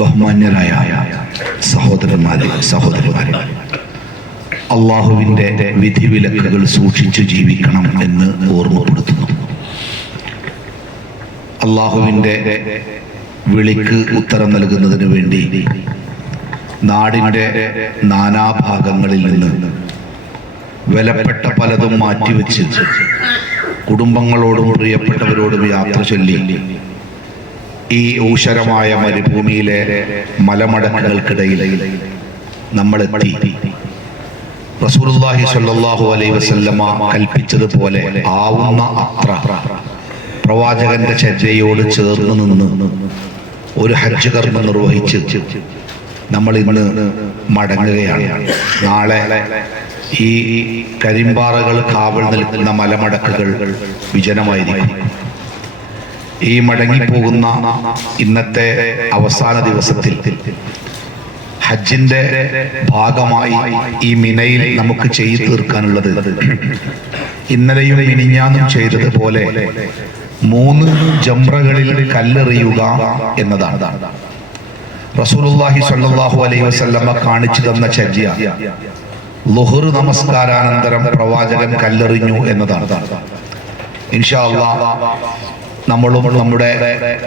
ബഹുമാന്യരായ സഹോദരന്മാരെ, അള്ളാഹുവിൻ്റെ വിധിവിലക്കുകൾ സൂക്ഷിച്ചു ജീവിക്കണം എന്ന് ഓർമ്മപ്പെടുത്തുന്നു. അള്ളാഹുവിൻ്റെ വിളിക്ക് ഉത്തരം നൽകുന്നതിന് വേണ്ടി നാടിൻ്റെ നാനാഭാഗങ്ങളിൽ നിന്ന് വിലപ്പെട്ട പലതും മാറ്റിവെച്ച് കുടുംബങ്ങളോടും പ്രിയപ്പെട്ടവരോടും യാത്ര ചൊല്ലി ഈ ഊഷരമായ മരുഭൂമിയിലെ മലമടക്കുകൾക്കിടയിൽ നമ്മളെത്തി. റസൂലുള്ളാഹി സ്വല്ലല്ലാഹു അലൈഹി വസല്ലമ കൽപ്പിച്ചതുപോലെ ആവുന്ന അത്ര പ്രവാചകന്റെ ചര്യയോട് ചേർന്ന് നിന്ന് ഒരു ഹജ്ജ് കർമ്മം നിർവഹിച്ച് നമ്മൾ ഇന്ന് മടങ്ങുകയാണ്. നാളെ ഈ കരിമ്പാറകൾ കാവൽ നിൽക്കുന്ന മലമടക്കുകൾ വിജനമായിരിക്കും. ഈ മടങ്ങിപ്പോകുന്ന ഇന്നത്തെ അവസാന ദിവസത്തിൽ ഹജ്ജിന്റെ ഭാഗമായി ഈ മിനയിൽ നമുക്ക് ചെയ്തു തീർക്കാനുള്ളത് ഇന്നലെയും മിനിഞ്ഞാന്നും ചെയ്തതുപോലെ 3 ജംറകളിൽ കല്ലെറിയുക എന്നതാണ്. റസൂലുള്ളാഹി സ്വല്ലല്ലാഹു അലൈഹി വസല്ലമ കാണിച്ചു തന്ന ചര്യ ളുഹർ നമസ്കാരാനന്തരം പ്രവാചകൻ കല്ലെറിഞ്ഞു എന്നതാണ്. ഇൻഷാ അല്ലാഹ് നമ്മളും നമ്മുടെ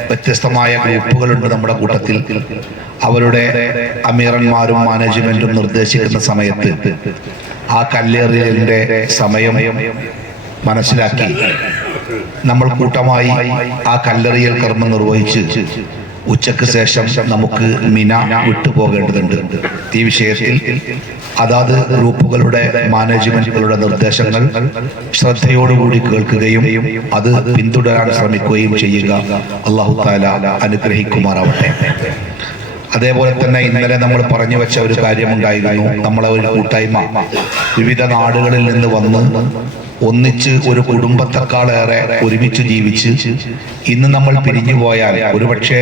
വ്യത്യസ്തമായ ഗ്രൂപ്പുകളുണ്ട് നമ്മുടെ കൂട്ടത്തിൽ. അവരുടെ അമീറന്മാരും മാനേജ്മെന്റും നിർദ്ദേശിക്കുന്ന സമയത്ത് ആ കല്ലെറിയലിന്റെ സമയം മനസ്സിലാക്കി നമ്മൾ കൂട്ടമായി ആ കല്ലെറിയൽ കർമ്മം നിർവഹിച്ച് ഉച്ചയ്ക്ക് ശേഷം നമുക്ക് മിന വിട്ടുപോകേണ്ടതുണ്ട്. ഈ വിഷയത്തിൽ അതാത് ഗ്രൂപ്പുകളുടെ മാനേജ്മെന്റുകളുടെ നിർദ്ദേശങ്ങൾ ശ്രദ്ധയോടുകൂടി കേൾക്കുകയും അത് പിന്തുടരാൻ ശ്രമിക്കുകയും ചെയ്യുക. അല്ലാഹു തആല അനുഗ്രഹിക്കുമാറാവട്ടെ. അതേപോലെ തന്നെ ഇന്നലെ നമ്മൾ പറഞ്ഞു വെച്ച ഒരു കാര്യമുണ്ടായിരുന്നു. നമ്മളെ ഒരു കൂട്ടായ്മ വിവിധ നാടുകളിൽ നിന്ന് വന്ന് ഒന്നിച്ച് ഒരു കുടുംബത്തെക്കാളേറെ ഒരുമിച്ച് ജീവിച്ച് ഇന്ന് നമ്മൾ പിരിഞ്ഞു പോയാൽ ഒരുപക്ഷെ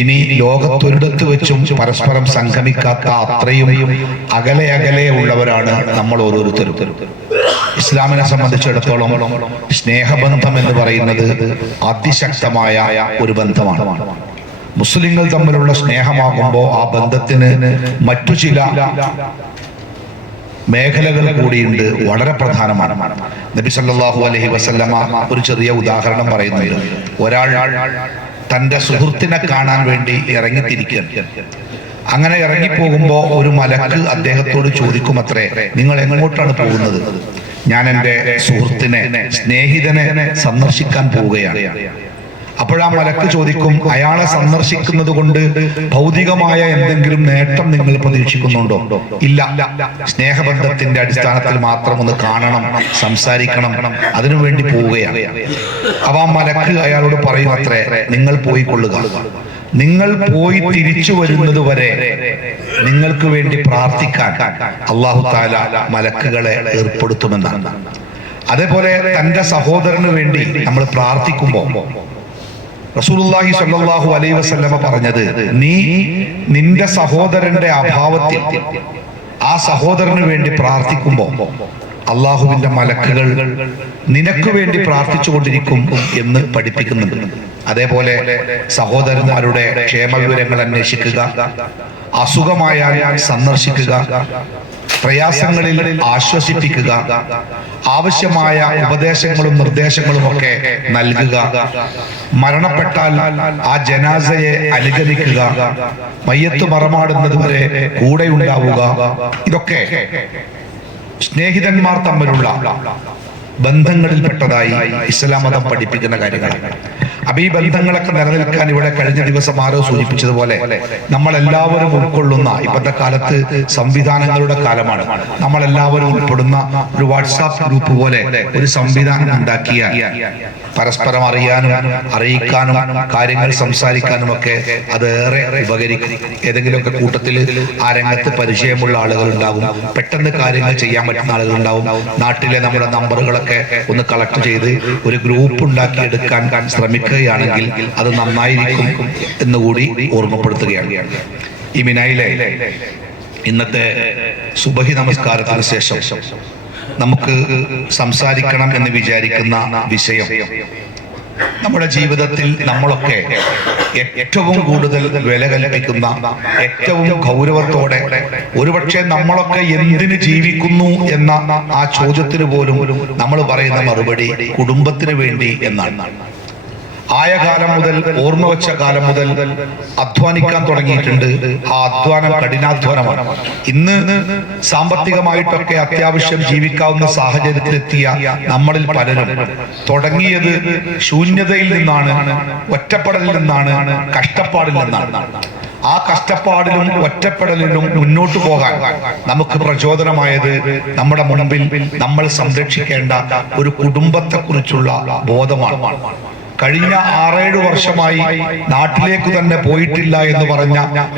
ഇനി ലോകത്തൊരിടത്ത് വെച്ചും പരസ്പരം സംഗമിക്കാത്ത അത്രയും അകലെ അകലെ ഉള്ളവരാണ് നമ്മൾ ഓരോരുത്തരും. ഇസ്ലാമിനെ സംബന്ധിച്ചിടത്തോളം സ്നേഹബന്ധം എന്ന് പറയുന്നത് അതിശക്തമായ ഒരു ബന്ധമാണ്. മുസ്ലിങ്ങൾ തമ്മിലുള്ള സ്നേഹമാകുമ്പോൾ ആ ബന്ധത്തിന് മറ്റു ചില മേഖലകൾ കൂടിയുണ്ട്, വളരെ പ്രധാനമാണ്. നബി സല്ലല്ലാഹു അലൈഹി വസല്ലമ ഒരു ചെറിയ ഉദാഹരണം പറയുന്നുണ്ട്. ഒരാൾ തൻ്റെ സുഹൃത്തിനെ കാണാൻ വേണ്ടി ഇറങ്ങിത്തിരിക്കുകയാണ്. അങ്ങനെ ഇറങ്ങിപ്പോകുമ്പോൾ ഒരു മലക്ക് അദ്ദേഹത്തോട് ചോദിക്കുമത്രേ, നിങ്ങൾ എങ്ങോട്ടാണ് പോകുന്നത്? ഞാൻ എൻ്റെ സുഹൃത്തിനെ, സ്നേഹിതനെ സന്ദർശിക്കാൻ പോവുകയാണ്. അപ്പോഴാ മലക്ക് ചോദിക്കും, അയാളെ സന്ദർശിക്കുന്നത് കൊണ്ട് ഭൗതികമായ എന്തെങ്കിലും നേട്ടം നിങ്ങൾ പ്രതീക്ഷിക്കുന്നുണ്ടോ? ഇല്ല, സ്നേഹബന്ധത്തിന്റെ അടിസ്ഥാനത്തിൽ മാത്രം ഒന്ന് കാണണം, സംസാരിക്കണം, അതിനുവേണ്ടി പോവുകയാണ്. അപ്പൊ ആ മലക്ക് അയാളോട് പറയും അത്രേ, നിങ്ങൾ പോയിക്കൊള്ളുക, നിങ്ങൾ പോയി തിരിച്ചു വരുന്നത് വരെ നിങ്ങൾക്ക് വേണ്ടി പ്രാർത്ഥിക്കാൻ അല്ലാഹു തആല മലക്കുകളെ ഏർപ്പെടുത്തുമെന്നാണ്. അതേപോലെ തന്റെ സഹോദരന് വേണ്ടി നമ്മൾ പ്രാർത്ഥിക്കുമ്പോൾ റസൂലുള്ളാഹി സ്വല്ലല്ലാഹു അലൈഹി വസല്ലമ പറഞ്ഞത്, നീ നിന്റെ സഹോദരന്റെ അഭാവത്തിൽ ആ സഹോദരന് വേണ്ടി പ്രാർത്ഥിക്കുമ്പോൾ അള്ളാഹുവിന്റെ മലക്കുകൾ നിനക്ക് വേണ്ടി പ്രാർത്ഥിച്ചു കൊണ്ടിരിക്കും എന്ന് പഠിപ്പിക്കുന്നുണ്ട്. അതേപോലെ സഹോദരന്മാരുടെ ക്ഷേമവിവരങ്ങൾ അന്വേഷിക്കുക, അസുഖമായാൽ സന്ദർശിക്കുക, പ്രയാസങ്ങളിൽ ആശ്വസിപ്പിക്കുക, ആവശ്യമായ ഉപദേശങ്ങളും നിർദ്ദേശങ്ങളും ഒക്കെ നൽകുക, മരണപ്പെട്ടാൽ ആ ജനാസയെ അനുഗമിക്കുക, മയ്യത്ത് മറമാടുന്നത് വരെ കൂടെ ഉണ്ടാവുക, ഇതൊക്കെ സ്നേഹിതന്മാർ തമ്മിലുള്ള ബന്ധങ്ങളിൽപ്പെട്ടതായി ഇസ്ലാം മതം പഠിപ്പിക്കുന്ന കാര്യങ്ങളാണ്. അപ്പൊ ഈ ബന്ധങ്ങളൊക്കെ നിലനിൽക്കാൻ ഇവിടെ കഴിഞ്ഞ ദിവസം ആരോ സൂചിപ്പിച്ചതുപോലെ നമ്മളെല്ലാവരും ഉൾക്കൊള്ളുന്ന, ഇപ്പോഴത്തെ കാലത്ത് സംവിധാനങ്ങളുടെ കാലമാണ്, നമ്മളെല്ലാവരും ഉൾപ്പെടുന്ന ഒരു വാട്സാപ്പ് ഗ്രൂപ്പ് പോലെ ഒരു സംവിധാനം ഉണ്ടാക്കിയ പരസ്പരം അറിയാനും അറിയിക്കാനും കാര്യങ്ങൾ സംസാരിക്കാനും ഒക്കെ അതേറെ ഉപകരിക്കും. ഏതെങ്കിലുമൊക്കെ കൂട്ടത്തിൽ ആ രംഗത്ത് പരിചയമുള്ള ആളുകൾ ഉണ്ടാകും, പെട്ടെന്ന് കാര്യങ്ങൾ ചെയ്യാൻ പറ്റുന്ന ആളുകൾ ഉണ്ടാവും. നാട്ടിലെ നമ്മുടെ നമ്പറുകളൊക്കെ ഒന്ന് കളക്ട് ചെയ്ത് ഒരു ഗ്രൂപ്പ് ഉണ്ടാക്കിയെടുക്കാൻ ശ്രമിക്കുകയാണെങ്കിൽ അത് നന്നായിരിക്കും എന്നുകൂടി ഓർമ്മപ്പെടുത്തുകയാണ്. ഈ മിനായിലെ ഇന്നത്തെ സുബഹി നമസ്കാരത്തിന് ശേഷം നമുക്ക് സംസാരിക്കണം എന്ന് വിചാരിക്കുന്ന വിഷയം നമ്മുടെ ജീവിതത്തിൽ നമ്മളൊക്കെ ഏറ്റവും കൂടുതൽ വില കൽപ്പിക്കുന്ന, ഏറ്റവും ഗൗരവത്തോടെ, ഒരുപക്ഷെ നമ്മളൊക്കെ എന്തിന് ജീവിക്കുന്നു എന്ന ആ ചോദ്യത്തിന് പോലും നമ്മൾ പറയുന്ന മറുപടി കുടുംബത്തിന് വേണ്ടി എന്നാണ്. ആയ കാലം മുതൽ, ഓർമ്മ വെച്ച കാലം മുതൽ അധ്വാനിക്കാൻ തുടങ്ങിയിട്ടുണ്ട്. ആ അധ്വാനം കഠിനാധ്വാനമാണ്. ഇന്ന് സാമ്പത്തികമായിട്ടൊക്കെ അത്യാവശ്യം ജീവിക്കാവുന്ന സാഹചര്യത്തിലെത്തിയ നമ്മളിൽ പലരും തുടങ്ങിയത് ശൂന്യതയിൽ നിന്നാണ്, ഒറ്റപ്പെടലിൽ നിന്നാണ്, കഷ്ടപ്പാടിൽ നിന്നാണ്. ആ കഷ്ടപ്പാടിലും ഒറ്റപ്പെടലിലും മുന്നോട്ട് പോകാൻ നമുക്ക് പ്രചോദനമായത് നമ്മുടെ മുൻപിൽ നമ്മൾ സംരക്ഷിക്കേണ്ട ഒരു കുടുംബത്തെക്കുറിച്ചുള്ള ബോധമാണ്. കഴിഞ്ഞ 6-7 വർഷമായി നാട്ടിലേക്ക് തന്നെ പോയിട്ടില്ല എന്ന് പറഞ്ഞ,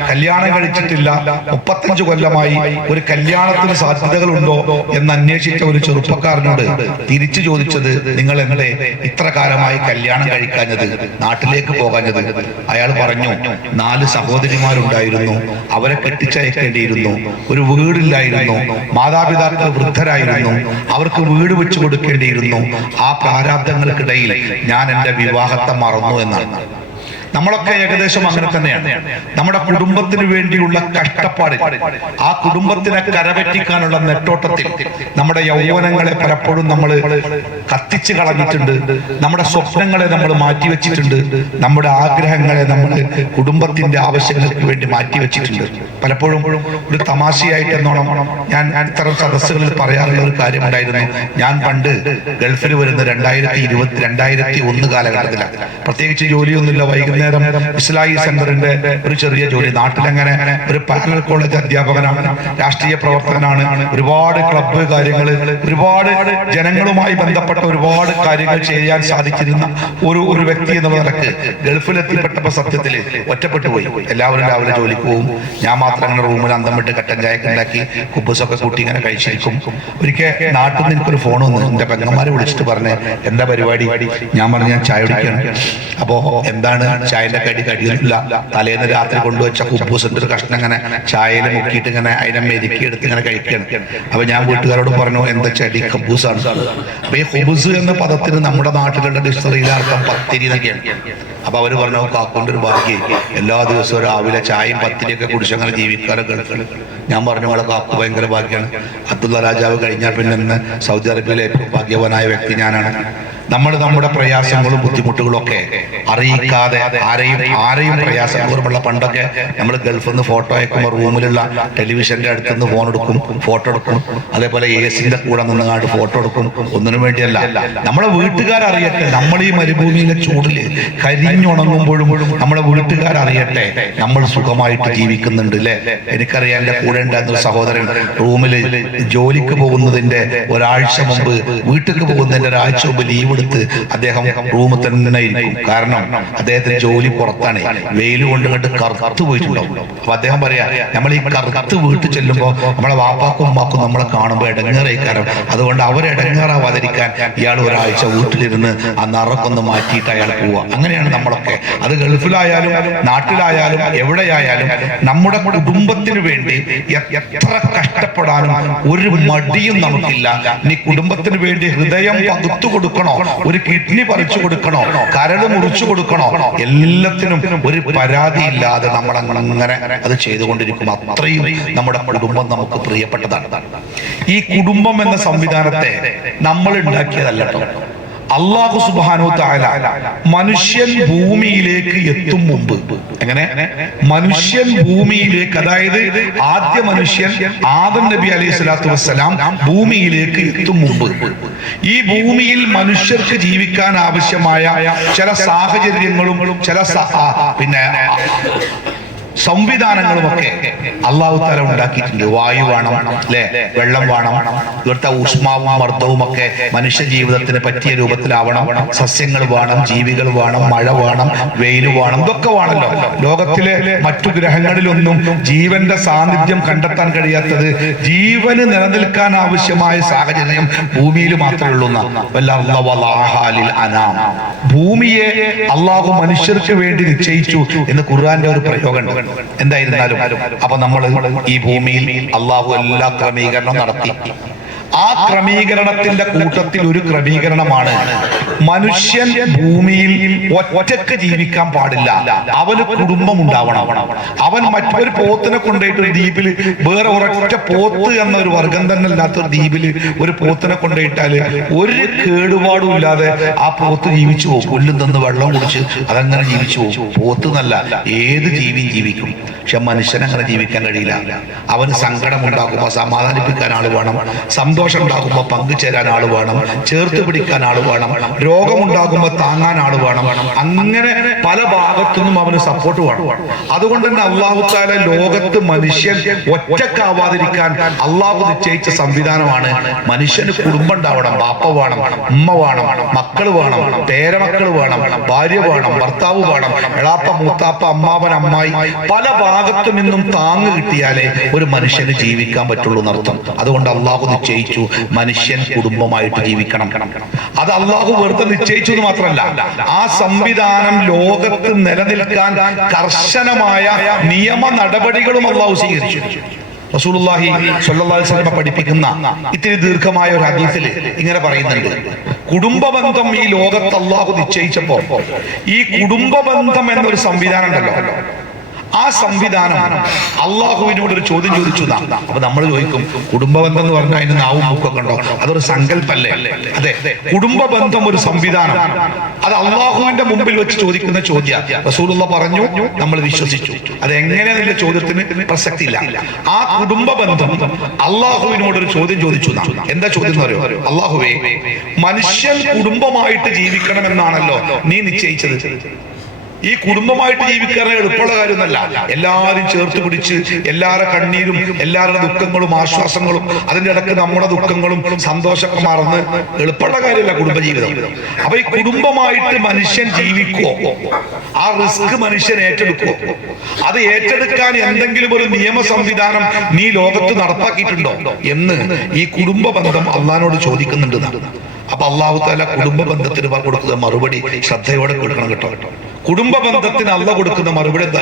കല്യാണം കഴിച്ചിട്ടില്ല, 35 കൊല്ലമായി, ഒരു കല്യാണത്തിന് സാധ്യതകളുണ്ടോ എന്ന് അന്വേഷിച്ച ഒരു ചെറുപ്പക്കാരനോട് തിരിച്ചു ചോദിച്ചത്, നിങ്ങൾ എന്തേ ഇത്ര കാലമായി കല്യാണം കഴിക്കാഞ്ഞത്, നാട്ടിലേക്ക് പോകാഞ്ഞത്? അയാൾ പറഞ്ഞു, 4 സഹോദരിമാരുണ്ടായിരുന്നു, അവരെ കെട്ടിച്ചയക്കേണ്ടിയിരുന്നു, ഒരു വീടില്ലായിരുന്നു, മാതാപിതാക്കൾ വൃദ്ധരായിരുന്നു, അവർക്ക് വീട് വെച്ചു കൊടുക്കേണ്ടിയിരുന്നു. ആ പ്രാരാബ്ദങ്ങൾക്കിടയിൽ ഞാൻ എൻ്റെ വിവാഹത്തെ മറന്നു എന്നാണ്. നമ്മളൊക്കെ ഏകദേശം അങ്ങനെ തന്നെയാണ്. നമ്മുടെ കുടുംബത്തിന് വേണ്ടിയുള്ള കഷ്ടപ്പാടിൽ, ആ കുടുംബത്തിനെ കരപറ്റിക്കാനുള്ള നെട്ടോട്ടത്തിൽ നമ്മുടെ യൗവനങ്ങളെ പലപ്പോഴും നമ്മൾ കത്തിച്ചു കളഞ്ഞിട്ടുണ്ട്. നമ്മുടെ സ്വപ്നങ്ങളെ നമ്മൾ മാറ്റിവെച്ചിട്ടുണ്ട്. നമ്മുടെ ആഗ്രഹങ്ങളെ നമ്മൾ കുടുംബത്തിന്റെ ആവശ്യങ്ങൾക്ക് വേണ്ടി മാറ്റിവെച്ചിട്ടുണ്ട്. പലപ്പോഴും ഒരു തമാശയായിട്ട് എന്നോണം ഞാൻ ഇത്തരം സദസ്സുകളിൽ പറയാറുള്ള ഒരു കാര്യമുണ്ടായിരുന്നു. ഞാൻ പണ്ട് ഗൾഫിൽ വരുന്ന 2001 കാലഘട്ടത്തിലാണ്. പ്രത്യേകിച്ച് ജോലിയൊന്നുമില്ല. വൈകുന്നേരം ഇസ്ലാഹി സെന്ററിന്റെ ഒരു ചെറിയ ജോലി. നാട്ടിലങ്ങനെ ഒരു പാരലൽ കോളേജ് അധ്യാപകനാണ്, രാഷ്ട്രീയ പ്രവർത്തകനാണ്, ഒരുപാട് ക്ലബ്ബ് കാര്യങ്ങൾ, ഒരുപാട് ജനങ്ങളുമായി ബന്ധപ്പെട്ട ഒരുപാട് കാര്യങ്ങൾ ചെയ്യാൻ സാധിച്ചിരുന്ന ഒരു വ്യക്തി എന്ന നിലക്ക് ഗൾഫിലെത്തിപ്പെട്ടപ്പോൾ സത്യത്തിൽ ഒറ്റപ്പെട്ടു പോയി. എല്ലാവരും രാവിലെ ജോലിക്ക് പോകും. ഞാൻ മാത്രം അങ്ങനെ റൂമിൽ അന്തം വിട്ട് കട്ടൻ ചായ ഉണ്ടാക്കി കുബൂസൊക്കെ കൂട്ടി ഇങ്ങനെ കഴിച്ചിരിക്കും. ഒരിക്കൽ നാട്ടിൽ നിന്ന് എനിക്കൊരു ഫോൺ വന്നു. എന്റെ പെങ്ങന്മാരെ വിളിച്ചിട്ട് പറഞ്ഞേ, എന്താ പരിപാടി? ഞാൻ പറഞ്ഞു, ഞാൻ ചായ കുടിക്കണം. അപ്പോ എന്താണ്? ചായന്റെ കടിയൊന്നുമില്ല, തലേന്ന് രാത്രി കൊണ്ടുവച്ച കുബൂസിന്റെ ഒരു കഷ്ണം ഇങ്ങനെ ചായയിൽ മുക്കിയിട്ട് ഇങ്ങനെ അതിനെ മെരുക്കി എടുത്ത് ഇങ്ങനെ കഴിക്കണം. അപ്പൊ ഞാൻ വീട്ടുകാരോട് പറഞ്ഞു, എന്താ ചെടി? കബൂസാണ്. അപ്പൊ ഈ ഹുബൂസ് എന്ന പദത്തിന് നമ്മുടെ നാട്ടിലുള്ള ഡിക്ഷണറിയിലെ അർത്ഥം പത്തിരി എന്നൊക്കെയാണ്. അപ്പൊ അവര് പറഞ്ഞു, കാക്കൊണ്ട് ഒരു ഭാഗ്യം, എല്ലാ ദിവസവും രാവിലെ ചായയും പത്തിരിയൊക്കെ കുടിച്ചങ്ങനെ ജീവിക്കാറ് ഗൾഫിൽ. ഞാൻ പറഞ്ഞു, നിങ്ങളെ കാക്കു ഭയങ്കര ഭാഗ്യമാണ്. അബ്ദുള്ള രാജാവ് കഴിഞ്ഞാൽ പിന്നെ സൗദി അറേബ്യയിലെ ഏറ്റവും ഭാഗ്യവാനായ വ്യക്തി ഞാനാണ്. നമ്മൾ നമ്മുടെ പ്രയാസങ്ങളും ബുദ്ധിമുട്ടുകളും ഒക്കെ അറിയിക്കാതെ ആരെയും പ്രയാസങ്ങളുമുള്ള, പണ്ടൊക്കെ നമ്മൾ ഗൾഫിൽ നിന്ന് ഫോട്ടോ അയക്കുമ്പോൾ റൂമിലുള്ള ടെലിവിഷന്റെ അടുത്തുനിന്ന് ഫോൺ എടുക്കും, ഫോട്ടോ എടുക്കും. അതേപോലെ AC-ന്റെ കൂടെ നിന്നുകൊണ്ട് ഫോട്ടോ എടുക്കും. ഒന്നിനു വേണ്ടിയല്ല, നമ്മളെ വീട്ടുകാരറിയട്ടെ. നമ്മൾ ഈ മരുഭൂമിയിലെ ചൂടില് കരിഞ്ഞുണങ്ങുമ്പോഴും നമ്മളെ വീട്ടുകാരറിയട്ടെ നമ്മൾ സുഖമായിട്ട് ജീവിക്കുന്നുണ്ട് അല്ലേ. എനിക്കറിയാം, എൻ്റെ കൂടെ ഉണ്ടായിരുന്ന ഒരു സഹോദരൻ റൂമിൽ ജോലിക്ക് പോകുന്നതിന്റെ ഒരാഴ്ച മുമ്പ്, വീട്ടിലേക്ക് പോകുന്നതിന്റെ ഒരാഴ്ച മുമ്പ് ലീവ് എടുത്ത് അദ്ദേഹം റൂമിൽ തന്നെ ഇരിക്കും. കാരണം അദ്ദേഹത്തിന് ജോലി പുറത്താണ്, വെയിൽ കൊണ്ട് കറുത്തു പോയിട്ടുണ്ടാവും. അപ്പൊ അദ്ദേഹം പറയാ, നമ്മൾ ഈ കറുത്ത് വീട്ടിൽ ചെല്ലുമ്പോൾ നമ്മളെ വാപ്പാക്കും ഉമ്മാക്കും നമ്മളെ കാണുമ്പോൾ ഇടങ്ങേറായിക്കാരം. അതുകൊണ്ട് അവരിടങ്ങേറാവാതിരിക്കാൻ ഇയാൾ ഒരാഴ്ച വീട്ടിലിരുന്ന് ആ നിറക്കൊന്ന് മാറ്റിയിട്ട് അയാൾ പോവുക. അങ്ങനെയാണ് നമ്മളൊക്കെ. അത് ഗൾഫിലായാലും നാട്ടിലായാലും എവിടെയായാലും നമ്മുടെ കുടുംബത്തിന് വേണ്ടി എത്ര കഷ്ടപ്പെടാനും ഒരു മടിയും നമുക്കില്ല. നീ കുടുംബത്തിന് വേണ്ടി ഹൃദയം പകുത്തു കൊടുക്കണോ, ഒരു കിഡ്നി പറിച്ചു കൊടുക്കണോ, കരട് മുറിച്ചു കൊടുക്കണോ, എല്ലാത്തിനും ഒരു പരാതിയില്ലാതെ നമ്മൾ അങ്ങനെ അത് ചെയ്തുകൊണ്ടിരിക്കും. അത്രയും നമ്മുടെ കുടുംബം നമുക്ക് പ്രിയപ്പെട്ടതാണ്. ഈ കുടുംബം എന്ന സംവിധാനത്തെ നമ്മൾ ഉണ്ടാക്കിയതല്ല കേട്ടോ. അല്ലാഹു സുബ്ഹാനഹു വ തആല മനുഷ്യൻ ഭൂമിയിലേക്ക് എത്തും മുമ്പ്, എങ്ങനെ മനുഷ്യൻ ഭൂമിയിലേക്ക്, അതായത് ആദ്യ മനുഷ്യൻ ആദം നബി അലൈഹി സ്വലാത്തു വസ്സലാം ഭൂമിയിലേക്ക് എത്തും മുമ്പ് ഈ ഭൂമിയിൽ മനുഷ്യർക്ക് ജീവിക്കാൻ ആവശ്യമായ ചില സാഹചര്യങ്ങളും ചില സംവിധാനങ്ങളുമൊക്കെ അള്ളാഹു തആല ഉണ്ടാക്കിയിട്ടുണ്ട്. വായു വേണം അല്ലെ, വെള്ളം വേണം, ഇവിടുത്തെ ഊഷ്മാവും മർദ്ദവും ഒക്കെ മനുഷ്യ ജീവിതത്തിന് പറ്റിയ രൂപത്തിലാവണം. സസ്യങ്ങൾ വേണം, ജീവികൾ വേണം, മഴ വേണം, വെയിൽ വേണം, ഇതൊക്കെ വേണമല്ലോ. ലോകത്തിലെ മറ്റു ഗ്രഹങ്ങളിലൊന്നും ജീവന്റെ സാന്നിധ്യം കണ്ടെത്താൻ കഴിയാത്തത്, ജീവന് നിലനിൽക്കാൻ ആവശ്യമായ സാഹചര്യം ഭൂമിയിൽ മാത്രമേ ഉള്ളൂ. ഭൂമിയെ അള്ളാഹു മനുഷ്യർക്ക് വേണ്ടി നിശ്ചയിച്ചു എന്ന് ഖുർആന്റെ ഒരു പ്രയോഗമുണ്ട്. എന്തായിരുന്നാലും അപ്പൊ നമ്മൾ ഈ ഭൂമിയിൽ അള്ളാഹു എല്ലാ ക്രമീകരണം നടത്തി. ആ ക്രമീകരണത്തിന്റെ കൂട്ടത്തിൽ ഒരു ക്രമീകരണമാണ് മനുഷ്യൻ ഭൂമിയിൽ ഒറ്റക്ക് ജീവിക്കാൻ പാടില്ല. അവന് കുടുംബം ഉണ്ടാവണം. അവൻ മറ്റൊരു പോത്തിനെ കൊണ്ടുപോയിട്ട് ഒരു ദ്വീപിൽ, വേറെ ഒരൊറ്റ പോത്ത് എന്ന ഒരു വർഗം തന്നെ ഇല്ലാത്തൊരു ദ്വീപിൽ ഒരു പോത്തിനെ കൊണ്ടുപോയിട്ടാല് ഒരു കേടുപാടും ഇല്ലാതെ ആ പോത്ത് ജീവിച്ചു പോകും. പുല്ലും തന്ന് വെള്ളം കുടിച്ച് അതങ്ങനെ ജീവിച്ചു പോകും. പോത്ത് എന്നല്ല, ഏത് ജീവിയും ജീവിക്കും. പക്ഷെ മനുഷ്യൻ അങ്ങനെ ജീവിക്കാൻ കഴിയില്ല. അവന് സങ്കടം ഉണ്ടാകുമ്പോൾ സമാധാനിപ്പിക്കാൻ ആള് വേണം, സന്തോഷം ഉണ്ടാകുമ്പോൾ പങ്കുചേരാൻ ആള് വേണം, ചേർത്ത് പിടിക്കാൻ ആള് വേണം, രോഗമുണ്ടാകുമ്പോൾ താങ്ങാൻ ആള് വേണം. അങ്ങനെ പല ഭാഗത്തുനിന്നും അവന് സപ്പോർട്ട് വേണം. അതുകൊണ്ട് തന്നെ അള്ളാഹു തആല ലോകത്ത് മനുഷ്യൻ ഒറ്റക്കാവാതിരിക്കാൻ അള്ളാഹു നിശ്ചയിച്ച സംവിധാനമാണ് മനുഷ്യന് കുടുംബം ഉണ്ടാവണം. ബാപ്പ വേണം, ഉമ്മ വേണം, മക്കള് വേണം, പേരമക്കള് വേണം, ഭാര്യ വേണം, ഭർത്താവ് വേണം, എളാപ്പ, മൂത്താപ്പ, അമ്മാവൻ, അമ്മായി. പല ഭാഗത്തു നിന്നും താങ്ങ് കിട്ടിയാലേ ഒരു മനുഷ്യന് ജീവിക്കാൻ പറ്റുള്ളൂ എന്നർത്ഥം. അതുകൊണ്ട് അള്ളാഹു നിശ്ചയിച്ചു മനുഷ്യൻ കുടുംബമായിട്ട് ജീവിക്കണം. അത് അള്ളാഹു വെറുതെ നിശ്ചയിച്ചു എന്ന് മാത്രമല്ല, ആ സംവിധാനം ലോകത്ത് നിലനിൽക്കാൻ കർശനമായ നിയമ നടപടികളും അള്ളാഹു സ്വീകരിച്ചു. റസൂലുള്ളാഹി സ്വല്ലല്ലാഹു അലൈഹി വസല്ലം പഠിപ്പിക്കുന്ന ഇത്തിരി ദീർഘമായ ഒരു ഹദീസിൽ ഇങ്ങനെ പറയുന്നുണ്ട്, കുടുംബ ബന്ധം ഈ ലോകത്ത് അള്ളാഹു നിശ്ചയിച്ചപ്പോ ഈ കുടുംബ ബന്ധം എന്നൊരു സംവിധാനം ഉണ്ടല്ലോ, ആ സംവിധാനം അള്ളാഹുവിനോട് ഒരു ചോദ്യം ചോദിച്ചു. അപ്പൊ നമ്മൾ ചോദിക്കും, കുടുംബ ബന്ധം എന്ന് പറഞ്ഞാൽ അതിന് നാവും മുക്കൊക്കെ ഉണ്ടോ? അതൊരു സങ്കല്പല്ലേ? അതെ, കുടുംബ ബന്ധം ഒരു സംവിധാനം. അത് അള്ളാഹുവിന്റെ മുമ്പിൽ വെച്ച് ചോദിക്കുന്ന ചോദ്യം. റസൂലുള്ളാഹി പറഞ്ഞു, നമ്മൾ വിശ്വസിച്ചു. അത് എങ്ങനെയാണെന്നുള്ള ചോദ്യത്തിന് പ്രസക്തി ഇല്ല. ആ കുടുംബ ബന്ധം അള്ളാഹുവിനോട് ഒരു ചോദ്യം ചോദിച്ചു. എന്താ ചോദ്യം എന്ന് അറിയോ? അള്ളാഹുവേ, മനുഷ്യൻ കുടുംബമായിട്ട് ജീവിക്കണം എന്നാണല്ലോ നീ നിശ്ചയിച്ചത്. ഈ കുടുംബമായിട്ട് ജീവിക്കാൻ എളുപ്പമുള്ള കാര്യമൊന്നല്ല. എല്ലാവരും ചേർത്ത് പിടിച്ച് എല്ലാവരുടെ കണ്ണീരും എല്ലാവരുടെ ദുഃഖങ്ങളും ആശ്വാസങ്ങളും അതിൻ്റെ ഇടയ്ക്ക് നമ്മുടെ ദുഃഖങ്ങളും സന്തോഷമൊക്കെ മറന്ന് എളുപ്പമുള്ള കാര്യമല്ല കുടുംബജീവിതം. അപ്പൊ ഈ കുടുംബമായിട്ട് മനുഷ്യൻ ജീവിക്കുവോ? ആ റിസ്ക് മനുഷ്യൻ ഏറ്റെടുക്കുവോ? അത് ഏറ്റെടുക്കാൻ എന്തെങ്കിലും ഒരു നിയമ സംവിധാനം നീ ലോകത്ത് നടപ്പാക്കിയിട്ടുണ്ടോ എന്ന് ഈ കുടുംബ ബന്ധം അള്ളാഹിനോട് ചോദിക്കുന്നുണ്ട്. അപ്പൊ അള്ളാഹു തആല കുടുംബ ബന്ധത്തിന് കൊടുക്കുന്ന മറുപടി ശ്രദ്ധയോടെ കേൾക്കണം കേട്ടോ. കുടുംബ ബന്ധത്തിന് അള്ളാഹ് കൊടുക്കുന്ന മറുപടി എന്താ?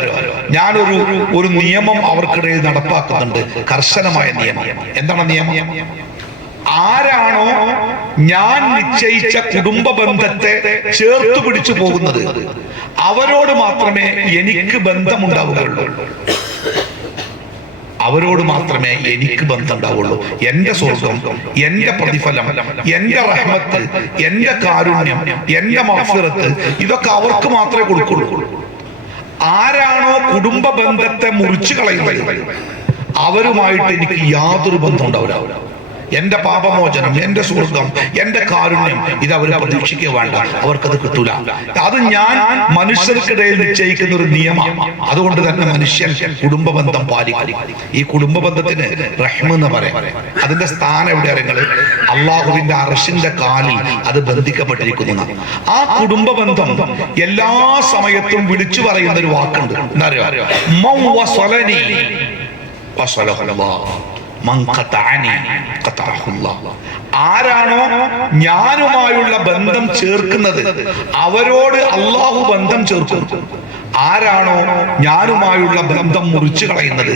ഞാനൊരു നിയമം അവർക്കിടയിൽ നടപ്പാക്കുന്നുണ്ട്, കർശനമായ നിയമം. എന്താണ് നിയമം? ആരാണോ ഞാൻ നിശ്ചയിച്ച കുടുംബ ബന്ധത്തെ ചേർത്ത് പിടിച്ചു പോകുന്നത് അവരോട് മാത്രമേ എനിക്ക് ബന്ധമുണ്ടാവുകയുള്ളൂ. അവരോട് മാത്രമേ എനിക്ക് ബന്ധം ഉണ്ടാവുള്ളൂ. എന്റെ സ്വർഗം, എന്റെ പ്രതിഫലം, എന്റെ റഹ്മത്ത്, എന്റെ കാരുണ്യം, എന്റെ മഗ്ഫിറത്ത് ഇതൊക്കെ അവർക്ക് മാത്രമേ കൊടുക്കുള്ളൂ. ആരാണോ കുടുംബ ബന്ധത്തെ മുറിച്ചു കളയുന്നത് അവരുമായിട്ട് എനിക്ക് യാതൊരു ബന്ധം ഉണ്ടാവില്ല. എന്റെ പാപമോചനം, എന്റെ സ്വർഗം, എന്റെ കാരുണ്യം ഇത് അവർ പ്രതീക്ഷിക്കുക വേണ്ട, അവർക്കത് കിട്ടൂല. അത് ഞാൻ മനുഷ്യർക്കിടയിൽ നിശ്ചയിക്കുന്ന ഒരു നിയമം. അതുകൊണ്ട് തന്നെ മനുഷ്യൻ കുടുംബ ബന്ധം പാലിക്കും. ഈ കുടുംബ ബന്ധത്തിന് റഹ്മ എന്ന് പറയാം. അതിന്റെ സ്ഥാനം എവിടെ അറിയുന്നത്? അള്ളാഹുവിന്റെ അർശിന്റെ കാലിൽ അത് ബന്ധിക്കപ്പെട്ടിരിക്കുന്നു. ആ കുടുംബ ബന്ധം എല്ലാ സമയത്തും വിളിച്ചു പറയുന്ന ഒരു വാക്കുണ്ട്. എന്താ അറിയോ? ആരാണോ ഞാനുമായുള്ള ബന്ധം ചേർക്കുന്നത് അവരോട് അള്ളാഹു ബന്ധം ചേർക്കും. ആരാണോ ഞാനുമായുള്ള ബന്ധം മുറിച്ചു കളയുന്നത്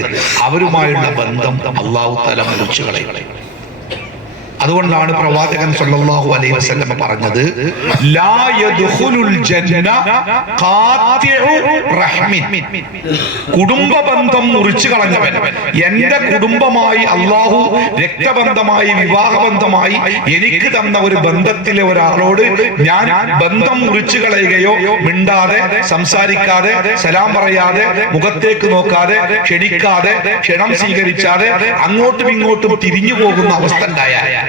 അവരുമായുള്ള ബന്ധം അള്ളാഹു തആല മുറിച്ചു കളയും. അതുകൊണ്ടാണ് പ്രവാചകൻ സല്ലല്ലാഹു അലൈഹി വസല്ലം പറഞ്ഞത്, ലാ യദ്ഖുലുൽ ജന്ന ഖാതിഉ റഹ്മിൻ. കുടുംബ ബന്ധം മുറിച്ചു കളഞ്ഞവൻ, എന്റെ കുടുംബമായി അല്ലാഹു രക്തബന്ധമായി വിവാഹബന്ധമായി എനിക്ക് തന്ന ഒരു ബന്ധത്തിലെ ഒരാളോട് ഞാൻ ബന്ധം മുറിച്ചു കളയുകയോ മിണ്ടാതെ സംസാരിക്കാതെ സലാം പറയാതെ മുഖത്തേക്ക് നോക്കാതെ ക്ഷണിക്കാതെ ക്ഷണം സ്വീകരിച്ചാതെ അങ്ങോട്ടും ഇങ്ങോട്ടും തിരിഞ്ഞു പോകുന്ന അവസ്ഥ ഉണ്ടായാൽ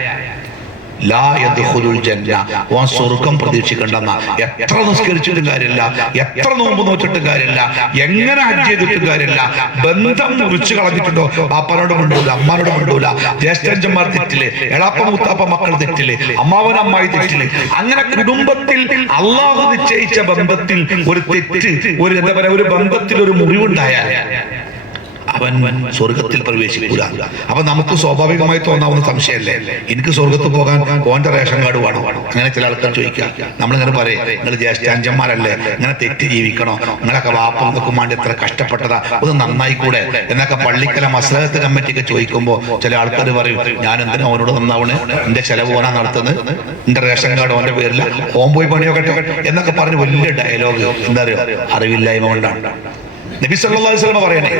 സ്വർഗം പ്രതീക്ഷിക്കണ്ടെന്ന. എത്ര നിസ്കരിച്ചിട്ടും കാര്യമില്ല, എത്ര നോമ്പ് നോച്ചിട്ടും കാര്യമില്ല, എങ്ങനെ ഹജ്ജ് ചെയ്തിട്ടും കാര്യമില്ല, ബന്ധം മുറിച്ചു കളഞ്ഞിട്ടുണ്ടോ? പാപ്പനോട് മിണ്ടൂല, അമ്മാനോട് മിണ്ടൂല, ജ്യേഷ്ഠന്മാർ തെറ്റില്, എളാപ്പ മൂത്താപ്പ മക്കൾ തെറ്റില്, അമ്മാവൻ അമ്മായി തെറ്റില്. അങ്ങനെ കുടുംബത്തിൽ അള്ളാഹു നിശ്ചയിച്ച ബന്ധത്തിൽ ഒരു തെറ്റ്, ഒരു എന്താ പറയാ, ഒരു ബന്ധത്തിൽ ഒരു മുറിവുണ്ടായാൽ അവൻ സ്വർഗത്തിൽ പ്രവേശിക്കൂല. അപ്പൊ നമുക്ക് സ്വാഭാവികമായി തോന്നാവുന്ന സംശയമല്ലേ, എനിക്ക് സ്വർഗത്ത് പോകാൻ ഓന്റെ റേഷൻ കാർഡ് വേണം. അങ്ങനെ ചില ആൾക്കാർ ചോദിക്കുക. നമ്മളിങ്ങനെ പറയും, നിങ്ങൾ ജ്യേഷ്ഠാഞ്ചന്മാരല്ലേ, ഇങ്ങനെ തെറ്റ് ജീവിക്കണോ, നിങ്ങളൊക്കെ വാപ്പങ്ങൾക്കും വേണ്ടി എത്ര കഷ്ടപ്പെട്ടതാ, ഒന്ന് നന്നായിക്കൂടെ എന്നൊക്കെ പള്ളിക്കല മസ്ലഹത്ത് കമ്മിറ്റിക്ക് ചോദിക്കുമ്പോൾ ചില ആൾക്കാർ പറയും, ഞാൻ എന്തിനാ അവനോട് നന്നാവണ്, എന്റെ ചെലവ് ഓനാ നടത്തുന്നത്, എന്റെ റേഷൻ കാർഡ് ഓന്റെ പേരിൽ ഓൻ പോയി പണിയൊക്കെ എന്നൊക്കെ പറഞ്ഞ് വലിയ ഡയലോഗ്. എന്താ അറിയോ, അറിവില്ലായ്മ കൊണ്ടാണ്. നബി സല്ലല്ലാഹു അലൈഹി വസല്ലം പറയണേ,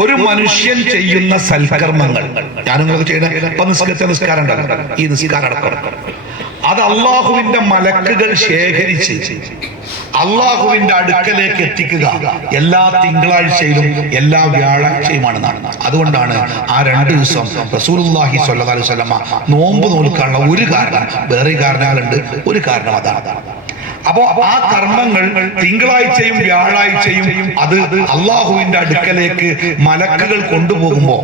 ഒരു മനുഷ്യൻ ചെയ്യുന്ന സൽക്കർമ്മങ്ങൾ, ഞാനും ചെയ്യണ ഇപ്പൊ നിസ്കാരം ഉണ്ടല്ലോ, ഈ നിസ്കാരം അടക്കം അത് അള്ളാഹുവിന്റെ മലക്കുകൾ ശേഖരിച്ച് അള്ളാഹുവിന്റെ അടുക്കലേക്ക് എത്തിക്കുക എല്ലാ തിങ്കളാഴ്ചയിലും എല്ലാ വ്യാഴാഴ്ചയുമാണ്. അതുകൊണ്ടാണ് ആ 2 ദിവസം റസൂലുള്ളാഹി സ്വല്ലല്ലാഹു അലൈഹി വസല്ലം നോമ്പ് നോൽക്കാനുള്ള ഒരു കാരണം, വേറെ കാരണങ്ങളുണ്ട്, ഒരു കാരണം അതാണ്. അപ്പോ ആ കർമ്മങ്ങൾ തിങ്കളാഴ്ചയും വ്യാഴാഴ്ചയും അത് അള്ളാഹുവിന്റെ അടുക്കലേക്ക് മലക്കുകൾ കൊണ്ടുപോകുമ്പോ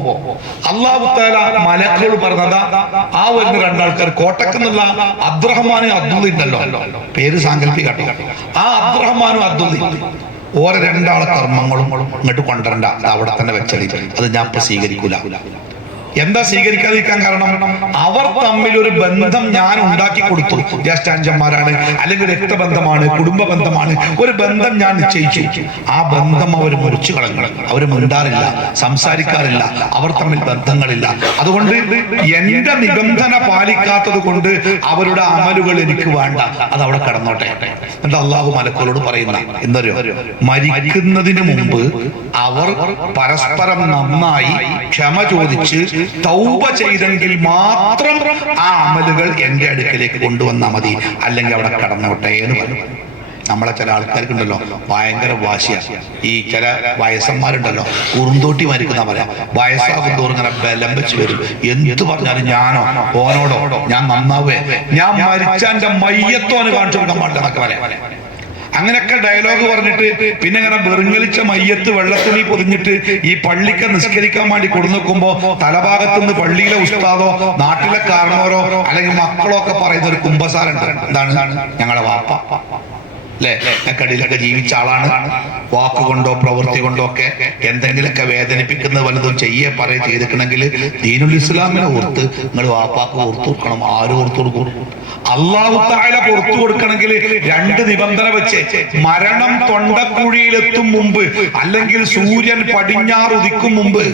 അള്ളാഹു തആല മലക്കുകൾ പറഞ്ഞതാ, ആ വരുന്ന 2 ആൾക്കാർ കോട്ടക്കുന്നുള്ള അബ്ദുറഹ്മാനും അബ്ദുള്ള ഉണ്ടല്ലോ, പേര് സാങ്കല്പികട്ടോ, ആ അബ്ദുറഹ്മാനും അബ്ദുള്ള ഓരോ 2 ആളെ കർമ്മങ്ങളും ഇങ്ങോട്ട് കൊണ്ടുവരണ്ട, അത് അവിടെ തന്നെ വെച്ചത്, അത് ഞാൻ ഇപ്പൊ സ്വീകരിക്കൂല. എന്താ സ്വീകരിക്കാതിരിക്കാൻ കാരണം, അവർ തമ്മിൽ ഒരു ബന്ധം ഞാൻ ഉണ്ടാക്കി കൊടുത്തു. ജ്യേഷ്ഠാഞ്ചന്മാരാണ്, അല്ലെങ്കിൽ രക്തബന്ധമാണ്, കുടുംബ ബന്ധമാണ്, ഒരു ബന്ധം ഞാൻ നിശ്ചയിച്ചു. ആ ബന്ധം അവർ മുറിച്ചു കളഞ്ഞു. അവർ മിണ്ടാറില്ല, സംസാരിക്കാറില്ല, അവർ തമ്മിൽ ബന്ധങ്ങളില്ല. അതുകൊണ്ട് എന്റെ നിബന്ധന പാലിക്കാത്തത് കൊണ്ട് അവരുടെ അമലുകൾ എനിക്ക് വേണ്ട, അത് അവിടെ കടന്നോട്ടെ. എന്നിട്ട് അള്ളാഹു മലക്കുകളോട് പറയുന്ന എന്തറിയോ, മരിക്കുന്നതിന് മുമ്പ് അവർ പരസ്പരം നന്നായി ക്ഷമ ചോദിച്ച് തൗബ ചെയ്തെങ്കിൽ മാത്രം ആ അമലുകൾ എന്റെ അടുക്കലേക്ക് കൊണ്ടുവന്നാൽ മതി, അല്ലെങ്കിൽ അവിടെ കടന്നോട്ടെ എന്ന് പറയും. നമ്മളെ ചില ആൾക്കാർക്കുണ്ടല്ലോ ഭയങ്കര വാശിയാണ്. ഈ ചില വയസ്സന്മാരുണ്ടല്ലോ കുറുന്തോട്ടി മരിക്കുന്ന പറയാം, വയസ്സാകും തോറും ഇങ്ങനെ ബലം വെച്ച് വരും. എന്ത് പറഞ്ഞാലും ഞാനോ ഓനോടോ ഞാൻ നന്നാവേ, ഞാൻ മരിച്ച എന്റെ മയ്യത്തോന് കാണിച്ചു കൊടുക്കാൻ പാടില്ല എന്നൊക്കെ പറയാം. അങ്ങനെയൊക്കെ ഡയലോഗ് പറഞ്ഞിട്ട് പിന്നെ ഇങ്ങനെ വെറുങ്ങലിച്ച മയ്യത്ത് വെള്ളത്തുണി പൊതിഞ്ഞിട്ട് ഈ പള്ളിക്ക് നിസ്കരിക്കാൻ വേണ്ടി കൊടുന്നുവെക്കുമ്പോ തലഭാഗത്തുനിന്ന് പള്ളിയിലെ ഉസ്താദോ നാട്ടിലെ കാരണവരോ അല്ലെങ്കിൽ മക്കളോ ഒക്കെ പറയുന്ന ഒരു കുമ്പസാരുണ്ട്. എന്താണ്? ഞങ്ങളെ വാപ്പ അല്ലെ, കടിയിലൊക്കെ ജീവിച്ച ആളാണ്, വാക്കുകൊണ്ടോ പ്രവൃത്തി കൊണ്ടോ ഒക്കെ എന്തെങ്കിലുമൊക്കെ വേദനിപ്പിക്കുന്ന വലുതും ചെയ്തിട്ടുണ്ടെങ്കിൽ ദീനുൽ ഇസ്ലാമിനെ ഓർത്ത് നിങ്ങൾ വാപ്പാക്ക് ഓർത്തു കൊടുക്കണം. ആരും ഓർത്തു കൊടുക്കും? അല്ലാഹു തആല പുറത്തു കൊടുക്കണമെങ്കിൽ 2 നിബന്ധന വെച്ച്, മരണം തൊണ്ടക്കുഴിയിലെത്തും മുമ്പ് അല്ലെങ്കിൽ സൂര്യൻ പടിഞ്ഞാറ് ഉദിക്കും മുമ്പ്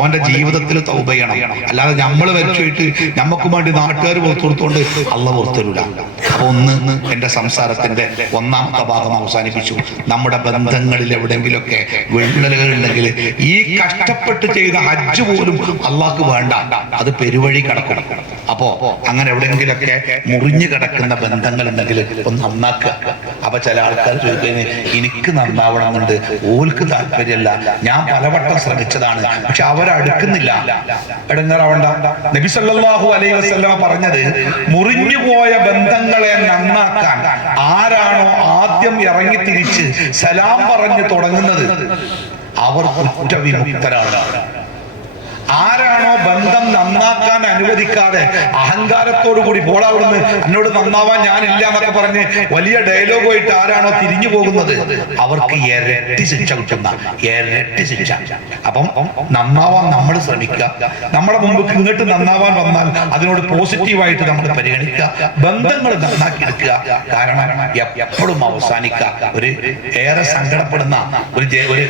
ഓന്റെ ജീവിതത്തിൽ തൗബ ചെയ്യണം. അല്ലാതെ നമ്മൾ വരച്ചിട്ട് നമുക്ക് വേണ്ടി നാട്ടുകാർ പുറത്തു കൊടുത്തോണ്ട് അള്ളാഹ് പുറത്തരൂല. അപ്പൊ എന്റെ സംസാരത്തിന്റെ 1ാമത്തെ ഭാഗം അവസാനിപ്പിച്ചു. നമ്മുടെ ബന്ധങ്ങളിൽ എവിടെയെങ്കിലുമൊക്കെ വിള്ളലുകൾ ഉണ്ടെങ്കിൽ ഈ കഷ്ടപ്പെട്ട് ചെയ്ത ഹജ്ജ് പോലും അള്ളാഹ്ക്ക് വേണ്ട, അത് പെരുവഴി കിടക്കണം. അപ്പോ അങ്ങനെ എവിടെയെങ്കിലൊക്കെ മുറിഞ്ഞു കിടക്കുന്ന ബന്ധങ്ങൾ ഉണ്ടെങ്കിൽ ഒന്ന് നന്നാക്കുക. അപ്പൊ ചില ആൾക്കാർ ചോദിക്കുന്നത്, എനിക്ക് നന്നാവണമെന്നുണ്ട്, ഓൽക്ക് താല്പര്യമല്ല, ഞാൻ പലവട്ടം ശ്രമിച്ചതാണ്, പക്ഷെ അവരടുക്കുന്നില്ല. ഇടങ്ങേറാവണ്ട. നബി സല്ലല്ലാഹു അലൈഹി വസല്ലം പറഞ്ഞത്, മുറിഞ്ഞു പോയ ബന്ധങ്ങളെ നന്നാക്കാൻ ആരാണോ ആദ്യം ഇറങ്ങി തിരിച്ച് സലാം പറഞ്ഞു തുടങ്ങുന്നത് അവർ കുറ്റവിമുക്തരാണ്. ആരാണോ ബന്ധം നന്നാക്കാൻ അനുവദിക്കാതെ അഹങ്കാരത്തോടു കൂടി പോളാവിടുന്ന് എന്നോട് നന്നാവാൻ ഞാനില്ല എന്നൊക്കെ പറഞ്ഞ് വലിയ ഡയലോഗുമായിട്ട് ആരാണോ തിരിഞ്ഞു പോകുന്നത് അവർക്ക് ഇരട്ടി ശിക്ഷ കിട്ടുന്ന, ഇരട്ടി ശിക്ഷ. അപ്പം നന്നാവാൻ നമ്മൾ ശ്രമിക്കുക. നമ്മുടെ മുമ്പ് ഇങ്ങോട്ട് നന്നാവാൻ വന്നാൽ അതിനോട് പോസിറ്റീവായിട്ട് നമ്മൾ പരിഗണിക്കുക, ബന്ധങ്ങൾ നന്നാക്കിയെടുക്കുക. കാരണം എപ്പോഴും അവസാനിക്കുക ഒരു ഏറെ സങ്കടപ്പെടുന്ന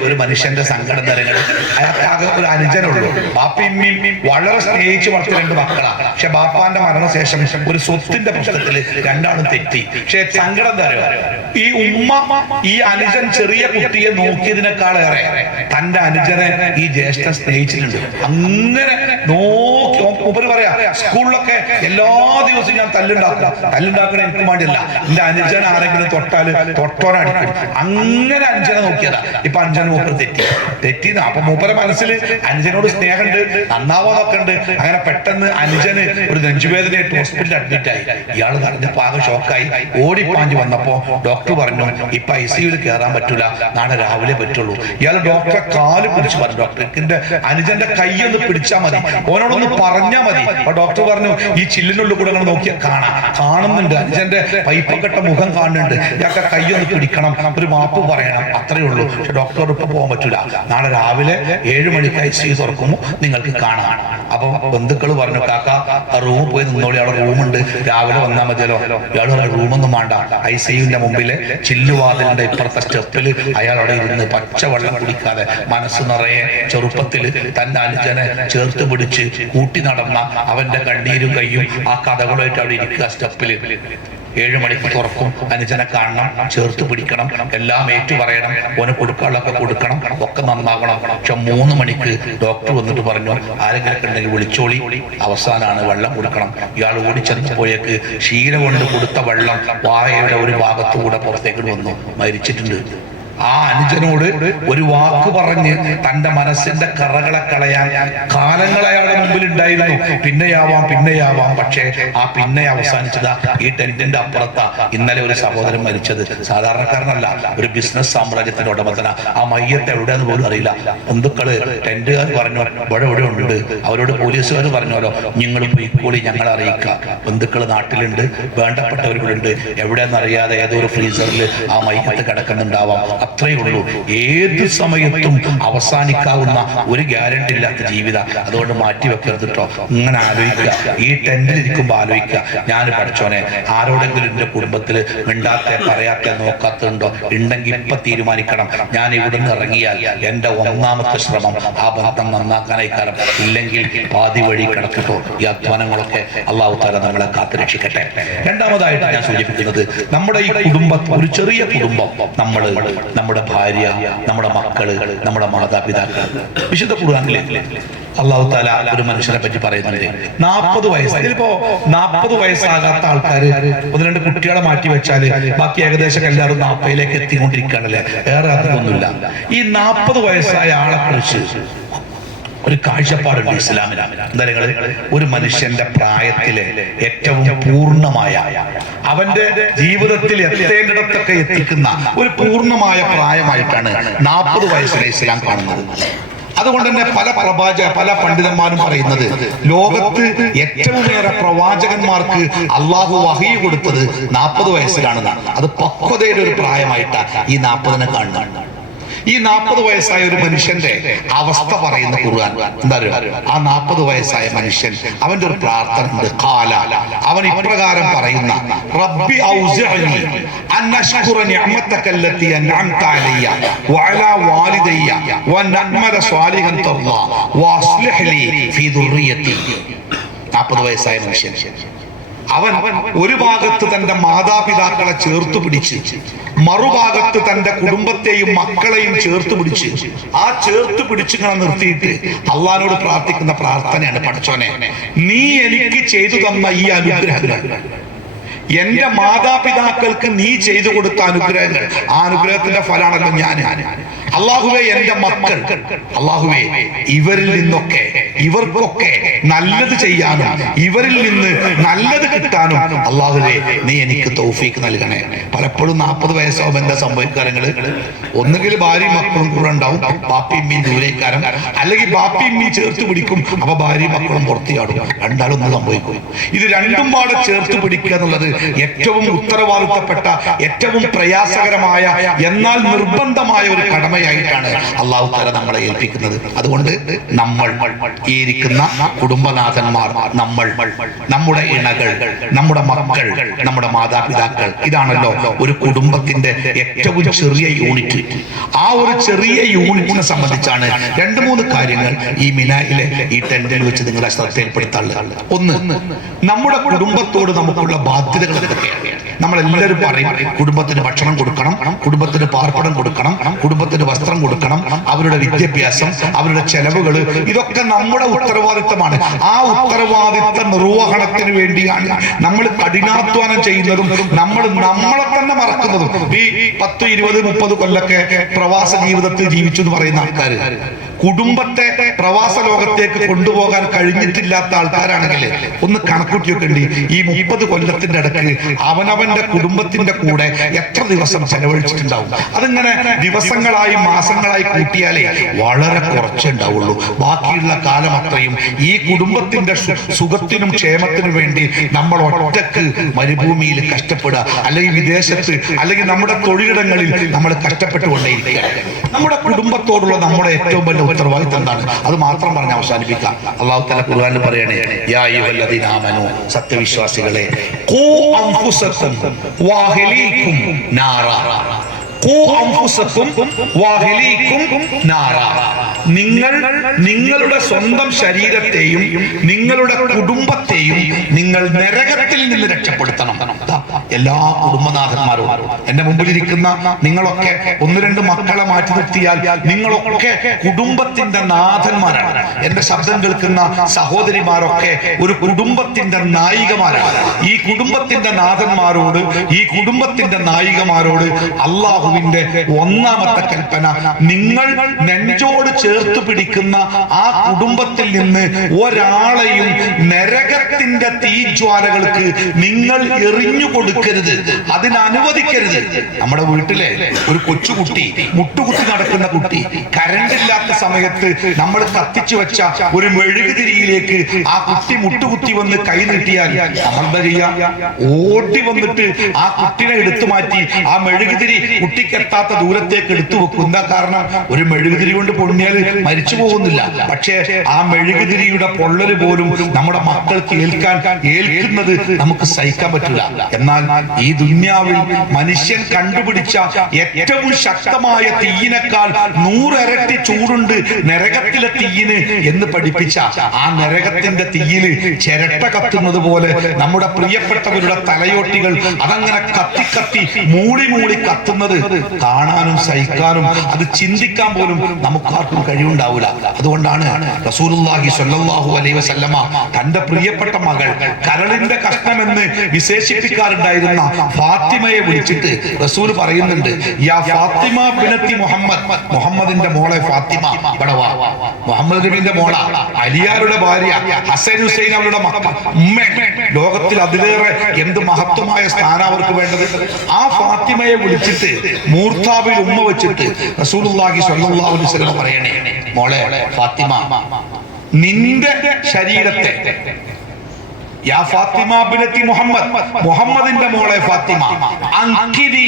ഒരു മനുഷ്യന്റെ സങ്കടം തരങ്ങൾ അയാൾക്കാകെ ഒരു അനുജനുള്ളൂ. ബാപ്പയും വളരെ സ്നേഹിച്ച് വളർത്തിയ 2 മക്കളാണ്. പക്ഷെ ബാപ്പാന്റെ മരണശേഷം ഒരു സ്വത്തിന്റെ പ്രശ്നത്തിൽ 2 ആളും തെറ്റി. പക്ഷെ സങ്കടം തരോ, ഈ ഉമ്മ ഈ അനുജൻ ചെറിയ കുട്ടിയെ നോക്കിയതിനേക്കാളേറെ തന്റെ അനുജനെ ഈ ജ്യേഷ്ഠൻ സ്നേഹിച്ചിട്ടുണ്ട്. അങ്ങനെ നോക്കി ഉപരി പറയാ, സ്കൂളിലൊക്കെ എല്ലാ ദിവസവും ഞാൻ തല്ലുണ്ടാക്കണ എനിക്ക് വേണ്ടിയല്ല, എന്റെ അനുജൻ ആരെങ്കിലും തൊട്ടോനടിക്കും. അങ്ങനെ അനുജനെ നോക്കിയതാ. ഇപ്പൊ അനുജൻ മൂപ്പർ തെറ്റി. അപ്പൊ മൂപ്പരെ മനസ്സിൽ അനുജനോട് സ്നേഹമുണ്ട്, നന്നാവാൻ എന്നൊക്കെ ഉണ്ട്. അങ്ങനെ പെട്ടെന്ന് അനുജന് ഒരു നെഞ്ചുവേദനയായിട്ട് ഹോസ്പിറ്റലിൽ അഡ്മിറ്റ് ആയി. ഇയാൾ പറഞ്ഞപ്പോ ആകെ ഷോക്കായി. ഓടിപ്പാഞ്ഞ് വന്നപ്പോ ഡോക്ടർ പറഞ്ഞു ഇപ്പൊ ICUവിൽ കയറാൻ പറ്റൂല, നാളെ രാവിലെ പറ്റുള്ളൂ. ഇയാൾ ഡോക്ടറെ കാല് പിടിച്ച് പറഞ്ഞു, ഡോക്ടർക്ക് അനുജന്റെ കൈയൊന്ന് പിടിച്ചാൽ മതി, ഓനോടൊന്ന് പറഞ്ഞാൽ മതി. അപ്പൊ ഡോക്ടർ പറഞ്ഞു ഈ ചില്ലിനുള്ളിൽ കൂടെ നോക്കിയാൽ കാണുന്നുണ്ട്, അനുജന്റെ പൈപ്പക്കെട്ട മുഖം കാണുന്നുണ്ട്, ഇയാൾക്ക് കൈയൊന്ന് പിടിക്കണം, ഒരു മാപ്പ് പറയണം, അത്രയേ ഉള്ളൂ. പക്ഷെ ഡോക്ടർ ഇപ്പൊ പോകാൻ പറ്റൂല, നാളെ രാവിലെ 7 മണിക്ക് ICU തുറക്കുമ്പോൾ നിങ്ങൾക്ക് കാണാം. അപ്പൊ ബന്ധുക്കൾ പറഞ്ഞു കാക്ക റൂമിൽ പോയി നിന്നോളി, അവിടെ റൂമുണ്ട്, രാവിലെ വന്നാൽ മതിയല്ലോ. ഇയാൾ റൂമൊന്നും വേണ്ട, ICUവിന്റെ മുമ്പിലെ ചില്ലുവാതിലിന്റെ ഇപ്പുറത്തെ സ്റ്റെപ്പിൽ അയാൾ അവിടെ ഇരുന്ന് പച്ചവെള്ളം കുടിക്കാതെ മനസ്സ് നിറയെ ചെറുപ്പത്തിൽ തന്റെ അനുജനെ ചേർത്ത് പിടിച്ച് കൂട്ടി നടന്ന അവന്റെ കണ്ണീരും കയ്യും ആ കഥകളുമായിട്ട് അവിടെ ഇരിക്കുക സ്റ്റെപ്പില്. 7 മണിക്ക് തുറക്കും, അനുജനെ കാണണം, ചേർത്ത് പിടിക്കണം, എല്ലാം ഏറ്റു പറയണം, ഓന് കൊടുക്കാനുള്ളതൊക്കെ കൊടുക്കണം, ഒക്കെ നന്നാകണം. പക്ഷെ 3 മണിക്ക് ഡോക്ടർ വന്നിട്ട് പറഞ്ഞു ആരെങ്കിലും ഉണ്ടെങ്കിൽ വിളിച്ചോളി, അവസാനമാണ് വെള്ളം കൊടുക്കണം. ഇയാൾ ഓടിച്ചെന്നപ്പോഴേക്ക് ക്ഷീര കൊണ്ട് കൊടുത്ത വെള്ളം വായയുടെ ഒരു ഭാഗത്തുകൂടെ പുറത്തേക്ക് വന്നു, മരിച്ചിട്ടുണ്ട്. ആ അനുജനോട് ഒരു വാക്ക് പറഞ്ഞ് തന്റെ മനസ്സിന്റെ കറകളെ കളയാൻ കാലങ്ങൾ അയാളുടെ മുമ്പിൽ ഉണ്ടായിരുന്നു. പിന്നെയാവാം. പക്ഷേ ആ പിന്നെ അവസാനിച്ചതാ ഈ ടെന്റിന്റെ അപ്പുറത്താ ഇന്നലെ ഒരു സഹോദരൻ മരിച്ചത്. സാധാരണക്കാരനല്ല, ഒരു ബിസിനസ് സാമ്രാജ്യത്തിന്റെ ഉടമസ്ഥന. ആ മയ്യത്ത് എവിടെയെന്ന് പോലും അറിയില്ല. ബന്ധുക്കള് ടെന്റുകാർ പറഞ്ഞു ഇവിടെ ഉണ്ട്. അവരോട് പോലീസുകാർ പറഞ്ഞല്ലോ നിങ്ങൾ പോയിക്കോളി, ഞങ്ങളെ അറിയിക്കുക. ബന്ധുക്കള് നാട്ടിലുണ്ട്, വേണ്ടപ്പെട്ടവരുണ്ട്, എവിടെയെന്നറിയാതെ ഏതോ ഒരു ഫ്രീസറിൽ ആ മയ്യത്ത് കിടക്കുന്നുണ്ടാവാം. അത്രയേ ഉള്ളൂ. ഏത് സമയത്തും അവസാനിക്കാവുന്ന ഒരു ഗ്യാരണ്ടി ഇല്ലാത്ത ജീവിതം. അതുകൊണ്ട് മാറ്റി വെക്കരുത് കേട്ടോ. ഇങ്ങനെ ആലോചിക്കുക, ഈ ടെന്റിൽ ഇരിക്കുമ്പോൾ ആലോചിക്കുക, ഞാൻ പഠിച്ചോനെ ആരോടെങ്കിലും എന്റെ കുടുംബത്തിൽ മിണ്ടാത്ത പറയാത്ത നോക്കാത്തുണ്ടോ ഉണ്ടെങ്കിൽ ഇപ്പൊ തീരുമാനിക്കണം. ഞാൻ ഇവിടുന്ന് ഇറങ്ങിയാൽ എന്റെ ഒന്നാമത്തെ ശ്രമം ആ ബന്ധം നന്നാക്കാനായി. കാരണം ഇല്ലെങ്കിൽ പാതി വഴി കിടക്കട്ടോ. ഈ അധ്വാനങ്ങളൊക്കെ അള്ളാഹു തആല നമ്മളെ കാത്തുരക്ഷിക്കട്ടെ. രണ്ടാമതായിട്ട് ഞാൻ സൂചിപ്പിക്കുന്നത്, നമ്മുടെ ഈ കുടുംബം, ഒരു ചെറിയ കുടുംബം, നമ്മുടെ ഭാര്യ, നമ്മുടെ മക്കള്, നമ്മുടെ മാതാപിതാക്കൾ. വിശുദ്ധ ഖുർആനിലെ അല്ലാഹു തആല ഒരു മനുഷ്യനെ പറ്റി പറയുന്നുണ്ട്. 40 വയസ്സ്, ഇതിപ്പോ 40 വയസ്സാകാത്ത ആൾക്കാര് 1-2 കുട്ടികളെ മാറ്റി വെച്ചാല് ബാക്കി ഏകദേശം എല്ലാവരും 40ലേക്ക് എത്തിക്കൊണ്ടിരിക്കുകയാണല്ലേ. ഏറെ അതൊന്നുമില്ല. ഈ 40 വയസ്സായ ആളെ കുറിച്ച് ഒരു കാഴ്ചപ്പാടുണ്ട് ഇസ്ലാമിൽ. എന്താ നിങ്ങൾ, ഒരു മനുഷ്യന്റെ പ്രായത്തിലെ ഏറ്റവും പൂർണ്ണമായ, അവന്റെ ജീവിതത്തിൽ എത്തേണ്ടിടത്തൊക്കെ എത്തിക്കുന്ന ഒരു പൂർണ്ണമായ പ്രായമായിട്ടാണ് 40 വയസ്സിലെ ഇസ്ലാം കാണുന്നത്. അതുകൊണ്ട് തന്നെ പല പണ്ഡിതന്മാരും പറയുന്നത്, ലോകത്ത് ഏറ്റവും ഏറെ പ്രവാചകന്മാർക്ക് അള്ളാഹു വഹീ കൊടുത്തത് 40 വയസ്സിലാണെന്നാണ്. അത് പക്വതയുടെ ഒരു പ്രായമായിട്ടാണ് ഈ 40നെ കാണുന്നത്. ഈ 40 വയസ്സായ ഒരു മനുഷ്യന്റെ അവസ്ഥ പറയുന്ന ഖുർആൻ എന്താ പറയുക? ആ 40 വയസ്സായ മനുഷ്യൻ, അവന്റെ ഒരു പ്രാർത്ഥന ഉണ്ട്. ഖാല, അവൻ ഇപ്രകാരം പറയുന്ന, റബ്ബി ഔസിഅനി അൻ അശ്കുറ നിഅമതക അല്ലതി അൻഅംത അലയ്യ വഅലാ വാലിദയ്യ വനഅമല സ്വാലിഹൻ തർളാ വഅസ്ലിഹ് ലി ഫീ ദുർരിയതി. 40 വയസ്സായ മനുഷ്യൻ, അവൻ ഒരു ഭാഗത്ത് തന്റെ മാതാപിതാക്കളെ ചേർത്ത് പിടിച്ച്, മറുഭാഗത്ത് തന്റെ കുടുംബത്തെയും മക്കളെയും ചേർത്ത് പിടിച്ച്, ആ ചേർത്ത് പിടിച്ചിങ്ങനെ നിർത്തിയിട്ട് അള്ളാഹിനോട് പ്രാർത്ഥിക്കുന്ന പ്രാർത്ഥനയാണ്, പടച്ചോനെ നീ എനിക്ക് ചെയ്തു തന്ന ഈ അനുഗ്രഹങ്ങൾ, എന്റെ മാതാപിതാക്കൾക്ക് നീ ചെയ്തു കൊടുത്ത അനുഗ്രഹങ്ങൾ, ആ അനുഗ്രഹത്തിന്റെ ഫലമാണല്ലോ ഞാൻ. അള്ളാഹുവേ, എന്റെ മക്കൾ, അള്ളാഹുവേ ഇവരിൽ നിന്നൊക്കെ, ഇവർക്കൊക്കെ നല്ലത് ചെയ്യാനും ഇവരിൽ നിന്ന് നല്ലത് കിട്ടാനും അള്ളാഹുവേ നീ എനിക്ക് തൗഫീക്ക് നൽകണേ. പലപ്പോഴും 40 വയസ്സാവുമ്പോൾ എന്താ സംഭവിക്കാരങ്ങള്? ഒന്നുകിൽ ഭാര്യയും മക്കളും കൂടെ ഉണ്ടാവും, ബാപ്പിയും മീൻ ദൂരേക്കാരം, അല്ലെങ്കിൽ ബാപ്പിയും മീൻ ചേർത്ത് പിടിക്കും, അപ്പൊ ഭാര്യയും മക്കളും പുറത്തിയാടും. രണ്ടാളും ഒന്ന് സംഭവിക്കും. ഇത് രണ്ടും പാടെ ചേർത്ത് പിടിക്കുക എന്നുള്ളത് ഏറ്റവും ഉത്തരവാദിത്തപ്പെട്ട, ഏറ്റവും പ്രയാസകരമായ, എന്നാൽ നിർബന്ധമായ ഒരു കടമയായിട്ടാണ് അല്ലാഹു തആല നമ്മളെ ഏൽപ്പിക്കുന്നത്. അതുകൊണ്ട് നമ്മൾ ഈ ഇരിക്കുന്ന കുടുംബനാഥന്മാർ, നമ്മൾ, നമ്മുടെ ഇണകൾ, നമ്മുടെ മക്കൾ, നമ്മുടെ മാതാപിതാക്കൾ, ഇതാണല്ലോ ഒരു കുടുംബത്തിന്റെ ഏറ്റവും ചെറിയ യൂണിറ്റ്. ആ ഒരു ചെറിയ യൂണിറ്റിനെ സംബന്ധിച്ചാണ് 2-3 കാര്യങ്ങൾ ഈ മിനായിലെ ഈ ടെന്റിൽ വെച്ച് നിങ്ങളെ ശ്രദ്ധയിൽപ്പെടുത്താറുള്ളത്. ഒന്ന്, നമ്മുടെ കുടുംബത്തോട് നമുക്കുള്ള ബാധ്യതകൾ എന്തൊക്കെയാണ്? നമ്മളെല്ലാവരും പറയും കുടുംബത്തിന് ഭക്ഷണം കൊടുക്കണം, കുടുംബത്തിന് പാർപ്പിടം കൊടുക്കണം, കുടുംബത്തിന് വസ്ത്രം കൊടുക്കണം, അവരുടെ വിദ്യാഭ്യാസം, അവരുടെ ചെലവുകൾ, ഇതൊക്കെ നമ്മുടെ ഉത്തരവാദിത്തമാണ്. ആ ഉത്തരവാദിത്ത നിർവഹണത്തിന് വേണ്ടിയാണ് നമ്മൾ കഠിനാധ്വാനം ചെയ്യുന്നതും നമ്മളെ തന്നെ മറക്കുന്നതും. ഈ 10, 20, 30 കൊല്ലൊക്കെ പ്രവാസ ജീവിതത്തിൽ ജീവിച്ചു എന്ന് പറയുന്ന ആൾക്കാർ കുടുംബത്തെ പ്രവാസ ലോകത്തേക്ക് കൊണ്ടുപോകാൻ കഴിഞ്ഞിട്ടില്ലാത്ത ആൾക്കാരാണെങ്കിൽ ഒന്ന് കണക്കൂട്ടിയൊക്കെ ഉണ്ട്. ഈ 30 കൊല്ലത്തിന്റെ ഇടയ്ക്ക് അവനവന്റെ കുടുംബത്തിന്റെ കൂടെ എത്ര ദിവസം ചെലവഴിച്ചിട്ടുണ്ടാവും? അതിങ്ങനെ ദിവസങ്ങളായി മാസങ്ങളായി കൂട്ടിയാലേ വളരെ കുറച്ചേ ഉണ്ടാവുള്ളൂ. ബാക്കിയുള്ള കാലം അത്രയും ഈ കുടുംബത്തിന്റെ സുഖത്തിനും ക്ഷേമത്തിനും വേണ്ടി നമ്മൾ ഒറ്റക്ക് മരുഭൂമിയിൽ കഷ്ടപ്പെടുക, അല്ലെങ്കിൽ വിദേശത്ത്, അല്ലെങ്കിൽ നമ്മുടെ തൊഴിലിടങ്ങളിൽ നമ്മൾ കഷ്ടപ്പെട്ടുകൊണ്ടേയിരിക്കുക. നമ്മുടെ കുടുംബത്തോടുള്ള നമ്മുടെ ഏറ്റവും വലിയ ഉത്തരവാദിത്തം എന്താണ്? അത് മാത്രം പറഞ്ഞ് അവസാനിപ്പിക്കാം. അല്ലാഹു തആല ഖുർആനിൽ പറയണേ, യാ അയ്യുഹല്ലദീന ആമനൂ, സത്യവിശ്വാസികളെ, ഖൂ അൻഫുസകും വഅഹ്ലീകും നാറാ, ഖൂ അൻഫുസകും വഅഹ്ലീകും നാറാ. നിങ്ങൾ നിങ്ങളുടെ സ്വന്തം ശരീരത്തെയും നിങ്ങളുടെ കുടുംബത്തെയും നിങ്ങൾ നരകത്തിൽ നിന്ന് രക്ഷപ്പെടുത്തണം. എല്ലാ കുടുംബനാഥന്മാരും, എന്റെ മുമ്പിലിരിക്കുന്ന നിങ്ങളൊക്കെ 1-2 മക്കളെ മാറ്റി നിർത്തിയാൽ നിങ്ങളൊക്കെ കുടുംബത്തിന്റെ നാഥന്മാരാണ്. എന്റെ ശബ്ദം കേൾക്കുന്ന സഹോദരിമാരൊക്കെ ഒരു കുടുംബത്തിന്റെ നായികമാരാണ്. ഈ കുടുംബത്തിന്റെ നാഥന്മാരോട്, ഈ കുടുംബത്തിന്റെ നായികമാരോട് അള്ളാഹുവിന്റെ ഒന്നാമത്തെ കൽപ്പന, നിങ്ങൾ നെഞ്ചോട് ചേർത്ത് പിടിക്കുന്ന ആ കുടുംബത്തിൽ നിന്ന് ഒരാളെയും നരകത്തിന്റെ തീജ്വാലകൾക്ക് നിങ്ങൾ എറിഞ്ഞു കൊടുക്കരുത്, അതിനനുവദിക്കരുത്. നമ്മുടെ വീട്ടിലെ ഒരു കൊച്ചുകുട്ടി, മുട്ടുകുത്തി നടക്കുന്ന കുട്ടി, കറണ്ട് ഇല്ലാത്ത സമയത്ത് നമ്മൾ കത്തിച്ചു വെച്ച ഒരു മെഴുകുതിരിയിലേക്ക് ആ കുട്ടി മുട്ടുകുത്തി വന്ന് കൈ നീട്ടിയാൽ നമ്മൾ എന്താ ചെയ്യാ? ഓടി വന്നിട്ട് ആ കുട്ടിനെ എടുത്തു മാറ്റി ആ മെഴുകുതിരി കുട്ടിക്ക് എത്താത്ത ദൂരത്തേക്ക് എടുത്തു വെക്കും. എന്താ കാരണം? ഒരു മെഴുകുതിരി കൊണ്ട് പൊണ്ണിയാൽ മരിച്ചു പോകുന്നില്ല. പക്ഷേ ആ മെഴുകുതിരിയുടെ പൊള്ളല് പോലും നമ്മുടെ മക്കൾക്ക് ഏൽക്കുന്നത് നമുക്ക് സഹിക്കാൻ പറ്റില്ല. എന്നാൽ ഈ ദുന്യാവിൽ മനുഷ്യൻ കണ്ടുപിടിച്ച ഏറ്റവും ശക്തമായ തീയിനേക്കാൾ 100 ഇരട്ടി ചൂടുണ്ട് നരകത്തിലെ തീയിന് എന്ന് പഠിപ്പിച്ച ആ നരകത്തിന്റെ തീയില് ചിരട്ട കത്തുന്നത് പോലെ നമ്മുടെ പ്രിയപ്പെട്ടവരുടെ തലയോട്ടികൾ അതങ്ങനെ കത്തി കത്തി മൂളി മൂളി കത്തുന്നത് കാണാനും സഹിക്കാനും അത് ചിന്തിക്കാൻ പോലും നമുക്കാർക്കും കഴിവുണ്ടാവില്ല. അതുകൊണ്ടാണ് റസൂലുള്ളാഹി സ്വല്ലല്ലാഹു അലൈഹി വസല്ലമ തന്റെ പ്രിയപ്പെട്ട മകൾ, കരളിന്റെ കഷ്ണമെന്ന് വിശേഷിപ്പിക്കാറുണ്ടായിരുന്ന ഫാത്തിമയെ വിളിച്ചിട്ട് റസൂൽ പറയുന്നുണ്ട്, യാ ഫാത്തിമ ബിനത്തി മുഹമ്മദ്, മുഹമ്മദിന്റെ മോളെ ഫാത്തിമ, ഇവിടെ വാ. മുഹമ്മദ് നബിന്റെ മോള, അലിയാരുടെ ഭാര്യ, ഹസൻ ഹുസൈൻ അവരുടെ മക്കൾ, ഉമ്മ. ലോകത്തിൽ അതിലേറെ എന്ത് മഹത്വമായ സ്ഥാനം അവർക്ക് വേണ്ടത്. ആ ഫാത്തിമയെ വിളിച്ചിട്ട് മൂർത്താവിൽ ഉമ്മ വെച്ചിട്ട് റസൂലുള്ളാഹി സ്വല്ലല്ലാഹു അലൈഹി വസല്ലം പറയണേ, മോളെ ഫാത്തിമ, നിന്റെ ശരീരത്തെ, യാ ഫാത്തിമ ബിനത്തി മുഹമ്മദ്, മുഹമ്മദിന്റെ മോളെ ഫാത്തിമ, അൻകിരി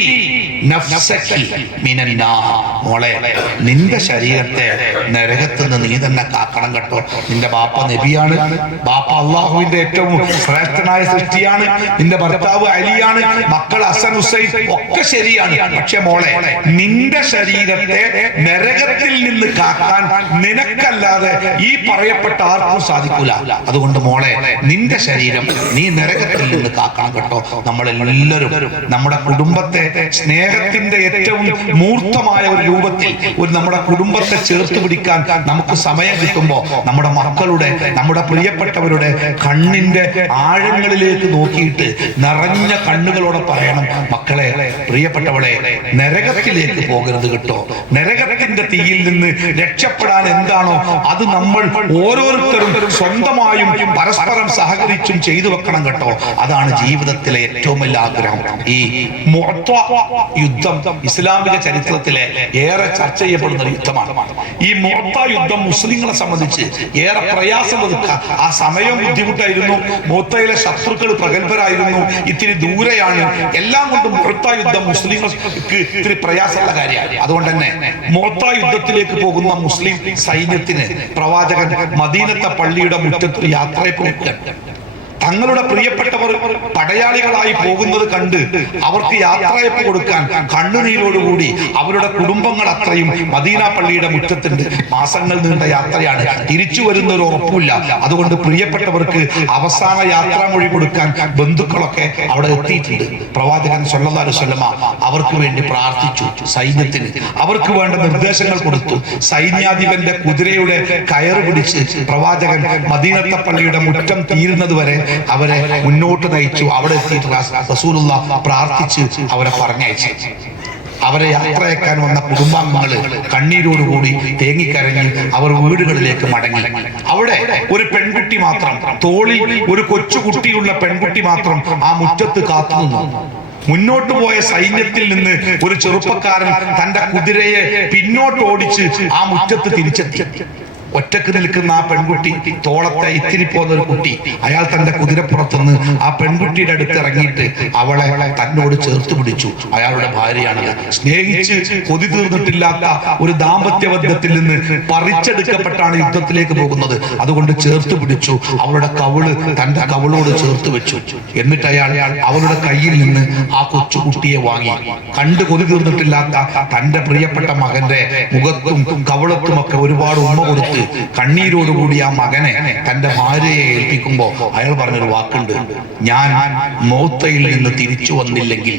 നഫ്സകി മിനന്നാർ, മോളെ നിന്റെ ശരീരത്തെ നരകത്തിൽ നിന്ന് നീ തന്നെ കാക്കണം കേട്ടോ. നിന്റെ ബാപ്പ നബിയാണ്, ബാപ്പ അള്ളാഹുവിന്റെ ഏറ്റവും ശ്രേഷ്ഠനായ സൃഷ്ടിയാണ്, നിന്റെ ഭർത്താവ് അലിയാണ്, മക്കൾ ഹസൻ ഹുസൈൻ ഒക്കെ ശരിയാണ്. പക്ഷെ മോളെ, നിന്റെ ശരീരത്തെ നരകത്തിൽ നിന്ന് കാക്കാൻ നിനക്കല്ലാതെ ഈ പറയപ്പെട്ട ആർക്കും സാധിക്കൂല. അതുകൊണ്ട് മോളെ, നിന്റെ ശരീരം നീ നരകത്തിൽ നിന്ന് കാക്കണം കേട്ടോ. നമ്മളെല്ലാവരും നമ്മുടെ കുടുംബത്തെ സ്നേഹത്തിന്റെ ഏറ്റവും മൂർത്തമായ ഒരു രൂപത്തിൽ നമ്മുടെ കുടുംബത്തെ ചേർത്ത് പിടിക്കാൻ നമുക്ക് സമയം കിട്ടുമ്പോൾ നമ്മുടെ മക്കളുടെ, നമ്മുടെ പ്രിയപ്പെട്ടവരുടെ കണ്ണിന്റെ ആഴങ്ങളിലേക്ക് നോക്കിയിട്ട് നിറഞ്ഞ കണ്ണുകളോടെ പറയണം, മക്കളെ, പ്രിയപ്പെട്ടവളെ, നരകത്തിലേക്ക് പോകരുത് കേട്ടോ. നരകത്തിന്റെ തീയിൽ നിന്ന് രക്ഷപ്പെടാൻ എന്താണോ അത് നമ്മൾ ഓരോരുത്തരും സ്വന്തമായും പരസ്പരം സഹകരിച്ചും ചെയ്തു വെക്കണം കേട്ടോ. അതാണ് ജീവിതത്തിലെ ഏറ്റവും വലിയ ആഗ്രഹം. ഈ മുഅത്ത യുദ്ധം ഇസ്ലാമിക ചരിത്രത്തിലെ ഏറെ ചർച്ച ചെയ്യപ്പെടുന്ന ഒരു യുദ്ധമാണ്. ഈ മുഅത്ത യുദ്ധം മുസ്ലിങ്ങളെ സംബന്ധിച്ച് ഏറെ പ്രയാസം ഒതുക്കുക. ആ സമയം ബുദ്ധിമുട്ടായിരുന്നു, മുഅത്തയിലെ ശത്രുക്കൾ പ്രഗത്ഭരായിരുന്നു, ഇത്തിരി ദൂരെയാണ്, എല്ലാം കൊണ്ടും മുഅത്ത യുദ്ധം മുസ്ലിങ്ങൾക്ക് ഇത്തിരി പ്രയാസമുള്ള കാര്യമാണ്. അതുകൊണ്ട് തന്നെ മുഅത്ത യുദ്ധത്തിലേക്ക് പോകുന്ന മുസ്ലിം സൈന്യത്തിന് പ്രവാചകൻ മദീനത്തെ പള്ളിയുടെ മുറ്റത്ത് യാത്രയെ തങ്ങളുടെ പ്രിയപ്പെട്ടവർ പടയാളികളായി പോകുന്നത് കണ്ട് അവർക്ക് യാത്രയപ്പ് കൊടുക്കാൻ കണ്ണുനീരോടുകൂടി അവരുടെ കുടുംബങ്ങൾ അത്രയും മദീന പള്ളിയുടെ മുറ്റത്തുണ്ട്. മാസങ്ങൾ നീണ്ട യാത്രയാണ്, തിരിച്ചു വരുന്ന ഒരു ഉറപ്പില്ല. അതുകൊണ്ട് പ്രിയപ്പെട്ടവർക്ക് അവസാന യാത്രാമൊഴി കൊടുക്കാൻ ബന്ധുക്കളൊക്കെ അവിടെ എത്തിയിട്ടുണ്ട്. പ്രവാചകൻ സ്വല്ലല്ലാഹു അലൈഹി വസല്ലമ അവർക്ക് വേണ്ടി പ്രാർത്ഥിച്ചു. സൈന്യത്തിന് അവർക്ക് വേണ്ട നിർദ്ദേശങ്ങൾ കൊടുത്തു. സൈന്യാധിപന്റെ കുതിരയുടെ കയറ് പിടിച്ച് പ്രവാചകൻ മദീനത്തെ പള്ളിയുടെ മുറ്റം തീരുന്നത് വരെ അവരെ മുന്നോട്ട് നയിച്ചു. അവിടെ എത്തിയിട്ട് റസൂലുള്ളാഹി പ്രാർത്ഥിച്ച് അവരെ പറഞ്ഞയച്ചു. അവരെ യാത്രയക്കാൻ വന്ന കുടുംബാംഗങ്ങള് കണ്ണീരോടുകൂടി തേങ്ങിക്കരഞ്ഞ് അവർ വീടുകളിലേക്ക് മടങ്ങി. അവിടെ ഒരു പെൺകുട്ടി മാത്രം, തോളിൽ ഒരു കൊച്ചുകുട്ടിയുള്ള പെൺകുട്ടി മാത്രം ആ മുറ്റത്ത് കാത്തുനിന്നു. മുന്നോട്ട് പോയ സൈന്യത്തിൽ നിന്ന് ഒരു ചെറുപ്പക്കാരൻ തന്റെ കുതിരയെ പിന്നോട്ട് ഓടിച്ച് ആ മുറ്റത്ത് തിരിച്ചെത്തി. ഒറ്റക്ക് നിൽക്കുന്ന ആ പെൺകുട്ടി, തോളത്തെ ഇത്തിരി പോകുന്ന ഒരു കുട്ടി, അയാൾ തന്റെ കുതിരപ്പുറത്തുനിന്ന് ആ പെൺകുട്ടിയുടെ അടുത്ത് ഇറങ്ങിയിട്ട് അവളെ തന്നോട് ചേർത്ത് പിടിച്ചു. അയാളുടെ ഭാര്യയാണത്. സ്നേഹിച്ച് കൊതി തീർന്നിട്ടില്ലാത്ത ഒരു ദാമ്പത്യ ബന്ധത്തിൽ നിന്ന് പറിച്ചെടുക്കപ്പെട്ടാണ് യുദ്ധത്തിലേക്ക് പോകുന്നത്. അതുകൊണ്ട് ചേർത്ത് പിടിച്ചു. അവളുടെ കവിള് തന്റെ കവിളോട് ചേർത്ത് വെച്ചു. എന്നിട്ട് അയാൾ അവളുടെ കയ്യിൽ നിന്ന് ആ കൊച്ചുകുട്ടിയെ വാങ്ങി. കണ്ടു കൊതി തീർന്നിട്ടില്ലാത്ത തന്റെ പ്രിയപ്പെട്ട മകന്റെ മുഖത്തും കവിളത്തും ഒക്കെ ഒരുപാട് ഉമ്മ കൊടുത്ത് കണ്ണീരോടുകൂടി ആ മകനെ തന്റെ ഭാര്യയെ ഏൽപ്പിക്കുമ്പോ അയാൾ പറഞ്ഞൊരു വാക്കുണ്ട്: ഞാൻ മൗത്തയിൽ നിന്ന് തിരിച്ചു വന്നില്ലെങ്കിൽ,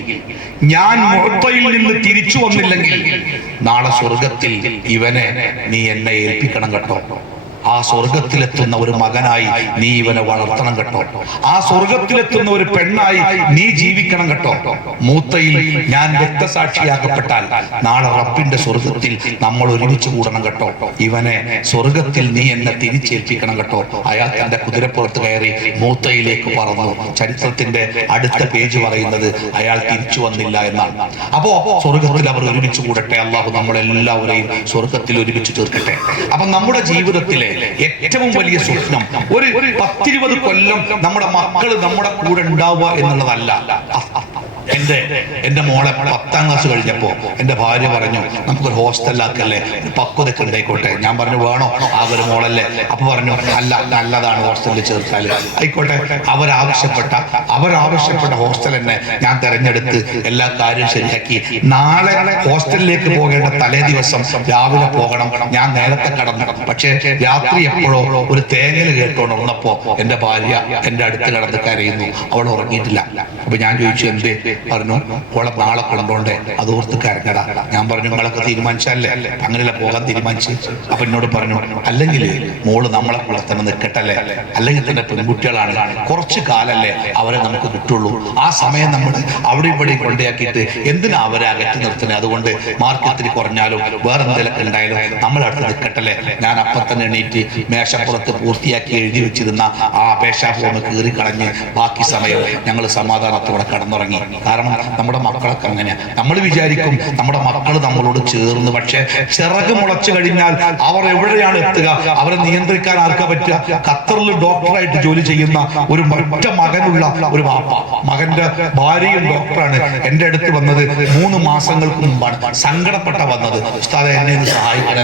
നാളെ സ്വർഗത്തിൽ ഇവനെ നീ എന്നെ ഏൽപ്പിക്കണം കേട്ടോ. ആ സ്വർഗത്തിലെത്തുന്ന ഒരു മകനായി നീ ഇവനെ വളർത്തണം കേട്ടോ. ആ സ്വർഗത്തിലെത്തുന്ന ഒരു പെണ്ണായി നീ ജീവിക്കണം കേട്ടോ. മൂത്തയിൽ ഞാൻ രക്തസാക്ഷിയാക്കപ്പെട്ടാൽ നാളെ റബ്ബിന്റെ സ്വർഗത്തിൽ നമ്മൾ ഒരുമിച്ച് കൂടണം കേട്ടോ. ഇവനെ സ്വർഗത്തിൽ നീ എന്നെ തിരിച്ചേൽപ്പിക്കണം കേട്ടോ. അയാൾ തന്റെ കുതിരപ്പുറത്ത് കയറി മൂത്തയിലേക്ക് പറന്നു. ചരിത്രത്തിന്റെ അടുത്ത പേജ് പറയുന്നത് അയാൾ തിരിച്ചു വന്നില്ല എന്നാണ്. അപ്പോ സ്വർഗത്തിൽ അവർ ഒരുമിച്ച് കൂടട്ടെ. അള്ളാഹു നമ്മളെല്ലാവരെയും സ്വർഗത്തിൽ ഒരുമിച്ച് തീർക്കട്ടെ. അപ്പൊ നമ്മുടെ ജീവിതത്തിലെ ഏറ്റവും വലിയ സ്വപ്നം ഒരു 10-20 കൊല്ലം നമ്മുടെ മക്കള് നമ്മുടെ കൂടെ ഉണ്ടാവുക എന്നുള്ളതല്ല. എന്റെ മോളെ 10ാം ക്ലാസ് കഴിഞ്ഞപ്പോ എന്റെ ഭാര്യ പറഞ്ഞു, നമുക്കൊരു ഹോസ്റ്റലിലാക്കല്ലേ, പക്വതൊക്കെ ഉണ്ടായിക്കോട്ടെ. ഞാൻ പറഞ്ഞു, വേണോ? ആ ഒരു മോളല്ലേ. അപ്പൊ പറഞ്ഞു, അല്ല, നല്ലതാണ് ഹോസ്റ്റലിൽ ചേർത്താല്. ആയിക്കോട്ടെ. അവരാവശ്യപ്പെട്ട ഹോസ്റ്റൽ തന്നെ ഞാൻ തെരഞ്ഞെടുത്ത് എല്ലാ കാര്യവും ശരിയാക്കി. നാളെ ഹോസ്റ്റലിലേക്ക് പോകേണ്ട തലേ ദിവസം രാവിലെ പോകണം. ഞാൻ നേരത്തെ കടന്നു. പക്ഷേ രാത്രി എപ്പോഴോ ഒരു തേങ്ങൽ കേട്ടോണർന്നപ്പോ എന്റെ ഭാര്യ എന്റെ അടുത്ത് കിടന്ന് കരയുന്നു. അവൾ ഉറങ്ങിയിട്ടില്ല. അപ്പൊ ഞാൻ ചോദിച്ചു, എന്തേ? പറഞ്ഞു, ഓളെ നാളെ കൊണ്ടോണ്ടേ, അത് ഓർത്ത് കരഞ്ഞടാ. ഞാൻ പറഞ്ഞു, നിങ്ങളൊക്കെ തീരുമാനിച്ചല്ലേ? അങ്ങനെയല്ല, പോകാൻ തീരുമാനിച്ചു. അപ്പൊ എന്നോട് പറഞ്ഞു, അല്ലെങ്കിൽ മോള് നമ്മളെ കൂടെ തന്നെ നിൽക്കട്ടല്ലേ, അല്ലെങ്കിൽ തന്നെ പെൺകുട്ടികളാണ്, കുറച്ച് കാലല്ലേ അവരെ നമുക്ക് കിട്ടുള്ളൂ. ആ സമയം നമ്മൾ അവിടെ ഇവിടെ കൊണ്ടയാക്കിയിട്ട് എന്തിനാ അവരെ അകറ്റി നിർത്തുന്നത്? അതുകൊണ്ട് മാർക്കറ്റിൽ കുറഞ്ഞാലും വേറെ എന്തെങ്കിലും ഉണ്ടായാലും നമ്മളടുത്ത് നിൽക്കട്ടല്ലേ. ഞാൻ അപ്പം തന്നെ എണീറ്റ് മേശപ്പുറത്ത് പൂർത്തിയാക്കി എഴുതി വെച്ചിരുന്ന ആ അപേക്ഷാ ഫോം കീറിക്കളഞ്ഞ് ബാക്കി സമയം ഞങ്ങൾ സമാധാനത്തോടെ കടന്നുറങ്ങി. കാരണം നമ്മുടെ മക്കളൊക്കെ അങ്ങനെയാ. നമ്മൾ വിചാരിക്കും നമ്മുടെ മക്കൾ നമ്മളോട് ചേർന്ന്, പക്ഷെ ചിറക് മുളച്ചു കഴിഞ്ഞാൽ അവർ എവിടെയാണ് എത്തുക? അവരെ നിയന്ത്രിക്കാൻ ആർക്കാ പറ്റുക? ഖത്തറിൽ ഡോക്ടറായിട്ട് ജോലി ചെയ്യുന്ന ഒരു ഒറ്റ മകനുള്ള ഒരു വാപ്പ, മകന്റെ ഭാര്യയും ഡോക്ടറാണ്, എന്റെ അടുത്ത് വന്നത് 3 മാസങ്ങൾക്ക് മുമ്പാണ്. സങ്കടപ്പെട്ട വന്നത്, ഉസ്താദെ എന്നെ സഹായിക്കാൻ,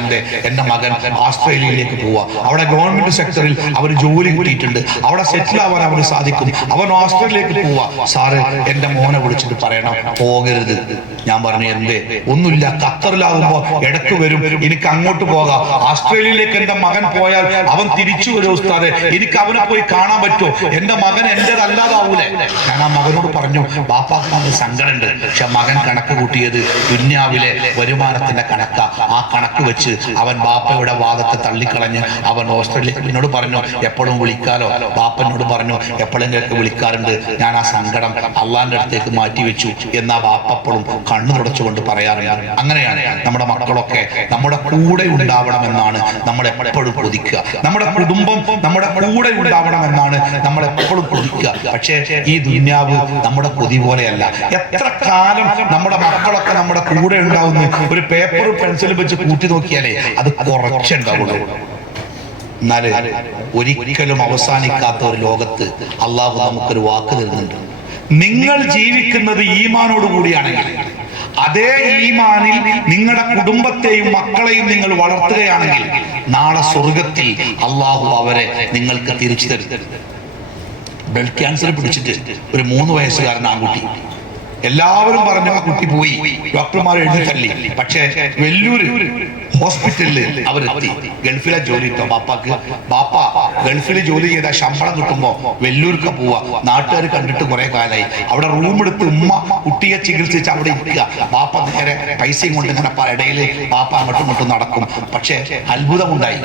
എന്റെ മകൻ ഓസ്ട്രേലിയയിലേക്ക് പോവാ, അവിടെ ഗവൺമെന്റ് സെക്ടറിൽ അവർ ജോലി കിട്ടിയിട്ടുണ്ട്, അവിടെ സെറ്റിൽ ആവാൻ അവന് സാധിക്കും, അവൻ ഓസ്ട്രേലിയയിലേക്ക് പോവാ. സാറ് എന്റെ മോനെ വിളിച്ചിട്ട് പറയണം, പോകരുത്. ഞാൻ പറഞ്ഞു, എന്തേ? ഒന്നുമില്ല, ഖത്തറിലാകുമ്പോ ഇടക്ക് വരും, എനിക്ക് അങ്ങോട്ട് പോകാം. ഓസ്ട്രേലിയയിലേക്ക് എന്റെ മകൻ പോയാൽ അവൻ തിരിച്ചു വരും ഉസ്താദെ, എനിക്ക് അവനെ പോയി കാണാൻ പറ്റുമോ? എന്റെ മകൻ എന്റേതല്ലാതാവൂലേ? ഞാൻ ആ മകനോട് പറഞ്ഞു, ബാപ്പാക്ക് സങ്കടമുണ്ട്, പക്ഷെ മകൻ കണക്ക് കൂട്ടിയത് ദുന്യാവിലെ വരുമാനത്തിന്റെ കണക്ക. ആ കണക്ക് വെച്ച് അവൻ ബാപ്പയുടെ വാദത്തെ തള്ളിക്കളഞ്ഞ് അവൻ ഓസ്ട്രേലിയ. എന്നോട് പറഞ്ഞു, എപ്പോഴും വിളിക്കാലോ. ബാപ്പനോട് പറഞ്ഞു, എപ്പോഴെങ്കിലൊക്കെ വിളിക്കാറുണ്ട്. ഞാൻ ആ സങ്കടം അള്ളാന്റെ അടുത്തേക്ക് മാറ്റിവെച്ചു എന്നാ ബാപ്പപ്പോഴും കണ്ണു തുടച്ചുകൊണ്ട് പറയാറുണ്ട്. അങ്ങനെയാണ് നമ്മുടെ മക്കളൊക്കെ നമ്മുടെ കൂടെ ഉണ്ടാവണമെന്നാണ് നമ്മൾ എപ്പോഴും കൊതിക്കുക. നമ്മുടെ കുടുംബം നമ്മുടെ കൂടെ ഉണ്ടാവണമെന്നാണ് നമ്മൾ എപ്പോഴും കൊതിക്കുക. പക്ഷേ ഈ ദുന്യാവ് നമ്മുടെ കൊതി പോലെയല്ല. എത്ര കാലം നമ്മുടെ മക്കളൊക്കെ നമ്മുടെ കൂടെ ഉണ്ടാവുന്ന ഒരു പേപ്പറും പെൻസിലും വെച്ച് കൂട്ടി നോക്കിയാലേ അത് കുറച്ചുണ്ടാവുള്ളൂ. എന്നാല് ഒരിക്കലും അവസാനിക്കാത്ത ഒരു ലോകത്ത് അള്ളാഹു നമുക്കൊരു വാക്ക് തരുന്നുണ്ട്. നിങ്ങൾ ജീവിക്കുന്നത് ഈമാനോട് കൂടിയാണെങ്കിൽ, അതേ ഈമാനിൽ നിങ്ങളുടെ കുടുംബത്തെയും മക്കളെയും നിങ്ങൾ വളർത്തുകയാണെങ്കിൽ, നാളെ സ്വർഗത്തിൽ അള്ളാഹു അവരെ നിങ്ങൾക്ക് തിരിച്ചു തരും. ബ്ലഡ് ക്യാൻസർ പിടിച്ചിട്ട് ഒരു 3 വയസ്സുകാരൻ ആൺകുട്ടി, എല്ലാവരും പറഞ്ഞു ആ കുട്ടി പോയി, ഡോക്ടർമാർ എഴുതി തള്ളി. പക്ഷേ വെല്ലൂര് ഹോസ്പിറ്റലിൽ അവരെത്തി. ഗൾഫിലെ ജോലി കിട്ടോ ബാപ്പാക്ക്. ബാപ്പ ഗൾഫിൽ ജോലി ചെയ്ത ശമ്പളം കിട്ടുമ്പോ വെല്ലൂർക്ക് പോവാ. നാട്ടുകാർ കണ്ടിട്ട് കുറെ കാലമായി. അവിടെ റൂം എടുത്ത് ഉമ്മ കുട്ടിയെ ചികിത്സിച്ച് അവിടെ ഇരിക്കുക. ബാപ്പ നേരെ പൈസയും കൊണ്ട് ഇങ്ങനെ ഇടയിൽ ബാപ്പ അങ്ങോട്ടും ഇങ്ങോട്ടും നടക്കും. പക്ഷെ അത്ഭുതമുണ്ടായി.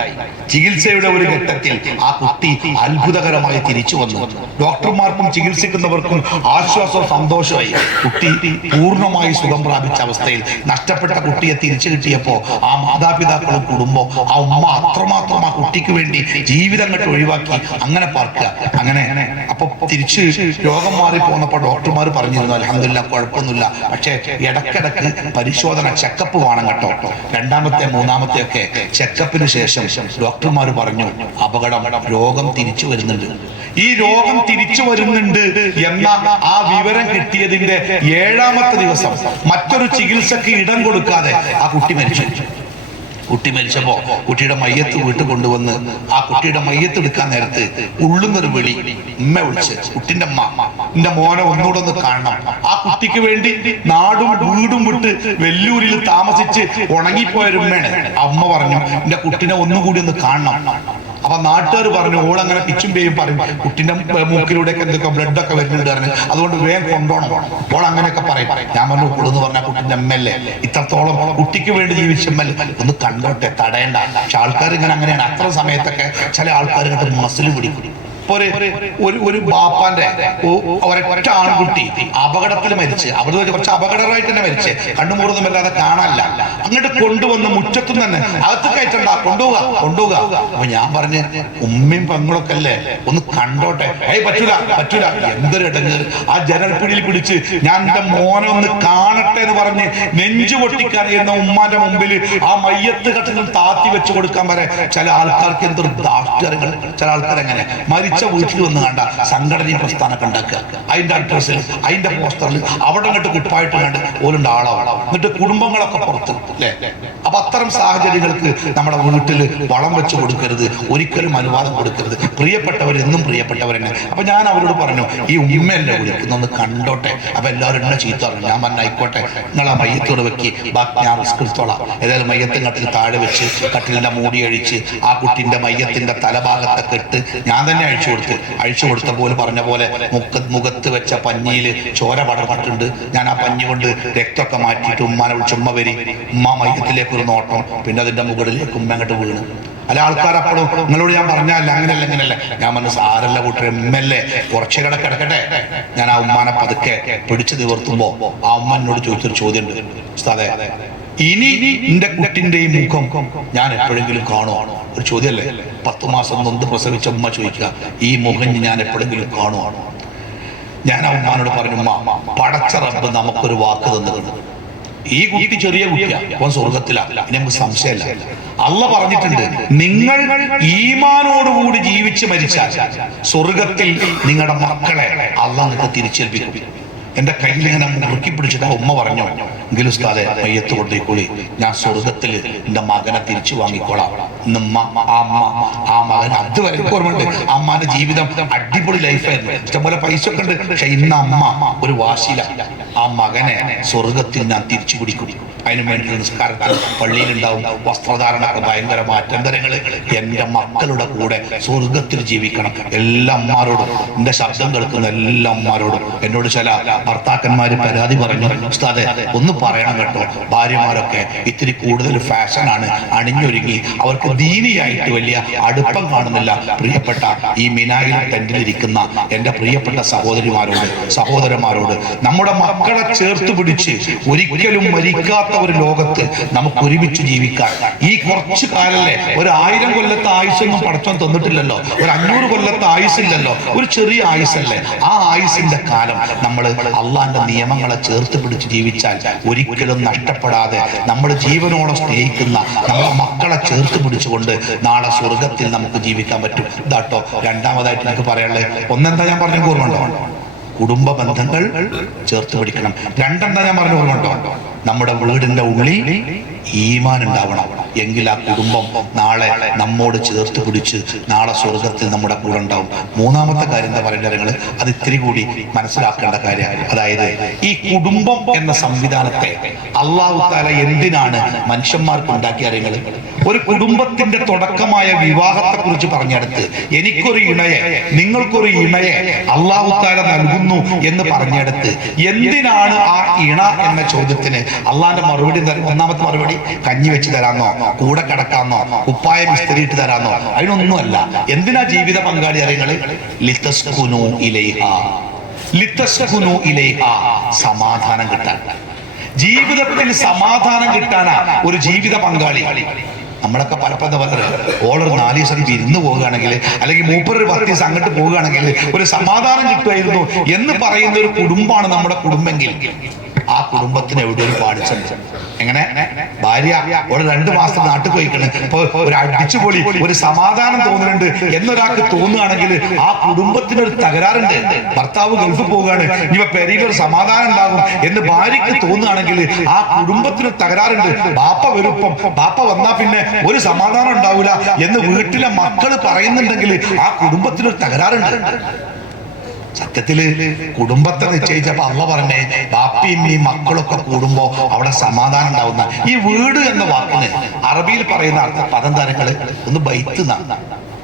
ചികിത്സയുടെ ഒരു ഘട്ടത്തിൽ ആ കുട്ടി അത്ഭുതകരമായി തിരിച്ചു വന്നു. ഡോക്ടർമാർക്കും ചികിത്സിക്കുന്നവർക്കും ആശ്വാസവും സന്തോഷമായി. കുട്ടി പൂർണ്ണമായി സുഖം പ്രാപിച്ച അവസ്ഥയിൽ. നഷ്ടപ്പെട്ട കുട്ടിയെ തിരിച്ചു കിട്ടിയപ്പോ ആ മാതാപിതാക്കളും കുടുംബം, ആ ഉമ്മ അത്രമാത്രം ആ കുട്ടിക്ക് വേണ്ടി ജീവിതം കണ്ട് ഒഴിവാക്കി അങ്ങനെ പാർക്കുക. അങ്ങനെ അപ്പൊ തിരിച്ച് രോഗം മാറി പോന്നപ്പോ ഡോക്ടർമാർ പറഞ്ഞിരുന്നു അൽഹംദുലില്ലാ കുഴപ്പമൊന്നുമില്ല, പക്ഷെ ഇടക്കിടക്ക് പരിശോധന ചെക്കപ്പ് വേണം കേട്ടോ. രണ്ടാമത്തെ മൂന്നാമത്തെ ഒക്കെ ചെക്കപ്പിന് ശേഷം ഡോക്ടർമാർ പറഞ്ഞു അപകടം, രോഗം തിരിച്ചു വരുന്നുണ്ട്. ഈ രോഗം തിരിച്ചു വരുന്നുണ്ട് എന്ന ആ വിവരം കിട്ടിയതിന്റെ 7ാമത്തെ ദിവസം മറ്റൊരു ചികിത്സക്ക് ഇടം കൊടുക്കാതെ ആ കുട്ടി മരിച്ചു. കുട്ടി മരിച്ചപ്പോ കുട്ടിയുടെ മയ്യത്ത് വീട്ടിൽ കൊണ്ടുവന്ന് ആ കുട്ടിയുടെ മയ്യത്ത് എടുക്കാൻ നേരത്ത് ഉള്ളുന്നൊരു വിളി. ഉമ്മ വിളിച്ച്, കുട്ടിന്റെ അമ്മ, എന്റെ മോനെ ഒന്നുകൂടെ ഒന്ന് കാണണം. ആ കുട്ടിക്ക് വേണ്ടി നാടും വീടും വിട്ട് വെല്ലൂരിൽ താമസിച്ച് ഉണങ്ങിപ്പോയൊരു ഉമ്മയാണ്. അമ്മ പറഞ്ഞു എന്റെ കുട്ടിനെ ഒന്നുകൂടി ഒന്ന് കാണണം. അപ്പൊ നാട്ടുകാർ പറഞ്ഞു ഓളങ്ങനെ പിച്ചും പേയും പറയും, കുട്ടിന്റെ മൂക്കിലൂടെയൊക്കെ എന്തൊക്കെ ബ്ലഡ് ഒക്കെ വരുന്നുണ്ട് പറഞ്ഞു, അതുകൊണ്ട് വേഗം കൊണ്ടോണം. ഓൾ അങ്ങനെയൊക്കെ പറയും. ഞാൻ പറഞ്ഞു ഓളെന്ന് പറഞ്ഞ കുട്ടിന്റെ എമ്മല്ലേ, ഇത്രത്തോളം കുട്ടിക്ക് വേണ്ടി ജീവിച്ച എമ്മൽ ഒന്ന് കണ്ടോട്ടെ, തടയണ്ട. പക്ഷെ ആൾക്കാർ ഇങ്ങനെ അങ്ങനെയാണ്. അത്ര സമയത്തൊക്കെ ചില ആൾക്കാർ ഇങ്ങോട്ട് മസിൽ പിടിക്കും. ഒരു ബാപ്പാന്റെ ഒരൊറ്റ ആൺകുട്ടി അപകടത്തിൽ മരിച്ച്, അവിടെ കുറച്ച് അപകടമായിട്ട് തന്നെ മരിച്ച്, കണ്ണുമൂറുന്നുമല്ലാതെ കാണാനല്ല. അങ്ങോട്ട് കൊണ്ടുവന്ന് മുറ്റത്തും തന്നെ അകത്ത് കയറ്റണ്ട, കൊണ്ടുപോവുക. അപ്പൊ ഞാൻ പറഞ്ഞ് ഉമ്മയും പെങ്ങളൊക്കെ അല്ലേ, ഒന്ന് കണ്ടോട്ടെ. പറ്റൂല. എന്തൊരു ഇടങ്ങേറ്. ആ ജനൽപ്പിടിയിൽ പിടിച്ച് ഞാൻ എന്റെ മോനെ ഒന്ന് കാണട്ടെ എന്ന് പറഞ്ഞ് നെഞ്ചു പൊട്ടിക്കറിയുന്ന ഉമ്മാന്റെ മുമ്പിൽ ആ മയ്യത്ത് കട്ടിലും താത്തി വെച്ച് കൊടുക്കാൻ വരെ ചില ആൾക്കാർക്ക് എന്തൊരു ദാഷ്ട്യങ്ങൾ. ചില ആൾക്കാർ എങ്ങനെ മരിച്ച വീട്ടിൽ വന്ന് കണ്ട സംഘടനയും പ്രസ്ഥാനമൊക്കെ ഉണ്ടാക്കുക. അതിന്റെ അഡ്രസ്സിൽ, അതിന്റെ പോസ്റ്ററിൽ അവിടെ അങ്ങോട്ട് കുപ്പായിട്ട് കണ്ട് ഓലുണ്ട് ആളാവണം. എന്നിട്ട് കുടുംബങ്ങളൊക്കെ പുറത്ത് അല്ലേ. അപ്പൊ അത്തരം സാഹചര്യങ്ങൾക്ക് നമ്മുടെ വീട്ടിൽ വളം വെച്ച് കൊടുക്കരുത്, ഒരിക്കലും അനുവാദം കൊടുക്കരുത്. എന്നും പ്രിയപ്പെട്ടവരെന്നെ. അപ്പൊ ഞാൻ അവരോട് പറഞ്ഞു ഈ ഉമ്മയല്ലേ വിളിക്കുന്നൊന്ന് കണ്ടോട്ടെ. അപ്പൊ എല്ലാവരും എന്നെ ചീത്ത പറഞ്ഞു. ഞാൻ പറഞ്ഞ ആയിക്കോട്ടെ, നിങ്ങൾ ആ മയ്യത്തോട് വെക്കി, ബാക്കി ഞാൻ റിസ്ക് എടുത്തോളാം. ഏതായാലും മയ്യത്തും കട്ടിൽ താഴെ വെച്ച് കട്ടിലിന്റെ മൂടി അഴിച്ച് ആ കുട്ടിന്റെ മയ്യത്തിന്റെ തലഭാഗത്തൊക്കെ ഇട്ട് ഞാൻ തന്നെ അഴിച്ചു കൊടുത്ത പോലെ പറഞ്ഞ പോലെ മുഖത്ത് വെച്ച പഞ്ഞിയില് ചോര പടർന്നിട്ടുണ്ട്. ഞാൻ ആ പഞ്ഞി കൊണ്ട് രക്തമൊക്കെ മാറ്റിയിട്ട് ഉമ്മാനെ വിളിച്ച് ഉമ്മ വരി, ഉമ്മ മയ്യത്തിലേക്ക് ഒരു നോട്ടം, പിന്നെ അതിന്റെ മുകളിലേക്ക് ഉമ്മ അങ്ങോട്ട് വീണ്. അല്ല ആൾക്കാർ അപ്പോഴും നിങ്ങളോട് ഞാൻ പറഞ്ഞല്ല അങ്ങനെയല്ല. ഞാൻ പറഞ്ഞു സാരല്ല കൂട്ടരെ, ഉമ്മല്ലേ, കുറച്ച് കിടക്കട്ടെ. ഞാൻ ആ ഉമ്മാനെ പതുക്കെ പിടിച്ചു നിവർത്തുമ്പോ ആ ഉമ്മ എന്നോട് ചോദിച്ചൊരു ചോദ്യമുണ്ട്, ഉസ്താദേ ഇനി എന്റെ കുട്ടിന്റെ ഈ മുഖം ഞാൻ എപ്പോഴെങ്കിലും കാണുവാണോ? ഒരു ചോദ്യമല്ലേ. 10 മാസം നൊന്ത് പ്രസവിച്ച ഉമ്മ ചോദിക്കുക ഈ മുഖം ഞാൻ എപ്പോഴെങ്കിലും കാണുവാണോ? ഞാൻ ആ ഉമ്മാനോട് പറഞ്ഞു, ഉമ്മ പടച്ച റബ്ബ് നമുക്കൊരു വാക്ക് തന്നിട്ടുണ്ട്. ഈ കുട്ടി ചെറിയ കുട്ടിയാ, അവൻ സ്വർഗത്തിലല്ല, ഇനി നമുക്ക് സംശയമല്ല. അള്ള പറഞ്ഞിട്ടുണ്ട്, നിങ്ങൾ ഈമാനോടുകൂടി ജീവിച്ച് മരിച്ചാൽ സ്വർഗത്തിൽ നിങ്ങളുടെ മക്കളെ അള്ള നിങ്ങൾക്ക് തിരിച്ചേൽപ്പിക്കും. എന്റെ കയ്യിൽ ഇങ്ങനെ മുറുക്കി പിടിച്ചിട്ട് ആ ഉമ്മ പറഞ്ഞു, എങ്കിലും ഉസ്താദെ മയ്യത്ത് കൊണ്ടേക്കൂടി, ഞാൻ സ്വർഗത്തിൽ എന്റെ മകനെ തിരിച്ചു വാങ്ങിക്കോളാം. ആ മകൻ അതുവരെ ഓർമ്മയുണ്ട്. അമ്മാന്റെ ജീവിതം അടിപൊളി ലൈഫായിരുന്നു, ഇഷ്ടംപോലെ പൈസ ഒക്കെ ഉണ്ട്. പക്ഷെ ഇന്ന് അമ്മ ഒരു വാശിയില, ആ മകനെ സ്വർഗത്തിൽ ഞാൻ തിരിച്ചു പിടിക്കും. അതിനു വേണ്ടി നിസ്കാരത്തിൽ പള്ളിയിലുണ്ടാവും, വസ്ത്രധാരണമൊക്കെ ഭയങ്കര മാറ്റന്തരങ്ങള്. എന്റെ മക്കളുടെ കൂടെ സ്വർഗത്തിൽ ജീവിക്കണം. എല്ലാ അമ്മമാരോടും, എന്റെ ശബ്ദം കേൾക്കുന്ന എല്ലാ അമ്മമാരോടും എന്നോട് ചില ഭർത്താക്കന്മാര് പരാതി പറഞ്ഞു, ഉസ്താദെ ഒന്ന് പറയണം കേട്ടോ, ഭാര്യമാരൊക്കെ ഇത്തിരി കൂടുതൽ ഫാഷനാണ്, അണിഞ്ഞൊരുങ്ങി അവർക്ക് ദീനിയായിട്ട് വലിയ അടുപ്പം കാണുന്നില്ല. പ്രിയപ്പെട്ട ഈ മിനായിൽ ടെന്റിലിരിക്കുന്ന എന്റെ പ്രിയപ്പെട്ട സഹോദരന്മാരോട് നമ്മുടെ മക്കളെ ചേർത്ത് പിടിച്ച് ഒരിക്കലും മരിക്കാത്ത ഒരു ലോകത്ത് നമുക്ക് ഒരുമിച്ച് ജീവിക്കാൻ ഈ കുറച്ചു കാലല്ലേ, ഒരു 1000 കൊല്ലത്തെ ആയുസ്സൊന്നും പടച്ചോൻ തന്നിട്ടില്ലല്ലോ, ഒരു 500 കൊല്ലത്തെ ആയുസ്സില്ലല്ലോ, ഒരു ചെറിയ ആയുസ്സല്ലേ. ആ ആയുസിന്റെ കാലം നമ്മൾ അള്ളാന്റെ നിയമങ്ങളെ ചേർത്ത് പിടിച്ച് ജീവിച്ചാൽ ഒരിക്കലും നഷ്ടപ്പെടാതെ നമ്മൾ ജീവനോളം സ്നേഹിക്കുന്ന നമ്മുടെ മക്കളെ ചേർത്ത് പിടിച്ചുകൊണ്ട് നാളെ സ്വർഗത്തിൽ നമുക്ക് ജീവിക്കാൻ പറ്റും. ഇതാട്ടോ രണ്ടാമതായിട്ട് എനിക്ക് പറയാനുള്ളത്. ഒന്നെന്താ ഞാൻ പറഞ്ഞ ഓർമ്മയുണ്ടോ? കുടുംബ ബന്ധങ്ങൾ ചേർത്ത് പിടിക്കണം. രണ്ടെന്താ ഞാൻ പറഞ്ഞ ഓർമ്മയുണ്ടോ? നമ്മുടെ വീടിന്റെ ഉള്ളിൽ ഈമാൻ ഉണ്ടാവണം. എങ്കിൽ ആ കുടുംബം നാളെ നമ്മോട് ചേർത്ത് പിടിച്ച് നാളെ സ്വർഗത്തിൽ നമ്മുടെ കൂടെ ഉണ്ടാവും. മൂന്നാമത്തെ കാര്യം എന്താ പറയുക നിങ്ങൾ, അത് ഇത്തിരി കൂടി മനസ്സിലാക്കേണ്ട കാര്യമാണ്. അതായത് ഈ കുടുംബം എന്ന സംവിധാനത്തെ അല്ലാഹു തആല എന്തിനാണ് മനുഷ്യന്മാർക്ക് ഉണ്ടാക്കിയ അറിയങ്ങൾ? ഒരു കുടുംബത്തിന്റെ തുടക്കമായ വിവാഹത്തെ കുറിച്ച് പറഞ്ഞെടുത്ത് എനിക്കൊരു ഇണയെ നിങ്ങൾക്കൊരു ഇണയെ അല്ലാഹു തആല നൽകുന്നു എന്ന് പറഞ്ഞെടുത്ത് എന്തിനാണ് ആ ഇണ എന്ന ചോദ്യത്തിന് അള്ളാന്റെ മറുപടി? ഒന്നാമത്തെ മറുപടി കഞ്ഞി വെച്ച് തരാന്നോ, കൂടെ കിടക്കാന്നോ, കുപ്പായം ഇസ്തിരിയിട്ട് തരാന്നോ? അതിനൊന്നുമല്ല. എന്തിനാ ജീവിത പങ്കാളി അറിയങ്ങള്? ലിതസ്കുനു ഇലൈഹാ, ലിതസ്കുനു ഇലൈഹാ, സമാധാനം കിട്ടാൻ. ജീവിതത്തിൽ സമാധാനം കിട്ടാനാ ഒരു ജീവിത പങ്കാളി. നമ്മളൊക്കെ പലപ്പോഴും പറഞ്ഞത് ഓളൊരു 4 ദിവസം വിരുന്ന് പോവുകയാണെങ്കിൽ അല്ലെങ്കിൽ മൂപ്പരൊരു 10 ദിവസം അങ്ങോട്ട് പോവുകയാണെങ്കിൽ ഒരു സമാധാനം കിട്ടുമായിരുന്നു എന്ന് പറയുന്ന ഒരു കുടുംബമാണ് നമ്മുടെ കുടുംബമെങ്കിൽ ആ കുടുംബത്തിന് എവിടെയും പാടിച്ചുണ്ട്. എങ്ങനെ ഭാര്യ ഒരു 2 മാസം നാട്ടിൽ പോയിക്കണ്, ഇപ്പൊ ഒരു അടിച്ചുപൊളി ഒരു സമാധാനം തോന്നുന്നുണ്ട് എന്നൊരാൾക്ക് തോന്നുകയാണെങ്കിൽ ആ കുടുംബത്തിനൊരു തകരാറുണ്ട്. ഭർത്താവ് ഗൾഫ് പോവുകയാണ്, ഇവ പെരയിൽ ഒരു സമാധാനം ഉണ്ടാകും എന്ന് ഭാര്യയ്ക്ക് തോന്നുകയാണെങ്കിൽ ആ കുടുംബത്തിന് തകരാറുണ്ട്. ബാപ്പ വരുപ്പം, ബാപ്പ വന്നാ പിന്നെ ഒരു സമാധാനം ഉണ്ടാവില്ല എന്ന് വീട്ടിലെ മക്കള് പറയുന്നുണ്ടെങ്കിൽ ആ കുടുംബത്തിനൊരു തകരാറുണ്ട്. സത്യത്തില് കുടുംബത്തെ നിശ്ചയിച്ചപ്പോ അള്ള പറഞ്ഞേ ബാപ്പിയും ഈ മക്കളൊക്കെ കൂടുമ്പോ അവിടെ സമാധാനം ഉണ്ടാവുന്ന. ഈ വീട് എന്ന വാക്കിന് അറബിയിൽ പറയുന്ന പദം തരങ്ങള് ഒന്ന് ബൈത്തുന്നാണ്.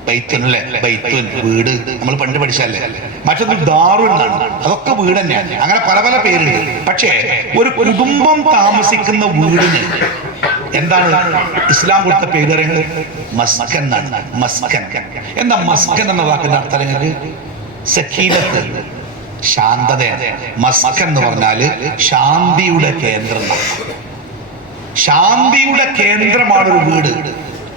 ബൈത്തുനല്ലേ, ബൈത്തുൻ വീട്, നമ്മൾ പണ്ട് പഠിച്ചല്ലേ. മറ്റൊന്ന് ദാറുൻ എന്നാണ്, അതൊക്കെ വീട് തന്നെയാണ്. അങ്ങനെ പല പല പേരുണ്ട്. പക്ഷേ ഒരു കുടുംബം താമസിക്കുന്ന വീടിന് എന്താണ് ഇസ്ലാം കൊടുത്ത പേര് പറയുന്നത്? മസ്കൻ എന്നാണ്. മസ്കൻ. എന്താ മസ്കൻ എന്ന വാക്കിന്റെ അർത്ഥം നിങ്ങൾക്ക്? സക്കീനത്ത്, ശാന്തതയാണ്. മസ്കൻ എന്ന് പറഞ്ഞാല് ശാന്തിയുടെ കേന്ദ്രം. ശാന്തിയുടെ കേന്ദ്രമാണ് ഒരു വീട്.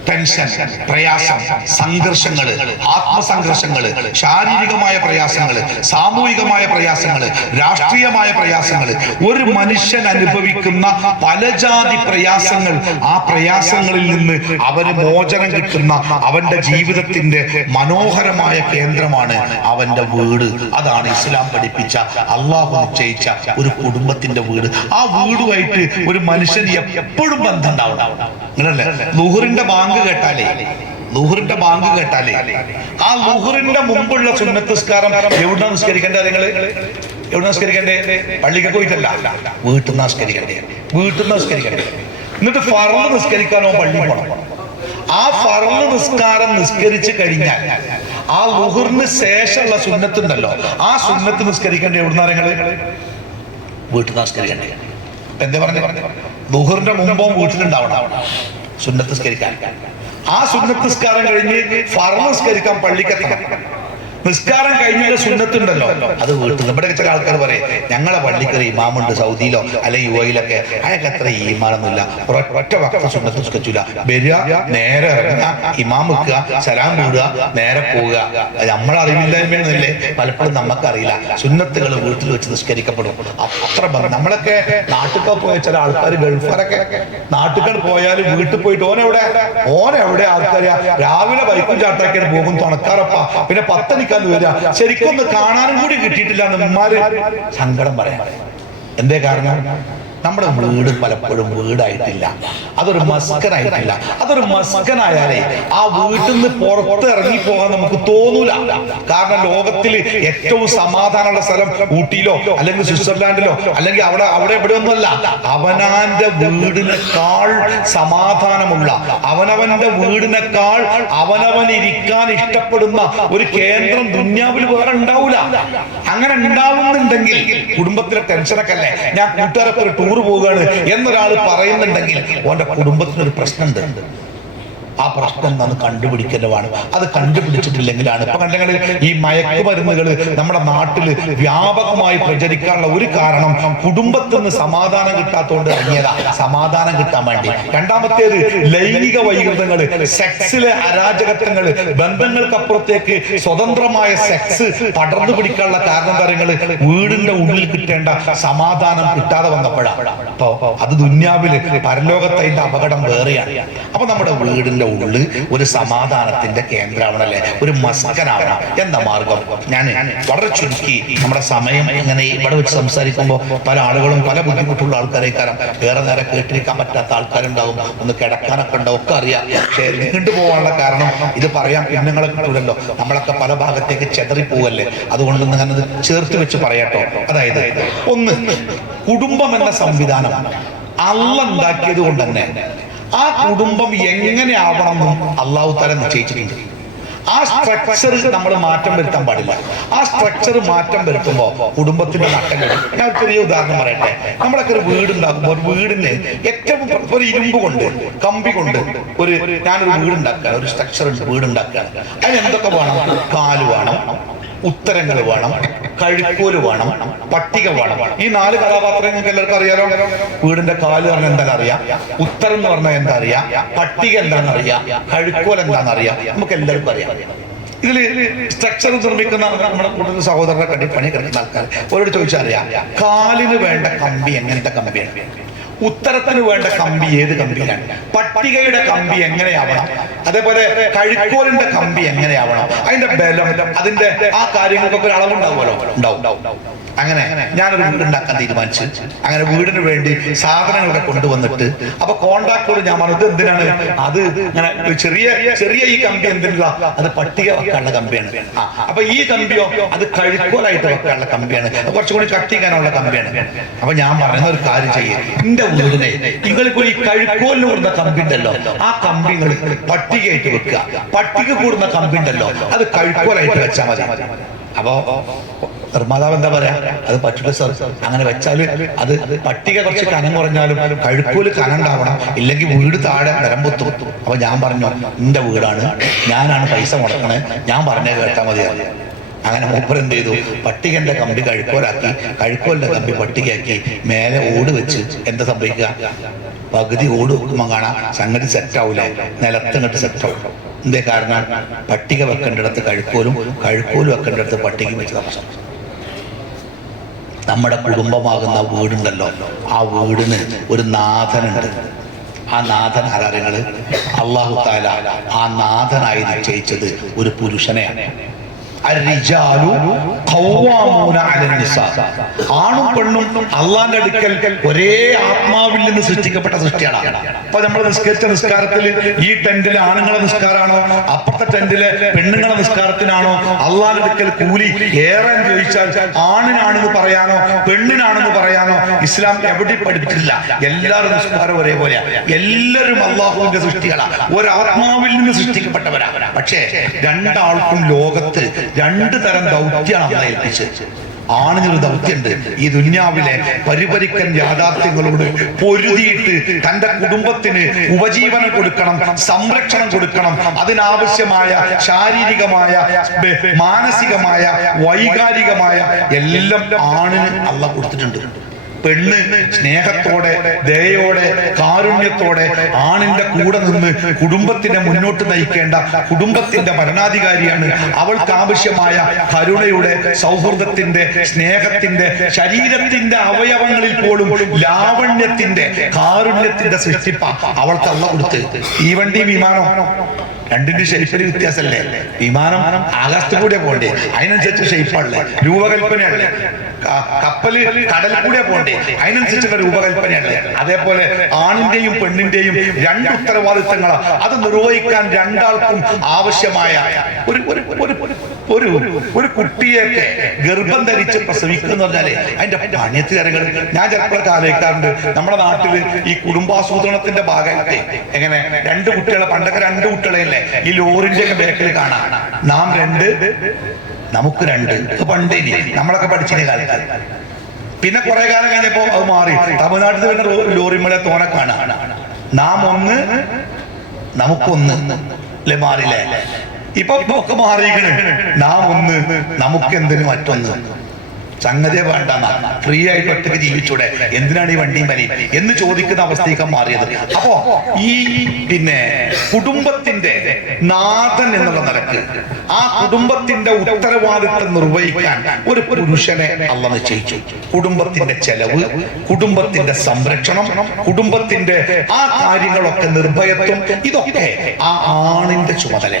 ടെൻഷൻ, പ്രയാസം, സംഘർഷങ്ങള്, ആത്മസംഘർഷങ്ങള്, ശാരീരികമായ പ്രയാസങ്ങള്, സാമൂഹികമായ പ്രയാസങ്ങള്, രാഷ്ട്രീയമായ പ്രയാസങ്ങള്, ഒരു മനുഷ്യൻ അനുഭവിക്കുന്ന പലജാതി പ്രയാസങ്ങൾ, ആ പ്രയാസങ്ങളിൽ നിന്ന് അവന് മോചനം കിട്ടുന്ന അവന്റെ ജീവിതത്തിന്റെ മനോഹരമായ കേന്ദ്രമാണ് അവന്റെ വീട്. അതാണ് ഇസ്ലാം പഠിപ്പിച്ച, അള്ളാഹു നിശ്ചയിച്ച ഒരു കുടുംബത്തിന്റെ വീട്. ആ വീടുമായിട്ട് ഒരു മനുഷ്യന് എപ്പോഴും ബന്ധം ഉണ്ടാവണം. അങ്ങനല്ലേ? ളുഹറിന്റെ ബാങ്ക് കേട്ടാലേ, ളുഹറിന്റെ ബാങ്ക് കേട്ടാലേ ആ ളുഹറിന്റെ മുമ്പുള്ള സുന്നത്ത് നിസ്കാരം എവിടെ നിസ്കരിക്കേണ്ടത്? നിങ്ങള് എവിടെ നിസ്കരിക്കണ്ടേ? പള്ളിക്ക് പോയിട്ടല്ല, വീട്ടിൽ നിന്ന് നിസ്കരിക്കണ്ടേ. വീട്ടിൽ നിന്ന് നിസ്കരിക്കണ്ടേ. എന്നിട്ട് ഫർള് നിസ്കരിക്കാനോ പള്ളി പോകണം. ആ ഫർള് നിസ്കാരം നിസ്കരിച്ചു കഴിഞ്ഞാൽ ആ ളുഹറിന് ശേഷമുള്ള സുന്നത്തുണ്ടല്ലോ, ആ സുന്നത്ത് നിസ്കരിക്കേണ്ടത് എവിടുന്നാ? നിങ്ങള് വീട്ടിൽ നിന്ന് നിസ്കരിക്കണ്ടേ. എന്താ പറഞ്ഞു? ളുഹറിന്റെ മുമ്പോ വീട്ടിലുണ്ടാവണം സുന്നത്ത് നിസ്കരിക്കാൻ. ആ സുന്നത്ത് നിസ്കാരം കഴിഞ്ഞ് ഫർള് നിസ്കരിക്കാൻ പള്ളിക്കെത്തണം. നിസ്കാരം കഴിഞ്ഞ സുന്നത്തുണ്ടല്ലോ അത് വീട്ടിൽ. നമ്മുടെ ചില ആൾക്കാർ പറയും ഞങ്ങളെ പള്ളിക്കൊരു ഇമാമുണ്ട് സൗദിയിലോ അല്ലെങ്കിൽ UAE-ലൊക്കെ, അയാൾക്ക് അത്ര ഈമാനൊന്നുമില്ല, ഒറ്റ വക്ത സുന്നത്ത് നിസ്കരിച്ചില്ല. വരിക, നേരെ ഇറങ്ങുക, ഇമാം വെക്കുക, സലാം കൂടുക, നേരെ പോവുക. നമ്മളെ അറിവില്ലായ്മയൊന്നുമില്ലേ? പലപ്പോഴും നമുക്കറിയില്ല. സുന്നത്തുകൾ വീട്ടിൽ വെച്ച് നിസ്കരിക്കപ്പെടും. അത്ര നമ്മളൊക്കെ നാട്ടിൽ പോയ ചില ആൾക്കാർ, ഗൾഫാരൊക്കെ നാട്ടുകാർ പോയാൽ വീട്ടിൽ പോയിട്ട് ഓനെവിടെ ആൾക്കാർ രാവിലെ ബൈക്കും ചാട്ടാക്കിയാണ് പോകും, തുണക്കാറപ്പ, പിന്നെ 10 വരിക, ശരിക്കൊന്ന് കാണാനും കൂടി കിട്ടിയിട്ടില്ല നമ്മാര് സങ്കടം പറയാം. എന്തേ കാരണം? നമ്മുടെ വീട് പലപ്പോഴും വീടായിട്ടില്ല, അതൊരു മസ്കനായിട്ടില്ല. അതൊരു മസ്കനായാലേ ആ വീട്ടിൽ നിന്ന് പുറത്ത് ഇറങ്ങി പോകാൻ നമുക്ക് തോന്നൂല. കാരണം ലോകത്തിൽ ഏറ്റവും സമാധാനമുള്ള സ്ഥലം ഊട്ടിയിലോ അല്ലെങ്കിൽ സ്വിറ്റ്സർലാൻഡിലോ അല്ലെങ്കിൽ അവിടെ എവിടെയൊന്നുമല്ല. അവനാന്റെ വീടിനേക്കാൾ സമാധാനമുള്ള, അവനവന്റെ വീടിനേക്കാൾ അവനവൻ ഇരിക്കാൻ ഇഷ്ടപ്പെടുന്ന ഒരു കേന്ദ്രം ദുന്യാവിൽ വേറെ ഉണ്ടാവൂല. അങ്ങനെ ഉണ്ടാവുന്നുണ്ടെങ്കിൽ കുടുംബത്തിലെ ടെൻഷനൊക്കെ അല്ലേ, ഞാൻ കൂട്ടുകാരൊക്കെ ഒരു ടൂർ പോവുകയാണ് എന്നൊരാൾ പറയുന്നുണ്ടെങ്കിൽ ഓന്റെ കുടുംബത്തിനൊരു പ്രശ്നമുണ്ട്. ആ പ്രശ്നം എന്താന്ന് കണ്ടുപിടിക്കേണ്ടതാണ്. അത് കണ്ടുപിടിച്ചിട്ടില്ലെങ്കിലാണ് ഇപ്പൊ കണ്ടെങ്കിൽ ഈ മയക്കുമരുന്നുകൾ നമ്മുടെ നാട്ടിൽ വ്യാപകമായി പ്രചരിക്കാനുള്ള ഒരു കാരണം കുടുംബത്തിൽ നിന്ന് സമാധാനം കിട്ടാത്തതുകൊണ്ട് ഇറങ്ങിയതാ, സമാധാനം കിട്ടാൻ വേണ്ടി. രണ്ടാമത്തേത് ലൈംഗിക വൈകൃതങ്ങള്, സെക്സിലെ അരാജകത്വങ്ങള്, ബന്ധങ്ങൾക്കപ്പുറത്തേക്ക് സ്വതന്ത്രമായ സെക്സ് പടർന്നു പിടിക്കാനുള്ള കാരണം കാര്യങ്ങള് വീടിന്റെ ഉള്ളിൽ കിട്ടേണ്ട സമാധാനം കിട്ടാതെ വന്നപ്പോഴാണ്. അപ്പൊ അത് ദുന്യാവില്, പരലോകത്തെ അപകടം വേറെയാണ്. അപ്പൊ നമ്മുടെ വീടിന്റെ ഉള്ളിൽ ഒരു സമാധാനത്തിന്റെ കേന്ദ്രമാവണല്ലേ, ഒരു മസ്കനാവണം. എന്താ മാർഗം? ഞാൻ വളരെ ചുരുക്കി, നമ്മുടെ സമയം ഇങ്ങനെ ഇവിടെ വെച്ച് സംസാരിക്കുമ്പോൾ പല ആളുകളും പല ബുദ്ധിമുട്ടുള്ള ആൾക്കാരെ കാരണം വേറെ നേരെ കേട്ടിരിക്കാൻ പറ്റാത്ത ആൾക്കാരുണ്ടാവും, ഒന്ന് കിടക്കാനൊക്കെ ഉണ്ടാവും, ഒക്കെ അറിയാം. പക്ഷേ നീണ്ടു പോകാനുള്ള കാരണം ഇത് പറയാൻ പിന്നങ്ങളെ കിട്ടൂലല്ലോ, നമ്മളൊക്കെ പല ഭാഗത്തേക്ക് ചെതറിപ്പോവല്ലേ. അതുകൊണ്ട് ഞാനത് ചേർത്ത് വെച്ച് പറയാട്ടോ. അതായത് ഒന്ന്, കുടുംബം എന്ന സംവിധാനം അള്ളാഹ് ഉണ്ടാക്കിയത് കൊണ്ട് തന്നെ ആ കുടുംബം എങ്ങനെ ആവണമെന്നും അള്ളാഹു തആല നിശ്ചയിച്ചിട്ടുണ്ട്. ആ സ്ട്രക്ചർ നമ്മൾ മാറ്റം വരുത്താൻ പാടില്ല. ആ സ്ട്രക്ചർ മാറ്റം വരുത്തുമ്പോൾ കുടുംബത്തിന്റെ നട്ടം വരും. ഞാൻ ഒരു ചെറിയ ഉദാഹരണം പറയട്ടെ. നമ്മളൊക്കെ ഒരു വീടുണ്ടാക്കുമ്പോൾ ഒരു വീടിന് ഏറ്റവും ഒരു ഇരുമ്പ് കൊണ്ട്, കമ്പി കൊണ്ട് ഞാനൊരു വീടുണ്ടാക്കുകയാണ്, ഒരു സ്ട്രക്ചർ വീടുണ്ടാക്കുകയാണ്. അതിന് എന്തൊക്കെ വേണം? കാല് വേണം, ഉത്തരങ്ങൾ വേണം, കഴുക്കോല് വേണം, പട്ടിക വേണം. ഈ 4 കഥാപാത്രങ്ങൾ നിങ്ങൾക്ക് എല്ലാവർക്കും അറിയാലോ. വീടിന്റെ കാല് പറഞ്ഞാൽ എന്താണെന്ന് അറിയാം, ഉത്തരം എന്ന് പറഞ്ഞാൽ എന്താ അറിയാം, പട്ടിക എന്താണെന്ന് അറിയാം, കഴുക്കോൽ എന്താണെന്ന് അറിയാം, നമുക്ക് എല്ലാവർക്കും അറിയാം. ഇതില് സ്ട്രക്ചർ നിർമ്മിക്കുന്ന നമ്മുടെ കൂടുതൽ സഹോദരനെ കണ്ടി പണി കിടക്കുന്ന ആൾക്കാർ അവരോട് ചോദിച്ചാൽ അറിയാം, കാലിന് വേണ്ട കമ്പി എങ്ങനത്തെ കമ്പിയാണ്, ഉത്തരത്തിന് വേണ്ട കമ്പി ഏത് കമ്പിയാണ്, പട്ടികയുടെ കമ്പി എങ്ങനെയാവണം, അതേപോലെ കഴുക്കോലിന്റെ കമ്പി എങ്ങനെയാവണം, അതിന്റെ ബലം, അതിന്റെ ആ കാര്യങ്ങൾക്കൊക്കെ ഒരു അളവുണ്ടാവുമല്ലോ, ഉണ്ടാവും. അങ്ങനെ ഞാനൊരു വീടുണ്ടാക്കാൻ തീരുമാനിച്ചു. അങ്ങനെ വീടിന് വേണ്ടി സാധനങ്ങളൊക്കെ കൊണ്ടുവന്നിട്ട് അപ്പൊ കോൺട്രാക്ടറോട് ഞാൻ പറഞ്ഞു, ഇത് എന്തിനാണ്? അത് ഇങ്ങനെ ചെറിയ ഈ കമ്പി എന്തിനുള്ള? അത് പട്ടിക വെക്കാനുള്ള കമ്പിയാണ്. അപ്പൊ ഈ കമ്പിയോ അത് കഴുക്കോലായിട്ട് വെക്കാനുള്ള കമ്പിയാണ്, കുറച്ചുകൂടി കട്ടിക്കാനുള്ള കമ്പിയാണ്. അപ്പൊ ഞാൻ പറയുന്ന ഒരു കാര്യം ചെയ്യും, എന്റെ വീടിനെ നിങ്ങൾക്ക് ഈ കഴുക്കോലിന് കൂടുന്ന കമ്പി ഉണ്ടല്ലോ, ആ കമ്പികൾ പട്ടികയായിട്ട് വെക്കുക. പട്ടിക കൂടുന്ന കമ്പി ഉണ്ടല്ലോ, അത് കഴുക്കോലായിട്ട് വെച്ചാൽ മതി. അപ്പോ നിർമ്മാതാവ് എന്താ പറയാ, അത് പറ്റില്ല സർ, അങ്ങനെ വെച്ചാല് അത് പട്ടിക കുറച്ച് കനം കുറഞ്ഞാലും കഴുക്കൂല് കനണ്ടാവണം, ഇല്ലെങ്കിൽ വീട് താഴെ നിരമ്പുത്തും. അപ്പൊ ഞാൻ പറഞ്ഞു, എന്റെ വീടാണ്, ഞാനാണ് പൈസ മുടക്കണേ, ഞാൻ പറഞ്ഞേ കേട്ടാ മതിയാവും. അങ്ങനെ മൂപ്പർ എന്ത് ചെയ്തു, പട്ടികന്റെ കമ്പി കഴുക്കോലാക്കി, കഴുക്കോലിന്റെ കമ്പി പട്ടികയാക്കി, മേലെ ഓട് വെച്ച് എന്താ സംഭവിക്കുക, പകുതി ഓട് വെക്കുമ്പോൾ കാണാം സംഗതി സെറ്റാവൂല, നിലത്തങ്ങോട്ട് സെറ്റാവും. എന്തേ കാരണം? പട്ടിക വെക്കേണ്ടിടത്ത് കഴുക്കോലും, കഴുക്കോലും വെക്കേണ്ടിടത്ത് പട്ടികയും വെച്ച് താമസം. നമ്മുടെ കുടുംബമാകുന്ന വീടുണ്ടല്ലോ, ആ വീടിന് ഒരു നാഥനുണ്ട്. ആ നാഥൻ ആരാധനകള് അല്ലാഹു തആല ആ നാഥനായി നിശ്ചയിച്ചത് ഒരു പുരുഷനെയാണ്. ആണും പെണ്ണും അള്ളാന്റെ അടുക്കൽ ഒരേ ആത്മാവിൽ നിന്ന് സൃഷ്ടിക്കപ്പെട്ട സൃഷ്ടിയാണ്. അപ്പൊ നമ്മൾ നിസ്കരിച്ച നിസ്കാരത്തിൽ ഈ ടെന്റിലെ ആണുങ്ങളെ നിസ്കാരമാണോ, അപ്പുറത്തെ ടെന്റിലെ പെണ്ണുങ്ങളെ നിസ്കാരത്തിനാണോ അള്ളാന്റെ അടുക്കൽ കൂലി ഏറെ എന്ന് ചോദിച്ചാൽ ആണിനാണെന്ന് പറയാനോ പെണ്ണിനാണെന്ന് പറയാനോ ഇസ്ലാം എവിടെ പഠിപ്പിച്ചില്ല. എല്ലാവരും നിസ്കാരം ഒരേപോലെയാണ്. എല്ലാവരും അള്ളാഹുവിന്റെ സൃഷ്ടികളാണ്, ഒരാത്മാവിൽ നിന്ന് സൃഷ്ടിക്കപ്പെട്ടവരാണ്. പക്ഷേ രണ്ടാൾക്കും ലോകത്ത് 2 തരം ദൗത്യമാണ് അള്ളാഹ് ഏൽപ്പിച്ചത്. ആണിനൊരു ദൗത്യമുണ്ട്, ഈ ദുനിയാവിലെ പരിപരിക്കൻ യാഥാർത്ഥ്യങ്ങളോട് പൊരുതിയിട്ട് തന്റെ കുടുംബത്തിന് ഉപജീവനം കൊടുക്കണം, സംരക്ഷണം കൊടുക്കണം. അതിനാവശ്യമായ ശാരീരികമായ, മാനസികമായ, വൈകാരികമായ എല്ലാം ആണിന് അള്ളാഹ് കൊടുത്തിട്ടുണ്ട്. പെണ്ണ് സ്നേഹത്തോടെ, ദയയോടെ, കാരുണ്യത്തോടെ ആണിന്റെ കൂടെ നിന്ന് കുടുംബത്തിനെ മുന്നോട്ട് നയിക്കേണ്ട കുടുംബത്തിന്റെ ഭരണാധികാരിയാണ്. അവൾക്ക് ആവശ്യമായ കരുണയുടെ, സൗഹൃദത്തിന്റെ, സ്നേഹത്തിന്റെ, ശരീരത്തിന്റെ അവയവങ്ങളിൽ പോലും ലാവണ്യത്തിന്റെ, കാരുണ്യത്തിന്റെ സൃഷ്ടിപ്പ അവൾക്ക് അള്ളാഹ് കൊടുത്ത്. ഈ വണ്ടി വിമാനം രണ്ടിന്റെ ഷെയ്പ്പിന് വ്യത്യാസമല്ലേ? വിമാനം ആകാശത്ത് കൂടെ പോണ്ടേ, അതിനനുസരിച്ച് ഷെയ്പ്പാണല്ലേ, രൂപകൽപ്പനയല്ലേ. കപ്പല് കടലിൽ കൂടെ പോണ്ടേ, അതിനനുസരിച്ചുള്ള രൂപകൽപ്പനയല്ലേ. അതേപോലെ ആണിന്റെയും പെണ്ണിന്റെയും 2 ഉത്തരവാദിത്തങ്ങളാണ്. അത് നിർവഹിക്കാൻ രണ്ടാൾക്കും ആവശ്യമായ ഒരു കുട്ടിയൊക്കെ ഗർഭം ധരിച്ച് പ്രസവിക്കുക എന്ന് പറഞ്ഞാലേ അതിന്റെ പണിയത്തിരങ്ങൾ ഞാൻ ചിലപ്പോഴൊക്കെ ആലോചിക്കാറുണ്ട്. നമ്മുടെ നാട്ടില് ഈ കുടുംബാസൂത്രണത്തിന്റെ ഭാഗമായിട്ട് എങ്ങനെ 2 കുട്ടികളെ, പണ്ടൊക്കെ 2 കുട്ടികളെയല്ലേ ഈ ലോറിന്റെ ഒക്കെ ബാക്കിൽ കാണാം. നാം 2 നമുക്ക് 2 പണ്ടേനി നമ്മളൊക്കെ പഠിച്ചിരുന്ന കാലത്ത്. പിന്നെ കുറെ കാലം കഴിഞ്ഞപ്പോ അത് മാറി. തമിഴ്നാട്ടിൽ പിന്നെ ലോറിമേലെ തോനെ കാണാം. നാം 1 നമുക്കൊന്ന് അല്ലെ, മാറില്ലേ? ഇപ്പൊ ഒക്കെ മാറിയിരിക്കണ്. നാം 1 നമുക്ക് എന്തിനു മറ്റൊന്ന്. സംഗതിയെ വേണ്ട, ഫ്രീ ആയിട്ട് ഒറ്റയ്ക്ക് ജീവിച്ചൂടെ, എന്തിനാണ് ഈ വണ്ടിയും പനി എന്ന് ചോദിക്കുന്ന അവസ്ഥയ്ക്ക് മാറിയത്. അപ്പോ ഈ കുടുംബത്തിന്റെ നാഥൻ എന്നുള്ള നിലക്ക് ആ കുടുംബത്തിന്റെ ഉത്തരവാദിത്വം നിർവഹിക്കാൻ ഒരു പുരുഷനെ അള്ളാഹ് നിശ്ചയിച്ചു. കുടുംബത്തിന്റെ ചെലവ്, കുടുംബത്തിന്റെ സംരക്ഷണം, കുടുംബത്തിന്റെ ആ കാര്യങ്ങളൊക്കെ നിർഭയത്വം, ഇതൊക്കെ ആ ആണിന്റെ ചുമതല.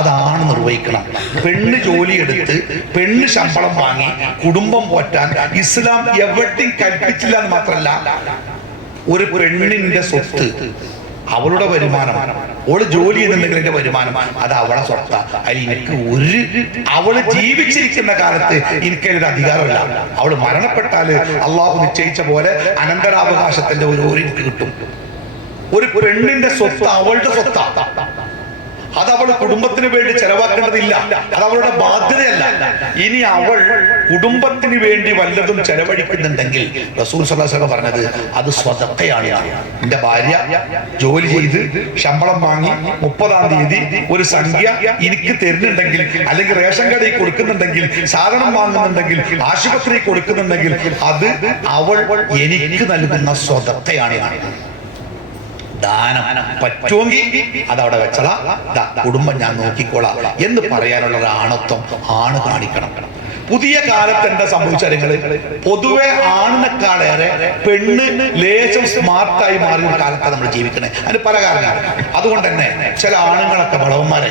അതാണ് നിർവഹിക്കണം. പെണ്ണ് ജോലിയെടുത്ത് പെണ്ണ് ശമ്പളം വാങ്ങി കുടുംബം പോറ്റാൻ ഇസ്ലാം എവിടെയും കൽപ്പിച്ചില്ല എന്ന് മാത്രമല്ല, ഒരു പെണ്ണിന്റെ സ്വത്ത് അവളുടെ വരുമാനം, അവള് ജോലി ചെയ്യുന്നുണ്ടെങ്കിൽ എന്റെ വരുമാനം അത് അവളെ സ്വത്താ. അതിൽ എനിക്ക് അവള് ജീവിച്ചിരിക്കുന്ന കാലത്ത് എനിക്കതിനൊരു അധികാരമില്ല. അവള് മരണപ്പെട്ടാല് അള്ളാഹു നിശ്ചയിച്ച പോലെ അനന്തരാവകാശത്തിന്റെ ഒരു എനിക്ക് കിട്ടും. ഒരു പെണ്ണിന്റെ സ്വത്ത് അവളുടെ സ്വത്താ. അത് അവൾ കുടുംബത്തിന് വേണ്ടി ചെലവാക്കേണ്ടതില്ല, അത് അവളുടെ ബാധ്യതയല്ല. ഇനി അവൾ കുടുംബത്തിന് വേണ്ടി വല്ലതും ചെലവഴിക്കുന്നുണ്ടെങ്കിൽ റസൂൽ സ്വല്ലല്ലാഹു അലൈഹി വസല്ലം പറഞ്ഞത് അത് സ്വതക്കയാണ്. എന്റെ ഭാര്യ ജോലി ചെയ്ത് ശമ്പളം വാങ്ങി 30-ാം തീയതി ഒരു സംഖ്യ എനിക്ക് തരുന്നുണ്ടെങ്കിൽ, അല്ലെങ്കിൽ റേഷൻ കടയിൽ കൊടുക്കുന്നുണ്ടെങ്കിൽ, സാധനം വാങ്ങുന്നുണ്ടെങ്കിൽ, ആശുപത്രിയിൽ കൊടുക്കുന്നുണ്ടെങ്കിൽ, അത് അവൾ എനിക്ക് നൽകുന്ന സ്വതക്കയാണ്. ദാനം പറ്റുമെങ്കിൽ അതവിടെ വെച്ചളാ, കുടുംബം ഞാൻ നോക്കിക്കോളാം എന്ന് പറയാനുള്ള ഒരു ആണത്വം ആണ് കാണിക്കണം. പുതിയ കാലത്ത് എന്താ സംഭവിച്ചാൽ പൊതുവെ ആണിനെക്കാളേറെ പെണ്ണ് ലേശം സ്മാർട്ടായി മാറിയ കാലത്താണ് നമ്മൾ ജീവിക്കണേ. അതിന് പല കാരണമാണ്. അതുകൊണ്ട് തന്നെ ചില ആണുങ്ങളൊക്കെ വളവന്മാരെ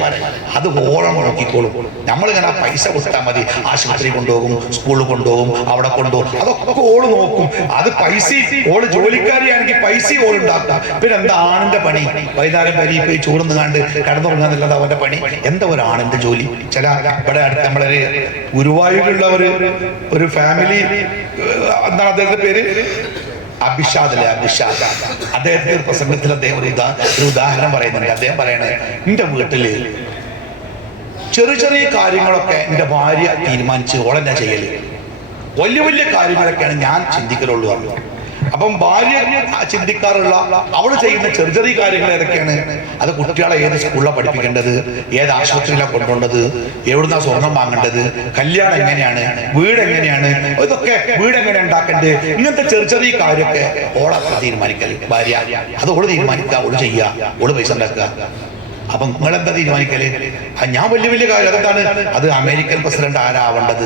അത് ഓളം നോക്കിക്കോളും. നമ്മളിങ്ങനെ പൈസ കൊടുത്താൽ മതി, ആശുപത്രി കൊണ്ടുപോകും, സ്കൂളിൽ കൊണ്ടുപോകും, അവിടെ കൊണ്ടുപോകും, അതൊക്കെ ഓള് നോക്കും. അത് പൈസ ഓള് ജോലിക്കാരിയാണെങ്കിൽ പൈസ ഓളുണ്ടാക്കാം. പിന്നെ എന്താ ആണിന്റെ പണി? വൈകുന്നേരം പരി പോയി ചോറുന്ന് കണ്ട് കിടന്നുറങ്ങാന്നില്ലത് അവന്റെ പണി. എന്താ ഒരു ആണിന്റെ ജോലി? ചില ഇവിടെ അടുത്ത് നമ്മളൊരു ഗുരുവായൂർ ഒരു ഫാമിലി, എന്താണ് അദ്ദേഹത്തിന്റെ പേര്, അഭിഷാദ് അല്ലെ, അഭിഷാദ്. അദ്ദേഹത്തിന്റെ പ്രസംഗത്തിൽ അദ്ദേഹം ഒരു ഉദാഹരണം പറയുന്നുണ്ട്. അദ്ദേഹം പറയണേ, എന്റെ വീട്ടില് ചെറിയ ചെറിയ കാര്യങ്ങളൊക്കെ എന്റെ ഭാര്യ തീരുമാനിച്ച് ഓളെന്നാ ചെയ്യല്, വലിയ വലിയ കാര്യങ്ങളൊക്കെയാണ് ഞാൻ ചിന്തിക്കലുള്ളൂ പറഞ്ഞു. അപ്പം ഭാര്യ ചിന്തിക്കാറുള്ള അവള് ചെയ്യുന്ന ചെറിയ ചെറിയ കാര്യങ്ങൾ ഏതൊക്കെയാണ്? അത് കുട്ടികളെ ഏത് സ്കൂളിലാണ് പഠിപ്പിക്കേണ്ടത്, ഏത് ആശുപത്രിയിലാണ് കൊണ്ടുപോകേണ്ടത്, എവിടുന്നാ സ്വർണം വാങ്ങേണ്ടത്, കല്യാണം എങ്ങനെയാണ്, വീട് എങ്ങനെയാണ്, ഇതൊക്കെ വീട് എങ്ങനെ ഉണ്ടാക്കേണ്ടത്, ഇങ്ങനത്തെ ചെറിയ ചെറിയ കാര്യമൊക്കെ ഓളൊക്കെ തീരുമാനിക്കല് ഭാര്യ. അത് ഓള് തീരുമാനിക്കുക, ഓള് ചെയ്യുക, ഓള് പൈസ ഉണ്ടാക്കുക. അപ്പൊ നിങ്ങളെന്താ തീരുമാനിക്കല്? ഞാൻ വലിയ വലിയ കാര്യം അതെന്താണ്? അത് അമേരിക്കൻ പ്രസിഡന്റ് ആരാവേണ്ടത്,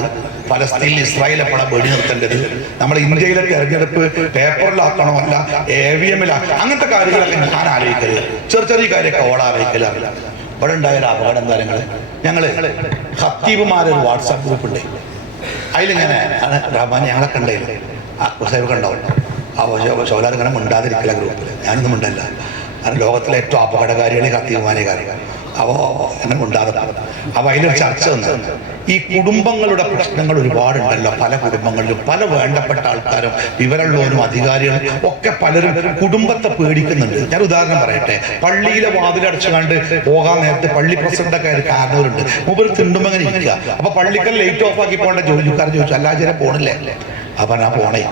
ഫലസ്തീനിൽ ഇസ്രായേൽ എപ്പോഴാണ് വെടി നിർത്തേണ്ടത്, നമ്മുടെ ഇന്ത്യയിലെ തെരഞ്ഞെടുപ്പ് പേപ്പറിലാക്കണോ അല്ല AVM-ലാക്കണോ, അങ്ങനത്തെ കാര്യങ്ങളൊക്കെ ഞാൻ ആലോചിക്കല്. ചെറിയ ചെറിയ കാര്യമൊക്കെ ഓൾ ആലോചിക്കല്. ഇവിടെ ഉണ്ടായൊരു അപകടം എന്താ? ഞങ്ങള് ഖത്തീബുമാരൊരു വാട്സാപ്പ് ഗ്രൂപ്പ് ഉണ്ട്. അതിലിങ്ങനെ റഹ്മാൻ ഞങ്ങളൊക്കെ ഉണ്ടായില്ല, സാഹിബൊക്കെ ഉണ്ടാവും. ആ ഷോലാർ ഇങ്ങനെ മിണ്ടാതിരിക്കില്ല ഗ്രൂപ്പിൽ. ഞാനൊന്നും മിണ്ടല്ല. കാരണം ലോകത്തിലെ ഏറ്റവും അപകടകാരികളെ ഖത്തീബുമാരെ കാര്യം. അപ്പോൾ അങ്ങനെ ഉണ്ടാകും. അപ്പോൾ അതിലൊരു ചർച്ച വന്നു. ഈ കുടുംബങ്ങളുടെ പ്രശ്നങ്ങൾ ഒരുപാടുണ്ടല്ലോ. പല കുടുംബങ്ങളിലും പല വേണ്ടപ്പെട്ട ആൾക്കാരും വിവരമുള്ളവരും അധികാരികളും ഒക്കെ പലരും കുടുംബത്തെ പേടിക്കുന്നുണ്ട്. ഞാൻ ഉദാഹരണം പറയട്ടെ. പള്ളിയിലെ വാതിലടച്ചു കണ്ട് പോകാൻ നേരത്തെ പള്ളി പ്രസിഡന്റൊക്കെ കാരണവരുണ്ട്. മൂപ്പര് തിണ്ടുമ്പോൾ അങ്ങനെ ഇരിക്കുക. അപ്പൊ പള്ളിക്കൽ ലൈറ്റ് ഓഫ് ആക്കി പോകേണ്ട ജോലിക്കാരൻ ചോദിച്ചു, അല്ലാതെ പോണില്ലേ? അപ്പൊ ഞാൻ പോണേ.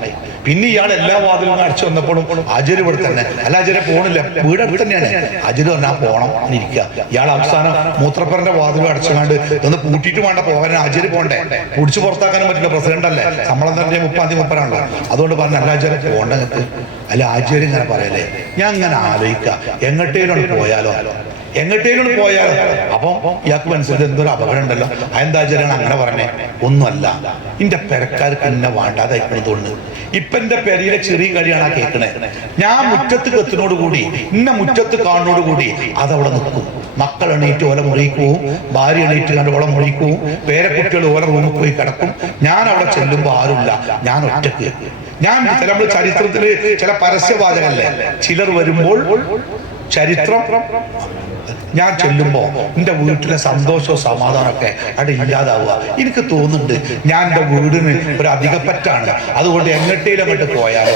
പിന്നെ ഇയാൾ എല്ലാ വാതിലും അടിച്ചു വന്നപ്പോഴും അജര് ഇവിടെ തന്നെ, അല്ല അജരെ പോണില്ല, വീട് അടുത്ത് തന്നെയാണ്. അജര് പറഞ്ഞാൽ പോണം ഇരിക്കുക. ഇയാൾ അവസാനം മൂത്രപ്പറന്റെ വാതിലും അടച്ചുകൊണ്ട് ഒന്ന് പൂട്ടിയിട്ട് വേണ്ട പോകാൻ. അജര് പോണ്ടേ, പിടിച്ചു പുറത്താക്കാനും പറ്റില്ല, പ്രസിഡന്റ് അല്ലേ, ശമ്പളം തന്നെ 30 മുപ്പതാണല്ലോ. അതുകൊണ്ട് പറഞ്ഞ അല്ല അജര് പോണ്ട നിങ്ങൾക്ക്. അല്ല ആചാര്യം ഇങ്ങനെ പറയല്ലേ. ഞാൻ ഇങ്ങനെ ആലോചിക്കുക, എങ്ങോട്ടേലും പോയാലോ, എങ്ങോട്ടേലും പോയാലോ. അപ്പം ഇയാൾക്ക് മനസ്സിലായത് എന്തൊരു അപകടം ഉണ്ടല്ലോ. അതെന്താചാര്യാണ് അങ്ങനെ പറഞ്ഞേ? ഒന്നുമല്ല, എന്റെ പെരക്കാർക്ക് എന്നെ വേണ്ടാതായിക്കണെന്ന് തോന്നുന്നു. ഇപ്പൊ എന്റെ പെരയിലെ ചെറിയ കാര്യമാണ് ആ കേൾക്കണേ. ഞാൻ മുറ്റത്ത് കത്തിനോടുകൂടി, ഇന്ന മുറ്റത്ത് കാണുന്നോടുകൂടി അതവിടെ നിൽക്കും. മക്കൾ എണീറ്റ് ഓല മുറിക്കുകയും, ഭാര്യ എണീറ്റ് കണ്ട് ഓല മുറിക്കുകയും, പേരക്കുട്ടികൾ ഓല റൂമിൽ പോയി കിടക്കും. ഞാൻ അവിടെ ചെല്ലുമ്പോ ആരുമില്ല, ഞാൻ ഒറ്റക്ക്. ഞാൻ നമ്മൾ ചരിത്രത്തില് ചില പരസ്യവാചകല്ലേ, ചിലർ വരുമ്പോൾ ചരിത്രം ഞാൻ ചെല്ലുമ്പോ എന്റെ വീട്ടിലെ സന്തോഷവും സമാധാനമൊക്കെ അവിടെ ഇല്ലാതാവുക. എനിക്ക് തോന്നുന്നുണ്ട് ഞാൻ എന്റെ വീടിന് ഒരു അധികപ്പറ്റാണ്, അതുകൊണ്ട് എങ്ങട്ടേലും അങ്ങോട്ട് പോയാലോ.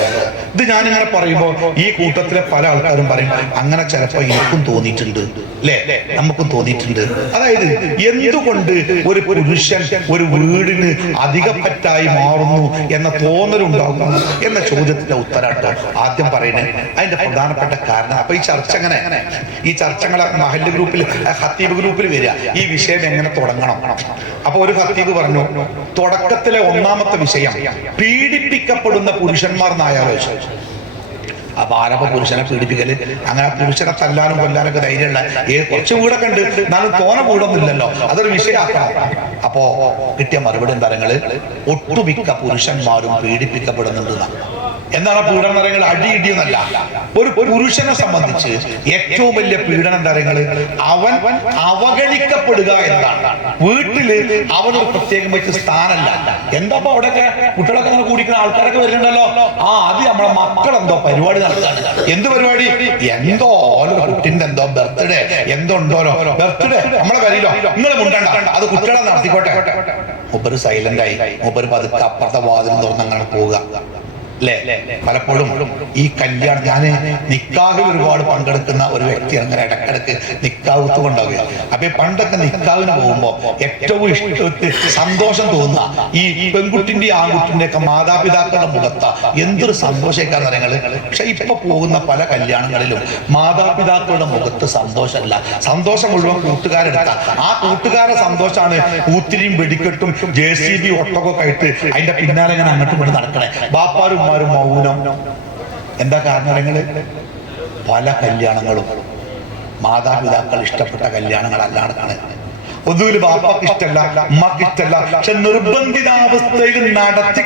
ഇത് ഞാനിങ്ങനെ പറയുമ്പോ ഈ കൂട്ടത്തിലെ പല ആൾക്കാരും പറയും അങ്ങനെ ചിലപ്പോ എനിക്കും തോന്നിയിട്ടുണ്ട്, അല്ലേ, നമുക്കും തോന്നിയിട്ടുണ്ട്. അതായത് എന്തുകൊണ്ട് ഒരു പുരുഷൻ ഒരു വീടിന് അധികപ്പറ്റായി മാറുന്നു എന്ന തോന്നലുണ്ടാകുന്നു എന്ന ചോദ്യത്തിന്റെ ഉത്തരാട്ടോ ആദ്യം പറയണേ. അതിന്റെ പ്രധാനപ്പെട്ട കാരണം. അപ്പൊ ഈ ചർച്ച മഹല്ല് ഗ്രൂപ്പിൽ ഖത്തീബ് ഗ്രൂപ്പിൽ വരിക ഈ വിഷയം എങ്ങനെ തുടങ്ങണം. അപ്പൊ ഒരു ഖത്തീബ് പറഞ്ഞു, തുടക്കത്തിലെ ഒന്നാമത്തെ വിഷയം പീഡിപ്പിക്കപ്പെടുന്ന പുരുഷന്മാർ എന്നായാലോചിച്ചു. അപ്പൊ ആരപ്പ പുരുഷനെ പീഡിപ്പിക്കല്? അങ്ങനെ പുരുഷനെ തല്ലാനും കൊല്ലാനൊക്കെ ധൈര്യമുള്ള കുറച്ച് വീടൊക്കെ ഉണ്ട്, എന്നാലും തോന വീടൊന്നുമില്ലല്ലോ, അതൊരു വിഷയമാക്കണം. അപ്പോ കിട്ടിയ മറുപടി എന്താ? ഒട്ടുമിക്ക പുരുഷന്മാരും പീഡിപ്പിക്കപ്പെടുന്നുണ്ട്. എന്താണ് പീഡന തരങ്ങൾ? അടിയിടിയൊന്നല്ല. ഒരു പുരുഷനെ സംബന്ധിച്ച് ഏറ്റവും വലിയ പീഡന തരങ്ങൾ അവൻ അവഗണിക്കപ്പെടുക എന്നതാണ്. വീട്ടില് അവനൊരു പ്രത്യേകം വെച്ച സ്ഥാനമല്ല. എന്താ അവിടെയൊക്കെ കുട്ടികളൊക്കെ അങ്ങനെ കൂടിക്കുന്ന ആൾക്കാരൊക്കെ വരുന്നുണ്ടല്ലോ, അത് നമ്മളെ മക്കളെന്തോ പരിപാടി നടത്താണ്. എന്ത് പരിപാടി? എന്തോ കുട്ടിന്റെ എന്തോ ബർത്ത്ഡേ എന്തോ ഉണ്ടോലോ, ബർത്ത്ഡേ നമ്മളെ വരില്ലോ, നിങ്ങൾ മുണ്ടണ്ട, അത് കുട്ടികളെ നടത്തിക്കോട്ടെ. മൂപ്പര് സൈലന്റ് ആയി, മൂപ്പര് പതുക്കെ അപ്പുറത്തെ വാതിൽ തുറന്ന് അങ്ങനെ പോവുക. അല്ലേ? പലപ്പോഴും ഈ കല്യാണം, ഞാൻ നിക്കാഹിൽ ഒരുപാട് പങ്കെടുക്കുന്ന ഒരു വ്യക്തിയാണ്. അങ്ങനെ ഇടക്കിടക്ക് നിക്കാഹത്ത് കൊണ്ടാവുക. അപ്പൊ പണ്ടൊക്കെ നിക്കാഹിന് പോകുമ്പോ ഏറ്റവും സന്തോഷം തോന്നുന്ന ഈ പെൺകുട്ടിന്റെ ആൺകുട്ടിന്റെ ഒക്കെ മാതാപിതാക്കളുടെ മുഖത്ത എന്തൊരു സന്തോഷിക്കാൻ കാര്യങ്ങള്. പക്ഷെ ഇപ്പൊ പോകുന്ന പല കല്യാണങ്ങളിലും മാതാപിതാക്കളുടെ മുഖത്ത് സന്തോഷമല്ല, സന്തോഷം മുഴുവൻ കൂട്ടുകാരെടുത്ത. ആ കൂട്ടുകാരുടെ സന്തോഷമാണ് കൂത്തിരിയും വെടിക്കെട്ടും JCB ഒട്ടൊക്കെ ആയിട്ട് അതിന്റെ പിന്നാലെ ഇങ്ങനെ അങ്ങോട്ടും ഇങ്ങോട്ട് നടക്കണേ. ബാപ്പാരും മൗനം. എന്താ കാരണം? പല കല്യാണങ്ങളും മാതാപിതാക്കൾ ഇഷ്ടപ്പെട്ട കല്യാണങ്ങളല്ലാണ്ടാണ്. ഒന്നുകിൽ ബാപ്പാക്ക് ഇഷ്ടമല്ല, ഉമ്മക്ക് ഇഷ്ടമല്ല, പക്ഷെ നിർബന്ധിതാവസ്ഥയിൽ നടത്തി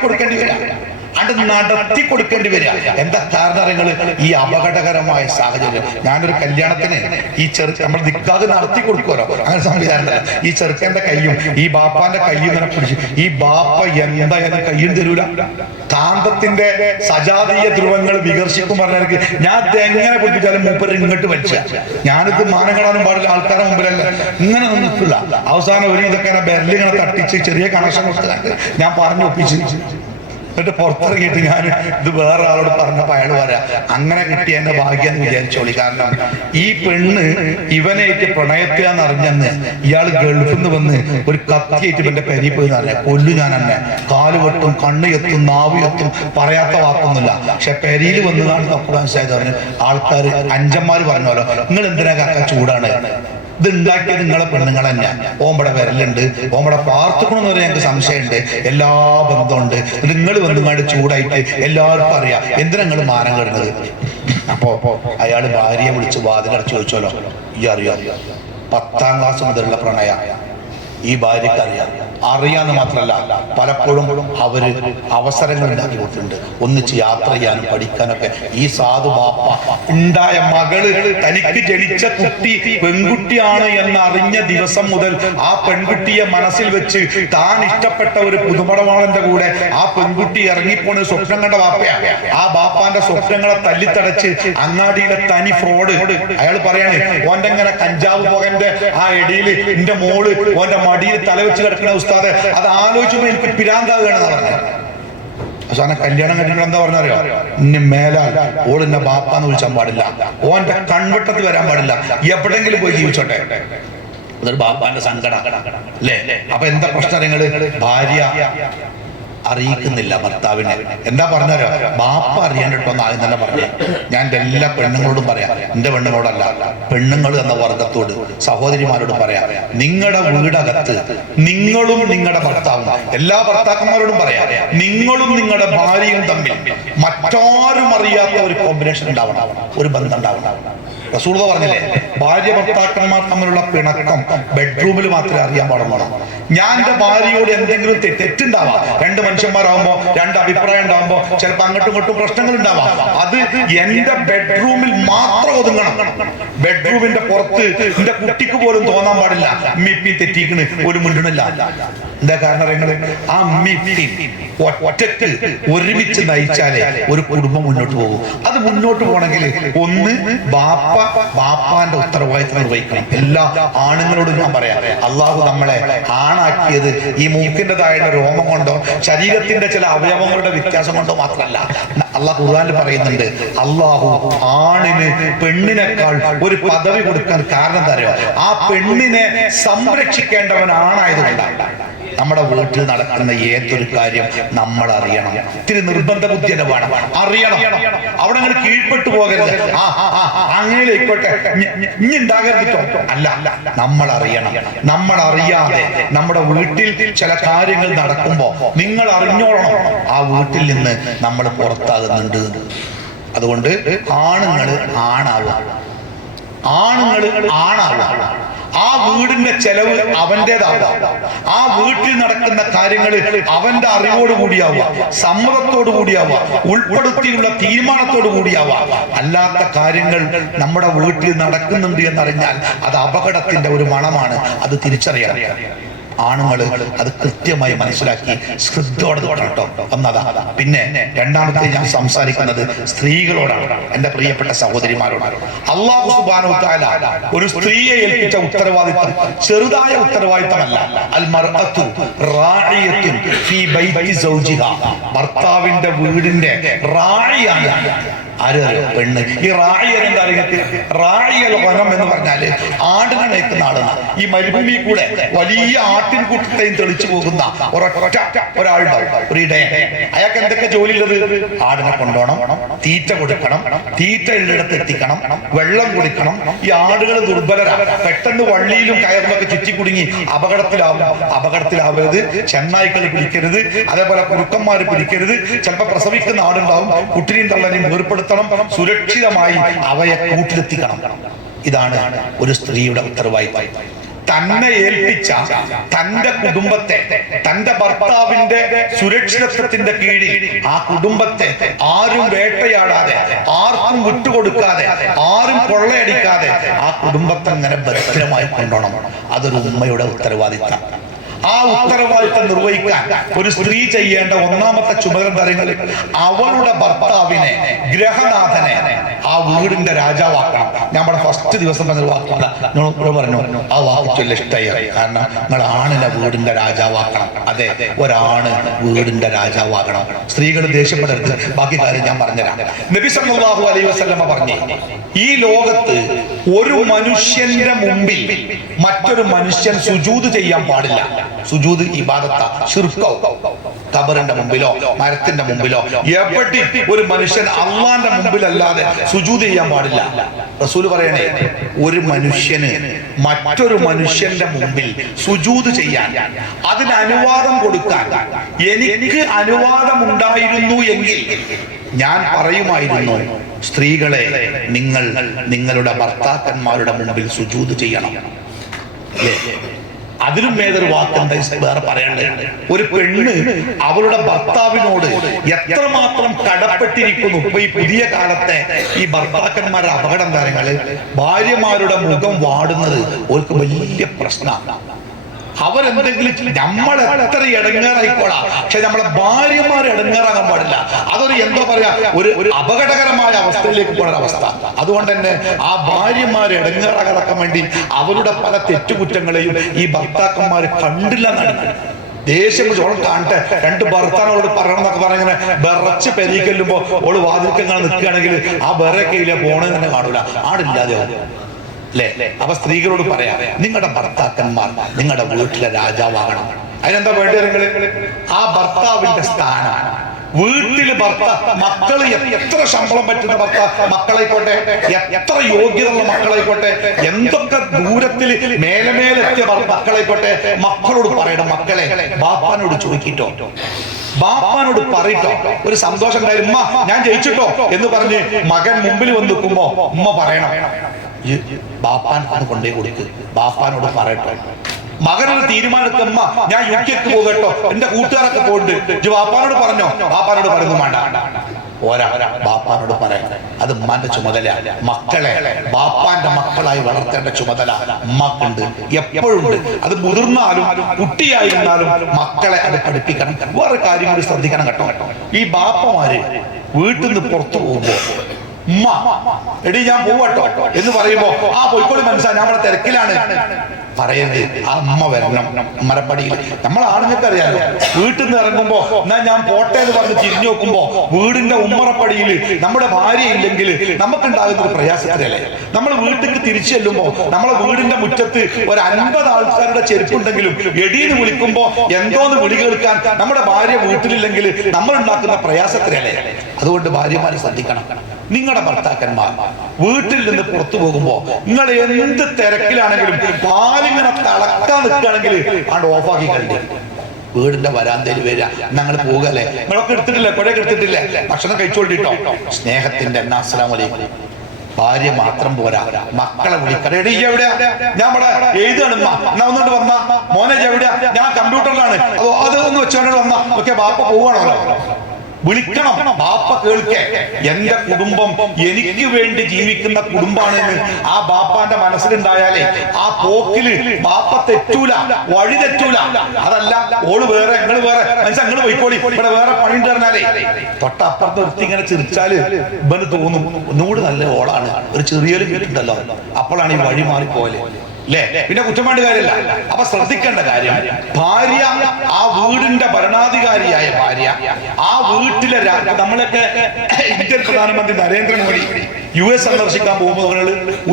കൊടുക്കേണ്ടി വരിക. എന്താ കാരണങ്ങൾ? ഈ അപകടകരമായ സാഹചര്യം. ഞാനൊരു കല്യാണത്തിന് ഈ നമ്മൾ നിക്കാഹ് നടത്തി കൊടുക്കുമല്ലോ, അങ്ങനെ സംവിധാനം. ഈ ചെറുക്കന്റെ കയ്യും ഈ ബാപ്പാന്റെ കയ്യും ഇങ്ങനെ പിടിച്ചു. ഈ ബാപ്പ എന്തായാലും കയ്യും തരൂല. കാന്തത്തിന്റെ സജാതീയ ധ്രുവങ്ങൾ വികർഷിക്കും പറഞ്ഞവർക്ക് ഞാൻ എങ്ങനെ പിടിപ്പിച്ചാലും മൂപ്പര് ഇങ്ങോട്ട് വലിച്ച. ഞാനിത് മാനം കാണാനും പാടില്ല, ആൾക്കാരുടെ മുമ്പിലല്ല, ഇങ്ങനെ നിന്നിട്ടില്ല. അവസാനം ഒരു ഇതൊക്കെ ബെരലിങ്ങനെ തട്ടിച്ച് ചെറിയ കണക്ഷൻ കൊടുത്തത് ഞാൻ പറഞ്ഞു ഒപ്പിച്ച്. എന്നിട്ട് പുറത്തിറങ്ങിയിട്ട് ഞാൻ ഇത് വേറെ ആളോട് പറഞ്ഞപ്പോൾ അയാൾ പറയാ, അങ്ങനെ കിട്ടിയ എന്റെ ഭാഗ്യം എന്ന് വിചാരിച്ചോളി. കാരണം ഈ പെണ്ണ് ഇവനായിട്ട് പ്രണയത്തിലാന്ന് അറിഞ്ഞെന്ന് ഇയാൾ ഗൾഫിൽ നിന്ന് വന്ന് ഒരു കത്തിയായിട്ട് ഇവന്റെ പെരി പോയി പറഞ്ഞ കൊല്ലു ഞാൻ എന്നെ, കാല് വെട്ടും, കണ്ണ് എത്തും, നാവ് എത്തും, പറയാത്ത വാക്കൊന്നുമില്ല. പക്ഷെ പെരിയിൽ വന്ന് കാണുന്ന മനസ്സിലായത് പറഞ്ഞു ആൾക്കാർ, അഞ്ചന്മാര് പറഞ്ഞല്ലോ, നിങ്ങൾ എന്തിനാ കക്ക ചൂടാണ്, ഇത് ഉണ്ടാക്കിയത് നിങ്ങളെ പെണ്ണുങ്ങൾ തന്നെ. ഓമ്പടെ വരലുണ്ട്, ഓമ്പടെ പാർത്തുക്കണമെന്ന് പറയാൻ ഞങ്ങൾക്ക് സംശയമുണ്ട്, എല്ലാ ബന്ധമുണ്ട്. നിങ്ങൾ വന്നുകൊണ്ട് ചൂടായിട്ട് എല്ലാവർക്കും അറിയാം, എന്തിനാ നിങ്ങൾ മാനം കിടന്നത്? അപ്പോ അയാൾ ഭാര്യയെ വിളിച്ച് വാതിലടച്ച് ചോദിച്ചോലോ, ഈ അറിയാം 10ാം ക്ലാസ് മുതലുള്ള പ്രണയ ഈ ഭാര്യക്ക് അറിയാന്ന് മാത്രമല്ല പലപ്പോഴും അവര് അവസരങ്ങൾ ഉണ്ടാക്കി കൊടുത്തിട്ടുണ്ട്, ഒന്നിച്ച് യാത്ര ചെയ്യാനും പഠിക്കാനൊക്കെ. ഈ സാധു ബാപ്പ ഉണ്ടായ മകള് തനിക്ക് ജനിച്ച കുട്ടി പെൺകുട്ടിയാണ് എന്ന് അറിഞ്ഞ ദിവസം മുതൽ ആ പെൺകുട്ടിയെ മനസ്സിൽ വെച്ച് താൻ ഇഷ്ടപ്പെട്ട ഒരു പുതുമടവാളന്റെ കൂടെ ആ പെൺകുട്ടി ഇറങ്ങിപ്പോണ സ്വപ്നം കണ്ട ബാപ്പയാണ്. ആ ബാപ്പാന്റെ സ്വപ്നങ്ങളെ തല്ലിത്തടച്ച് അങ്ങാടിയിലെ തനി ഫ്രോഡ്. അയാൾ പറയാണ്, ഓന്റെ ഇങ്ങനെ കഞ്ചാവ് പോകന്റെ ആ എടിയിൽ എന്റെ മോള് ഓന്റെ മടിയിൽ തലവെച്ച് കിടക്കുന്ന ഉസ്താദ്, അത് ആലോചിച്ചപ്പോ എനിക്ക് പിരാന്താവുകയാണെന്ന് പറഞ്ഞു. അവസാനം കല്യാണം കഴിഞ്ഞാൽ എന്താ പറഞ്ഞറിയോ, ഇനി മേലാൽ ഓളിന്റെ ബാപ്പാന്ന് വിളിച്ചാൻ പാടില്ല, ഓന്റെ കൺവെട്ടത്ത് വരാൻ പാടില്ല, എവിടെങ്കിലും പോയി ജീവിച്ചോട്ടെ. അതൊരു ബാപ്പാന്റെ സങ്കടം അല്ലേ? അപ്പൊ എന്താ പ്രശ്നങ്ങള്? ഭാര്യ അറിയിക്കുന്നില്ല ഭർത്താവിനെ. എന്താ പറഞ്ഞാലോ, ബാപ്പ അറിയാണ്ടിട്ടോന്ന് ആദ്യം തന്നെ പറഞ്ഞു. ഞാൻ എൻ്റെ എല്ലാ പെണ്ണുങ്ങളോടും പറയാം, എൻ്റെ പെണ്ണുങ്ങളോടല്ല, പെണ്ണുങ്ങൾ എന്ന വർഗത്തോട്, സഹോദരിമാരോടും പറയാം, നിങ്ങളുടെ വീടകത്ത് നിങ്ങളും നിങ്ങളുടെ ഭർത്താവും, എല്ലാ ഭർത്താക്കന്മാരോടും പറയാം, നിങ്ങളും നിങ്ങളുടെ ഭാര്യയും തമ്മിൽ മറ്റാരും അറിയാത്ത ഒരു കോമ്പിനേഷൻ ഉണ്ടാവണം, ഒരു ബന്ധം ഉണ്ടാവണം. റസൂൽ പറഞ്ഞില്ലേ, ഭാര്യ ഭർത്താക്കന്മാർ തമ്മിലുള്ള പിണക്കം ബെഡ്റൂമിൽ മാത്രമേ അറിയാൻ പാടുള്ളൂ. ഞാൻ എൻ്റെ ഭാര്യയോട് എന്തെങ്കിലും തെറ്റുണ്ടാവാം, രണ്ട് മനുഷ്യന്മാരാകുമ്പോ രണ്ട് അഭിപ്രായം ഉണ്ടാകുമ്പോ ചിലപ്പോൾ അങ്ങോട്ടും ഇങ്ങോട്ടും പ്രശ്നങ്ങൾ ഉണ്ടാവാം, അത് എന്റെ ബെഡ്റൂമിൽ മാത്രം ഒതുങ്ങണം. ബെഡ്റൂമിന്റെ പുറത്ത് എന്റെ കുട്ടിക്ക് പോലും തോന്നാൻ പാടില്ല അമ്മിപ്പി തെറ്റിക്കണ് ഒരു മുന്നില്ല. എന്താ കാരണം അറിയങ്ങള്, ആ അമ്മിപ്പി ഒറ്റക്ക് ഒരുമിച്ച് നയിച്ചാലേ ഒരു കുടുംബം മുന്നോട്ട് പോകും. അത് മുന്നോട്ട് പോകണമെങ്കിൽ ഒന്ന് ബാപ്പാന്റെ ഉത്തരവാദിത്തം നിർവഹിക്കണം. എല്ലാ ആണുങ്ങളോടും ഞാൻ പറയാം, അള്ളാഹു നമ്മളെ ആണാക്കിയത് ഈ മൂക്കിൻ്റെതായ രോമം കൊണ്ടോ ശരീരത്തിന്റെ ചില അവയവങ്ങളുടെ വ്യത്യാസം കൊണ്ടോ മാത്രമല്ല. അള്ളാഹു ഖുർആനിൽ പറയുന്നുണ്ട്, അള്ളാഹു ആണിന് പെണ്ണിനേക്കാൾ ഒരു പദവി കൊടുക്കാൻ കാരണം എന്താ അറിയോ, ആ പെണ്ണിനെ സംരക്ഷിക്കേണ്ടവൻ ആണായതുകൊണ്ടാണ്. നമ്മുടെ വീട്ടിൽ നടക്കുന്ന ഏതൊരു കാര്യം നമ്മൾ അറിയണം. ഇത്തിരി നിർബന്ധ ബുദ്ധിയുടെ വേണം, അറിയണം. അവിടെ അങ്ങനെ കീഴ്പ്പെട്ടു പോകരുത്. അങ്ങനെ ആയിക്കോട്ടെ, ഇനി ഉണ്ടാകരുതോ. അല്ല, നമ്മൾ അറിയണം. നമ്മൾ അറിയാതെ നമ്മുടെ വീട്ടിൽ ചില കാര്യങ്ങൾ നടക്കുമ്പോ നിങ്ങൾ അറിഞ്ഞോളണം, ആ വീട്ടിൽ നിന്ന് നമ്മൾ പുറത്താകുന്നുണ്ട്. അതുകൊണ്ട് ആണുങ്ങൾ ആണാവുക, ആ വീടിന്റെ ചെലവ് അവന്റേതാവാം. ആ വീട്ടിൽ നടക്കുന്ന കാര്യങ്ങൾ അവന്റെ അറിവോട് കൂടിയാവുക, സമ്മതത്തോടു കൂടിയാവുക, ഉൾപ്പെടുത്തിയുള്ള തീരുമാനത്തോടു കൂടിയാവാം. അല്ലാത്ത കാര്യങ്ങൾ നമ്മുടെ വീട്ടിൽ നടക്കുന്നുണ്ട് എന്നറിഞ്ഞാൽ അത് അപകടത്തിന്റെ ഒരു മണമാണ്. അത് തിരിച്ചറിയണം. ആണുങ്ങൾ അത് കൃത്യമായി മനസ്സിലാക്കി ശ്രദ്ധയോടെ കേട്ടോ. ഒന്നതാ. പിന്നെ രണ്ടാമത്തെ ഞാൻ സംസാരിക്കുന്നത് സ്ത്രീകളോടാണ്, എന്റെ പ്രിയപ്പെട്ട സഹോദരിമാരോടാണ്. അല്ലാഹു സുബ്ഹാനഹു വ തആല ഒരു സ്ത്രീയെ ഏൽപ്പിച്ച ഉത്തരവാദിത്തം ചെറുതായ ഉത്തരവാദിത്തമല്ല. അൽ മർഅതു റാഇയത്തുൻ ഫീ ബൈതി സൗജിഹാ. ഭർത്താവിന്റെ വീടിന്റെ റാഇയാണ് ആര്? പെണ്ണ്. ഈ റായിയൽ എന്താ അറിയാത്ത? റായിയൽ വനം എന്ന് പറഞ്ഞാല് ആടിനെ നയിക്കുന്ന ആളാണ്. ഈ മരുഭൂമി കൂടെ വലിയ ആട്ടിൻകൂട്ടത്തെയും തെളിച്ചു പോകുന്ന ഒരാളുണ്ടാവും, ഒരു ഇടയൻ. അയാൾക്ക് എന്തൊക്കെ ജോലി ഉള്ളത്? ആടിനെ കൊണ്ടുപോകണം, തീറ്റ കൊടുക്കണം, തീറ്റ ഉള്ളിടത്ത് എത്തിക്കണം, വെള്ളം കുടിക്കണം. ഈ ആടുകൾ ദുർബലരാണ്, പെട്ടെന്ന് വള്ളിയിലും കയറിലൊക്കെ ചുറ്റിക്കുടുങ്ങി അപകടത്തിലാവരുത്. ചെന്നായ്ക്കൾ പിടിക്കരുത്, അതേപോലെ കുറുക്കന്മാര് പിടിക്കരുത്. ചിലപ്പോ പ്രസവിക്കുന്ന ആടുണ്ടാവും, കുട്ടിനെയും തള്ളനെയും വേർപ്പെടുത്തണം, സുരക്ഷിതമായി അവയെ കൂട്ടിലെത്തിക്കണം. ഇതാണ് ഒരു സ്ത്രീയുടെ ഉത്തരവാദിത്തം. തന്നെ ഏൽപ്പിച്ച തന്റെ കുടുംബത്തെ, തന്റെ ഭർത്താവിന്റെ സുരക്ഷിതത്വത്തിന്റെ കീഴിൽ ആ കുടുംബത്തെ ആരും വേട്ടയാടാതെ, ആർക്കും വിട്ടുകൊടുക്കാതെ, ആരും കൊള്ളയടിക്കാതെ ആ കുടുംബത്തെ അങ്ങനെ ഭദ്രമായി കൊണ്ടുപോകണം. അതൊരു ഉമ്മയുടെ ഉത്തരവാദിത്തം. ആ ഉത്തരവാദിത്തം നിർവഹിക്കാൻ ഒരു സ്ത്രീ ചെയ്യേണ്ട ഒന്നാമത്തെ ചുമതലകൾ അവളുടെ ഭർത്താവിനെ, ഗ്രഹനാഥനെ ആ വീടിന്റെ രാജാവാക്കണം. നമ്മുടെ ഫസ്റ്റ് ദിവസം പറഞ്ഞ വാക്കില്ല, പറഞ്ഞു ആ വാക്ക് ചൊല്ല ഇഷ്ടമായി. കാരണം നിങ്ങൾ ആണിനെ വീടിന്റെ രാജാവാക്കണം. അതെ, ഒരാണ് വീടിന്റെ രാജാവാകണം. സ്ത്രീകൾ ദേഷ്യപ്പെടരുത്, ബാക്കി കാര്യം ഞാൻ പറഞ്ഞുതരാം. നബി സല്ലല്ലാഹു അലൈഹി വസല്ലമ പറഞ്ഞു, ഈ ലോകത്ത് ഒരു മനുഷ്യന്റെ മുമ്പിൽ മറ്റൊരു മനുഷ്യൻ സുജൂദ് ചെയ്യാൻ പാടില്ല. സുജൂദ് ഇബാദത്താ, ശിർക്കോ. ഖബറിന്റെ മുമ്പിലോ മരത്തിന്റെ മുമ്പിലോ എവിടെ ഒരു മനുഷ്യൻ അള്ളാന്റെ മുമ്പിലല്ലാതെ സുജൂദ് ചെയ്യാൻ പാടില്ല. റസൂൽ പറയണേ, ഒരു മനുഷ്യന് മറ്റൊരു മനുഷ്യന്റെ മുമ്പിൽ സുജൂദ് ചെയ്യാൻ, അതിന് അനുവാദം കൊടുക്കാൻ എനിക്ക് അനുവാദം ഉണ്ടായിരുന്നു എങ്കിൽ ഞാൻ പറയുമായിരുന്നു, സ്ത്രീകളെ നിങ്ങൾ നിങ്ങളുടെ ഭർത്താക്കന്മാരുടെ മുമ്പിൽ സുജൂദ് ചെയ്യണം. അതിലും ഏതൊരു വാക്കെന്താ വേറെ പറയേണ്ടത്? ഒരു പെണ്ണ് അവളുടെ ഭർത്താവിനോട് എത്രമാത്രം കടപ്പെട്ടിരിക്കുന്നു. ഇപ്പൊ ഈ പുതിയ കാലത്തെ ഈ ഭർത്താക്കന്മാരുടെ അപകടം കാര്യങ്ങള്, ഭാര്യമാരുടെ മുഖം വാടുന്നത് അവർക്ക് വലിയ പ്രശ്നമാണ്. അവരെന്തെങ്കിലും നമ്മൾ എത്ര ഇടങ്ങേറായിക്കോളാം, പക്ഷെ നമ്മളെ ഭാര്യമാർ ഇടങ്ങേറാകാൻ പാടില്ല. അതൊരു എന്തോ പറയാ, ഒരു അപകടകരമായ അവസ്ഥയിലേക്ക് പോകുന്ന അവസ്ഥ. അതുകൊണ്ട് തന്നെ ആ ഭാര്യമാരെ ഇടങ്ങേറാകാൻ വേണ്ടി അവരുടെ പല തെറ്റുകുറ്റങ്ങളെയും ഈ ഭർത്താക്കന്മാർ കണ്ടില്ല എന്നാണ്. ദേഷ്യം ഓൾ കാണട്ടെ, രണ്ട് ഭർത്താനോട് പറയണം എന്നൊക്കെ പറഞ്ഞിങ്ങനെ വിറച്ച് പെരീക്കല്ലുമ്പോ ഓള് വാതിൽക്കങ്ങൾ നിൽക്കുകയാണെങ്കിൽ ആ വിറക്കയിലെ പോണെന്ന് തന്നെ കാണൂല, ആടില്ലാതെ അല്ലേ? അപ്പൊ സ്ത്രീകളോട് പറയാം, നിങ്ങളുടെ ഭർത്താക്കന്മാർ നിങ്ങളുടെ വീട്ടിലെ രാജാവാകണം. അതിനെന്താ വേണ്ടത്? ആ ഭർത്താവിന്റെ സ്ഥാനം വീട്ടില് മക്കള് എത്ര ശമ്പളം പറ്റുന്ന മക്കളായിക്കോട്ടെ, എത്ര യോഗ്യതയുള്ള മക്കളായിക്കോട്ടെ, എന്തൊക്കെ ദൂരത്തിൽ മേലെത്തിയ മക്കളായിക്കോട്ടെ, മക്കളോട് പറയണം, മക്കളെ ബാപ്പാനോട് ചോദിക്കിട്ടോ, ബാപ്പാനോട് പറയിട്ടോ. ഒരു സന്തോഷം ഉണ്ടായാലും ഉമ്മ ഞാൻ ജയിച്ചിട്ടോ എന്ന് പറഞ്ഞ് മകൻ മുമ്പിൽ വന്ന് നിൽക്കുമ്പോ ഉമ്മ പറയണം, ബാപ്പാൻ ഒന്ന് കൊണ്ടേ കൊടുക്ക്, ബാപ്പാനോട് പറയട്ടോ. മകനൊരു തീരുമാനത്തമ്മ ഞാൻ യുകെക്ക് പോകട്ടോ, എന്റെ കൂട്ടുകാരൊക്കെ പോയിട്ട് ബാപ്പാനോട് പറഞ്ഞോ, ബാപ്പാനോട് പറയുന്നു വേണ്ട, ഓരാ ബാപ്പാനോട് പറയാം. അത് ഉമ്മാന്റെ ചുമതല. മക്കളെ ബാപ്പാന്റെ മക്കളായി വളർത്തേണ്ട ചുമതല ഉമ്മക്കുണ്ട്, എപ്പോഴുണ്ട്. അത് മുതിർന്നാലും കുട്ടിയായിരുന്നാലും മക്കളെ അത് പഠിപ്പിക്കണം. വേറെ കാര്യം കൂടി ശ്രദ്ധിക്കണം കേട്ടോ. ഈ ബാപ്പമാര് വീട്ടിൽ നിന്ന് പുറത്തു പോകുമ്പോ ഉമ്മ എടി ഞാൻ പോവാട്ടോ എന്ന് പറയുമ്പോ ആ പോയിക്കോളി മനസ്സിലാ ഞാൻ അവിടെ തിരക്കിലാണ് പറയുന്നത്. ആ അമ്മ വരണം മരപ്പടിയിൽ. നമ്മൾ ആണുങ്ങൾക്ക് അറിയാലോ, വീട്ടിൽ നിന്ന് ഇറങ്ങുമ്പോ എന്നാ ഞാൻ പോട്ടെ എന്ന് പറഞ്ഞ് തിരിഞ്ഞു നോക്കുമ്പോ വീടിന്റെ ഉമ്മറപ്പടിയിൽ നമ്മുടെ ഭാര്യ ഇല്ലെങ്കിൽ നമുക്കുണ്ടാകുന്ന ഒരു പ്രയാസത്തിലല്ലേ. നമ്മൾ വീട്ടിലേക്ക് തിരിച്ചു ചെല്ലുമ്പോ നമ്മളെ വീടിന്റെ മുറ്റത്ത് ഒരു 50 ആൾക്കാരുടെ ചെരുപ്പുണ്ടെങ്കിലും എടീന്ന് വിളിക്കുമ്പോ എന്തോന്ന് വിളി കേൾക്കാൻ നമ്മുടെ ഭാര്യ വീട്ടിലില്ലെങ്കിൽ നമ്മൾ ഉണ്ടാക്കുന്ന പ്രയാസത്തിലല്ലേ. അതുകൊണ്ട് ഭാര്യമാരെ ശ്രദ്ധിക്കണം. നിങ്ങളുടെ ഭർത്താക്കന്മാർ വീട്ടിൽ നിന്ന് പുറത്തു പോകുമ്പോ നിങ്ങൾ എന്ത് തിരക്കിലാണെങ്കിലും പാലിങ്ങനെ തളക്കാൻ നിൽക്കുകയാണെങ്കിൽ ആണ്ട് ഓഫാക്കി കഴിഞ്ഞു വീടിന്റെ വരാന്തയിൽ വരിക. ഞങ്ങൾ പോകല്ലേ, നിങ്ങളൊക്കെ എടുത്തിട്ടില്ലേ, കുഴയൊക്കെ എടുത്തിട്ടില്ലേ, ഭക്ഷണം കഴിച്ചോണ്ടിട്ടോ. സ്നേഹത്തിന്റെ അസ്സലാമു അലൈക്കും. ഭാര്യ മാത്രം പോരാ, മക്കളെ വിളിക്കണം. എടീ എവിടെയാ? ഞാൻ ഇവിടെ എഴുതാണ്. എന്നാ ഒന്നുകൊണ്ട് വന്നാ. മോനെ എവിടെയാ? ഞാൻ കമ്പ്യൂട്ടറിലാണ്. അത് ഒന്ന് വെച്ചോണ്ട് വന്നാ. ഓക്കെ, ബാപ്പ പോവാണല്ലോ. വിളിക്കണം. ബാപ്പ കേൾക്കെ എന്റെ കുടുംബം എനിക്ക് വേണ്ടി ജീവിക്കുന്ന കുടുംബാണെന്ന് ആ ബാപ്പാന്റെ മനസ്സിലുണ്ടായാലേ ആ പോക്കില് ബാപ്പ തെറ്റൂല, വഴി തെറ്റൂല. അതല്ല ഓള് വേറെ നിങ്ങൾ വേറെ മനസ്സിലാ, നിങ്ങൾ പോയിക്കോളി, ഇവിടെ വേറെ പണി പറഞ്ഞാലേ തൊട്ടപ്പുറത്ത് ഒരുത്തി ഇങ്ങനെ ചിരിച്ചാല് ഇവന് തോന്നും ഒന്നുകൂടി നല്ല ഓളാണ്, ഒരു ചെറിയൊരു കേട്ടുണ്ടല്ലോ. അപ്പോഴാണ് ഈ വഴി മാറിപ്പോയല്ലേ അല്ലേ. പിന്നെ കുറ്റമായിട്ട് കാര്യമില്ല. അപ്പൊ ശ്രദ്ധിക്കേണ്ട കാര്യം, ഭാര്യ ആ വീടിന്റെ ഭരണാധികാരിയായ ഭാര്യ, ആ വീട്ടിലെ നമ്മളൊക്കെ ഇന്ത്യൻ പ്രധാനമന്ത്രി നരേന്ദ്രമോദി US സന്ദർശിക്കാൻ പോകുമ്പോൾ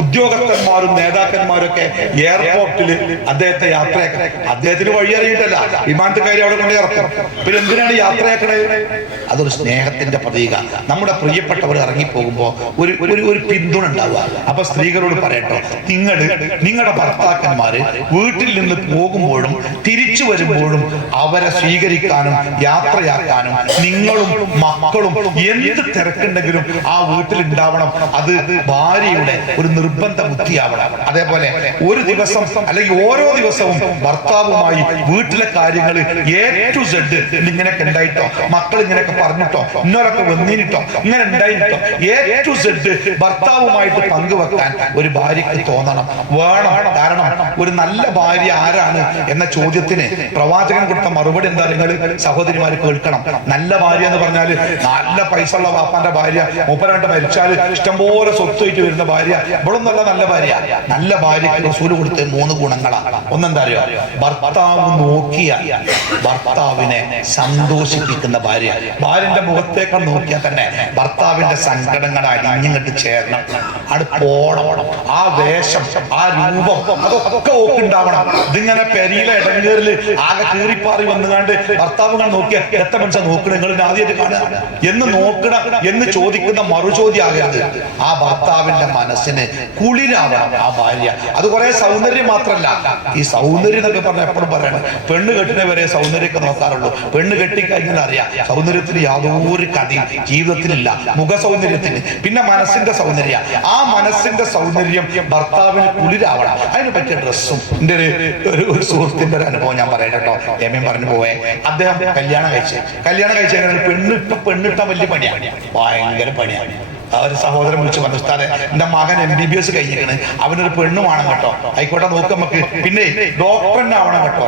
ഉദ്യോഗസ്ഥന്മാരും നേതാക്കന്മാരൊക്കെ എയർപോർട്ടിൽ അദ്ദേഹത്തെ യാത്രയാക്കണം. അദ്ദേഹത്തിന് വഴിയറിയിട്ടല്ല, വിമാനത്തുകാരി അവിടെ കൊണ്ട് ഇറക്കും. പിന്നെ എന്തിനാണ് യാത്രയാക്കണേ? അതൊരു സ്നേഹത്തിന്റെ പ്രതീക. നമ്മുടെ പ്രിയപ്പെട്ടവർ ഇറങ്ങിപ്പോകുമ്പോ ഒരു പിന്തുണ ഉണ്ടാവുക. അപ്പൊ സ്ത്രീകളോട് പറയട്ടോ, നിങ്ങളുടെ ഭർത്താക്കന്മാര് വീട്ടിൽ നിന്ന് പോകുമ്പോഴും തിരിച്ചു വരുമ്പോഴും അവരെ സ്വീകരിക്കാനും യാത്രയാക്കാനും നിങ്ങളും മക്കളും എന്ത് തിരക്കുണ്ടെങ്കിലും ആ വീട്ടിൽ ഉണ്ടാവണം. അത് ഭാര്യയുടെ ഒരു നിർബന്ധ ബുദ്ധിയാവണം. അതേപോലെ ഒരു ദിവസം അല്ലെങ്കിൽ ഓരോ ദിവസവും ഭർത്താവുമായി വീട്ടിലെ കാര്യങ്ങൾ A to Z ഇങ്ങനെയൊക്കെ ഉണ്ടായിട്ടോ, മക്കൾ ഇങ്ങനെയൊക്കെ പറഞ്ഞിട്ടോ, ഇന്നൊരൊക്കെ വന്നിട്ടോ, ഇങ്ങനെ ഉണ്ടായിട്ടോ A to Z ഭർത്താവുമായിട്ട് പങ്കുവെക്കാൻ ഒരു ഭാര്യയ്ക്ക് തോന്നണം, വേണം. കാരണം ഒരു നല്ല ഭാര്യ ആരാണ് എന്ന ചോദ്യത്തിന് പ്രവാചകൻ കൊടുത്ത മറുപടി എന്താ നിങ്ങൾ സഹോദരിമാർ കേൾക്കണം. നല്ല ഭാര്യ എന്ന് പറഞ്ഞാൽ നല്ല പൈസ ഉള്ള വാപ്പാന്റെ ഭാര്യ, മൂപ്പരാണ്ട് മരിച്ചാൽ ഇഷ്ടംപോലെ സ്വത്തുമായിട്ട് വരുന്ന ഭാര്യ ഇവളൊന്നല്ല നല്ല ഭാര്യ. നല്ല ഭാര്യക്ക് റസൂൽ കൊടുത്ത 3 ഗുണങ്ങളാണ്. ഒന്നെന്താ അറിയോ? ഭർത്താവ് നോക്കിയ ഭർത്താവിനെ സന്തോഷിപ്പിക്കുന്ന ഭാര്യ. ഭാര്യന്റെ മുഖത്തേക്കാൾ നോക്കിയാൽ തന്നെ ഭർത്താവിന്റെ സങ്കടങ്ങൾ അരിഞ്ഞിങ്ങോട്ട് ചേരണം, അത് പോണം. ആ വേഷം, ആ രൂപം, അതൊക്കെ ഓക്കുണ്ടാവണം. ഇതിങ്ങനെ പെരിയിലെ ഇടങ്ങേറില് ആകെ കീറിപ്പാറി വന്നുകാണ്ട് ഭർത്താവുകൾ നോക്കിയ എത്ര മനസ്സാ നോക്കണം, നിങ്ങൾ ആദ്യമായിട്ട് കാണുക എന്ന് നോക്കണം എന്ന് ചോദിക്കുന്ന മറുചോദ്യം ആകരുത്. ആ ഭർത്താവിന്റെ മനസ്സിന് കുളിരാവണം ആ ഭാര്യ. അത് കുറെ സൗന്ദര്യം മാത്രല്ല, ഈ സൗന്ദര്യം എന്നൊക്കെ പറഞ്ഞ എപ്പോഴും പറയണം, പെണ്ണ് കെട്ടിനെ വരെ സൗന്ദര്യമൊക്കെ നോക്കാറുള്ളൂ. പെണ്ണ് കെട്ടിക്കഴിഞ്ഞാൽ അറിയാം സൗന്ദര്യത്തിന് യാതൊരു കഥയും ജീവിതത്തിലില്ല. മുഖ സൗന്ദര്യത്തിന് പിന്നെ മനസ്സിന്റെ സൗന്ദര്യം, ആ മനസ്സിന്റെ സൗന്ദര്യം ഭർത്താവിന് കുളിരാവണം. അതിന് പറ്റിയ ഡ്രസ്സും. എൻ്റെ ഒരു സുഹൃത്തിന്റെ ഒരു അനുഭവം ഞാൻ പറയട്ടെ കേട്ടോ. എമ്മയും പറഞ്ഞു പോയെ, അദ്ദേഹം കല്യാണം കഴിച്ച പെണ്ണിട്ടാൻ വലിയ പണിയാണ്, ഭയങ്കര പണിയാണ്. ഒരു സഹോദരൻ വിളിച്ചു പറഞ്ഞു, ഉസ്താദേ എന്റെ മകൻ MBBS കഴിഞ്ഞിരിക്കണ്, അവനൊരു പെണ്ണ് വേണം കേട്ടോ. ആയിക്കോട്ടെ നോക്ക് നമുക്ക്, പിന്നെ ഡോക്ടറിനെ ആവണം കേട്ടോ.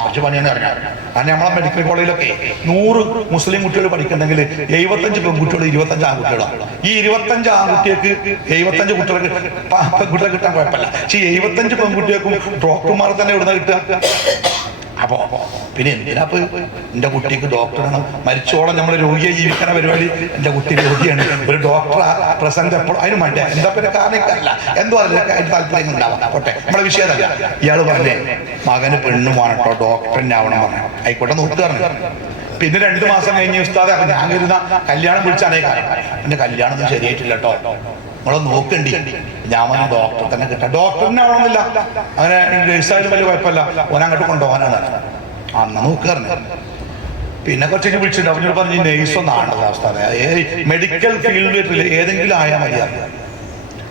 കുറച്ച് പണിയെന്ന് പറഞ്ഞാൽ കാരണം നമ്മളെ മെഡിക്കൽ കോളേജിലൊക്കെ 100 മുസ്ലിം കുട്ടികൾ പഠിക്കണമെങ്കിൽ 75 പെൺകുട്ടികൾ 25 ആൺകുട്ടികളാണ്. ഈ 25 ആൺകുട്ടികൾക്ക് 75 പെൺകുട്ടികളെ കിട്ടാൻ കുഴപ്പമില്ല. പക്ഷെ 75 പെൺകുട്ടികൾക്കും ഡോക്ടർമാർ തന്നെ എവിടുന്ന കിട്ടുക? അപ്പോ പിന്നെ എന്തിനാ എന്റെ കുട്ടിക്ക് ഡോക്ടറാണ്, മരിച്ചോളം നമ്മള് രോഗിയെ ജീവിക്കുന്ന പരിപാടി. എന്റെ കുട്ടി രോഗിയാണ്, ഒരു ഡോക്ടർ പ്രസന്റ് എപ്പോൾ അതിന് വേണ്ട എന്താ പിന്നെ കാണിക്കല്ല എന്തോ അതിലൊക്കെ അതിന് താല്പര്യം ഉണ്ടാവാം. പോട്ടെ, നമ്മുടെ വിഷയമല്ല. ഇയാള് പറഞ്ഞേ മകന് പെണ്ണും വേണട്ടോ, ഡോക്ടറിനെ ആവണം പറഞ്ഞു. ആയിക്കോട്ടെ നോക്കുകയാണ്. പിന്നെ 2 മാസം കഴിഞ്ഞ് ഉസ്താദെ ഞാൻ കരുതുന്ന കല്യാണം വിളിച്ചാണേ കാരണം എന്റെ കല്യാണം ഒന്നും ശരിയായിട്ടില്ല കേട്ടോ, നമ്മളെ നോക്കണ്ടി. ഞാൻ ഡോക്ടർ തന്നെ കിട്ടാം, ഡോക്ടറിനെ ആവണമെന്നില്ല, അങ്ങനെ നഴ്സായാലും വലിയ കുഴപ്പമില്ല, ഓനങ്ങോട്ട് കൊണ്ടുപോകാനാണ്. അന്ന് നോക്കാറുണ്ട്. പിന്നെ കുറച്ചൊക്കെ വിളിച്ചിട്ടുണ്ട്, അവനോട് പറഞ്ഞു നെയ്സൊന്നും ആണല്ലോ അവസ്ഥ, മെഡിക്കൽ ഫീൽഡിൽ ഏതെങ്കിലും ആയാൽ മതിയാകും.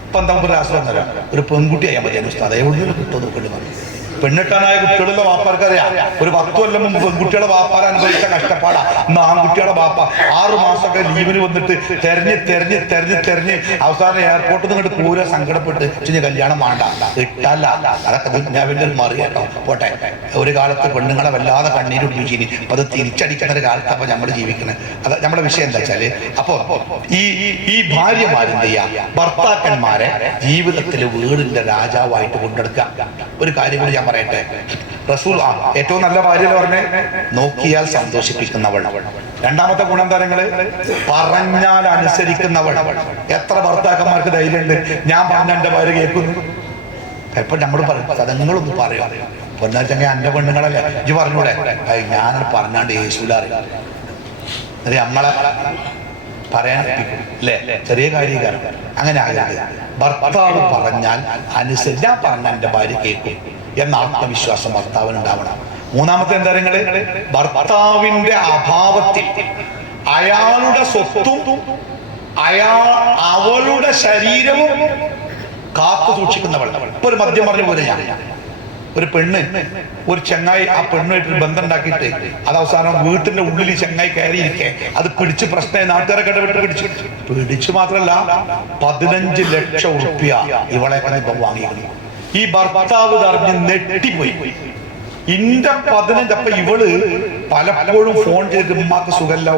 ഇപ്പൊ എന്താ ഒരു ആശ്രമം തരാം, ഒരു പെൺകുട്ടി ആയാൽ മതിയാണ് ഉസ്താദ്, എവിടെയെങ്കിലും കിട്ടുമോ നോക്കേണ്ടി പറഞ്ഞു. പെണ്ണിട്ടാനായ കുട്ടികളുടെ വാപ്പാർക്കറിയാം. ഒരു 10 കൊല്ലം മുമ്പ് പെൺകുട്ടികളെ വാപ്പാർ അനുഭവിച്ച കഷ്ടപ്പാടാ. ഇന്ന് ആൺകുട്ടികളെ വാപ്പ 6 മാസമൊക്കെ ലീവിന് വന്നിട്ട് തെരഞ്ഞ് അവസാനം എയർപോർട്ടിൽ നിന്ന് ഇങ്ങോട്ട് പൂര സങ്കടപ്പെട്ട് കല്യാണം വേണ്ട ഇട്ടല്ല. അതൊക്കെ ദുന്യാവിന്റെ ഒരു മറി കേട്ടോ. പോട്ടെ, ഒരു കാലത്ത് പെണ്ണുങ്ങളെ വല്ലാതെ കണ്ണീരൊടിപ്പിച്ചിനി. അപ്പൊ അത് തിരിച്ചടിക്കുന്ന ഒരു കാലത്ത് അപ്പൊ നമ്മൾ ജീവിക്കുന്നത്. അത് നമ്മുടെ വിഷയം എന്താ വെച്ചാല്, അപ്പൊ ഈ ഭാര്യമാരെന്ത് ചെയ്യാ, ഭർത്താക്കന്മാരെ ജീവിതത്തിൽ വീടിന്റെ രാജാവായിട്ട് കൊണ്ടെടുക്കുക. ഒരു കാര്യം കൂടി ഞാൻ പറയട്ടെ. റസൂൽ ഏറ്റവും നല്ല ഭാര്യ എന്ന് പറഞ്ഞ് നോക്കിയാൽ സന്തോഷിപ്പിക്കുന്നവൾ. രണ്ടാമത്തെ ഗുണന്തരങ്ങള് പറഞ്ഞാൽ അനുസരിക്കുന്നവൾ. എത്ര ഭർത്താക്കന്മാർക്ക് ധൈര്യമുണ്ട്, ഞാൻ പറഞ്ഞ എന്റെ ഭാര്യ കേൾക്കുന്നു. എപ്പൊ നമ്മൾ പറയും സദങ്ങളൊന്നും പറയാം. പൊന്നാ ചങ്ങ എന്റെ പെണ്ണുങ്ങളല്ലേ ഇജ്ജ് പറഞ്ഞൂടെ, ഞാൻ പറഞ്ഞാണ്ട് യേശുലാറി നമ്മളെ പറയാൻ അല്ലേ, ചെറിയ കാര്യക്കാരൻ. അങ്ങനെ ആകരുത്. ഭർത്താവ് പറഞ്ഞാൽ അനുസരിച്ച്, ഞാൻ പറഞ്ഞ എന്റെ ഭാര്യ കേൾക്കും എന്ന ആത്മവിശ്വാസം ഭർത്താവിനുണ്ടാവണം. മൂന്നാമത്തെ എന്താ നിങ്ങള്, ഭർത്താവിന്റെ അഭാവത്തിൽ അയാളുടെ സ്വത്തും അവളുടെ ശരീരവും കാത്തു സൂക്ഷിക്കുന്നവൾ. ഇപ്പൊ ഒരു മദ്യം പറഞ്ഞു പോലെ, ഞാൻ ഒരു പെണ്ണ് ഒരു ചെങ്ങായി ആ പെണ്ണുമായിട്ട് ബന്ധം ഉണ്ടാക്കിയിട്ട് അത് അവസാനം വീട്ടിന്റെ ഉള്ളിൽ ചെങ്ങായി കയറിയിരിക്കെ അത് പിടിച്ച് പ്രശ്നമായി നാട്ടുകാരെ കടവിട്ട് പിടിച്ചു മാത്രല്ല 15 ലക്ഷം ഉറുപ്പ്യ ഇവളെ ഇപ്പം വാങ്ങിയിരുന്നു. ഈ ഭർത്താവ് അറിഞ്ഞ് നെട്ടിപ്പോയി. ഇന്റെ 15. അപ്പൊ ഇവള് പലപ്പോഴും ഫോൺ ചെയ്തിട്ട് ഉമ്മാക്ക് സുഖമില്ല,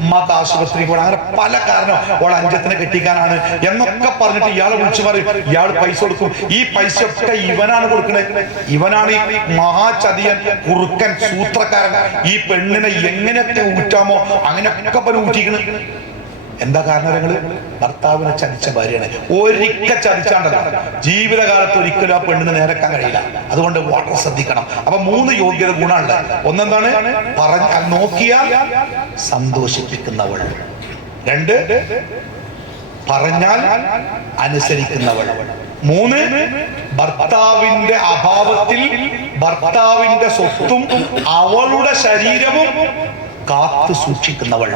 ഉമ്മാക്ക് ആശുപത്രി പോകണം, അങ്ങനെ പല കാരണം ഓളെ അഞ്ചത്തിനെ കെട്ടിക്കാനാണ് എന്നൊക്കെ പറഞ്ഞിട്ട് ഇയാളെ വിളിച്ചു പറയും. ഇയാൾ പൈസ കൊടുക്കും. ഈ പൈസ ഒക്കെ ഇവനാണ് കൊടുക്കുന്നത്. ഇവനാണ് ഈ മഹാചതിയൻ, കുറുക്കൻ, സൂത്രക്കാരൻ. ഈ പെണ്ണിനെ എങ്ങനെയൊക്കെ ഊറ്റാമോ അങ്ങനെയൊക്കെ ഊറ്റിക്കണം. എന്താ കാരണങ്ങള്, ഭർത്താവിനെ ചതിച്ച ഭാര്യയാണ്. ഒരിക്കൽ ചതിച്ചാണ്ടല്ലോ ജീവിതകാലത്ത് ഒരിക്കലും ആ പെണ്ണിന് നേരക്കാൻ കഴിയില്ല. അതുകൊണ്ട് വളരെ ശ്രദ്ധിക്കണം. അപ്പൊ 3 യോഗ്യത ഗുണമുണ്ട്. ഒന്നെന്താണ്, നോക്കിയാൽ സന്തോഷിപ്പിക്കുന്നവൾ. 2 പറഞ്ഞാൽ അനുസരിക്കുന്നവൾ. 3 ഭർത്താവിന്റെ അഭാവത്തിൽ ഭർത്താവിന്റെ സ്വത്തും അവളുടെ ശരീരവും കാത്തു സൂക്ഷിക്കുന്നവൾ.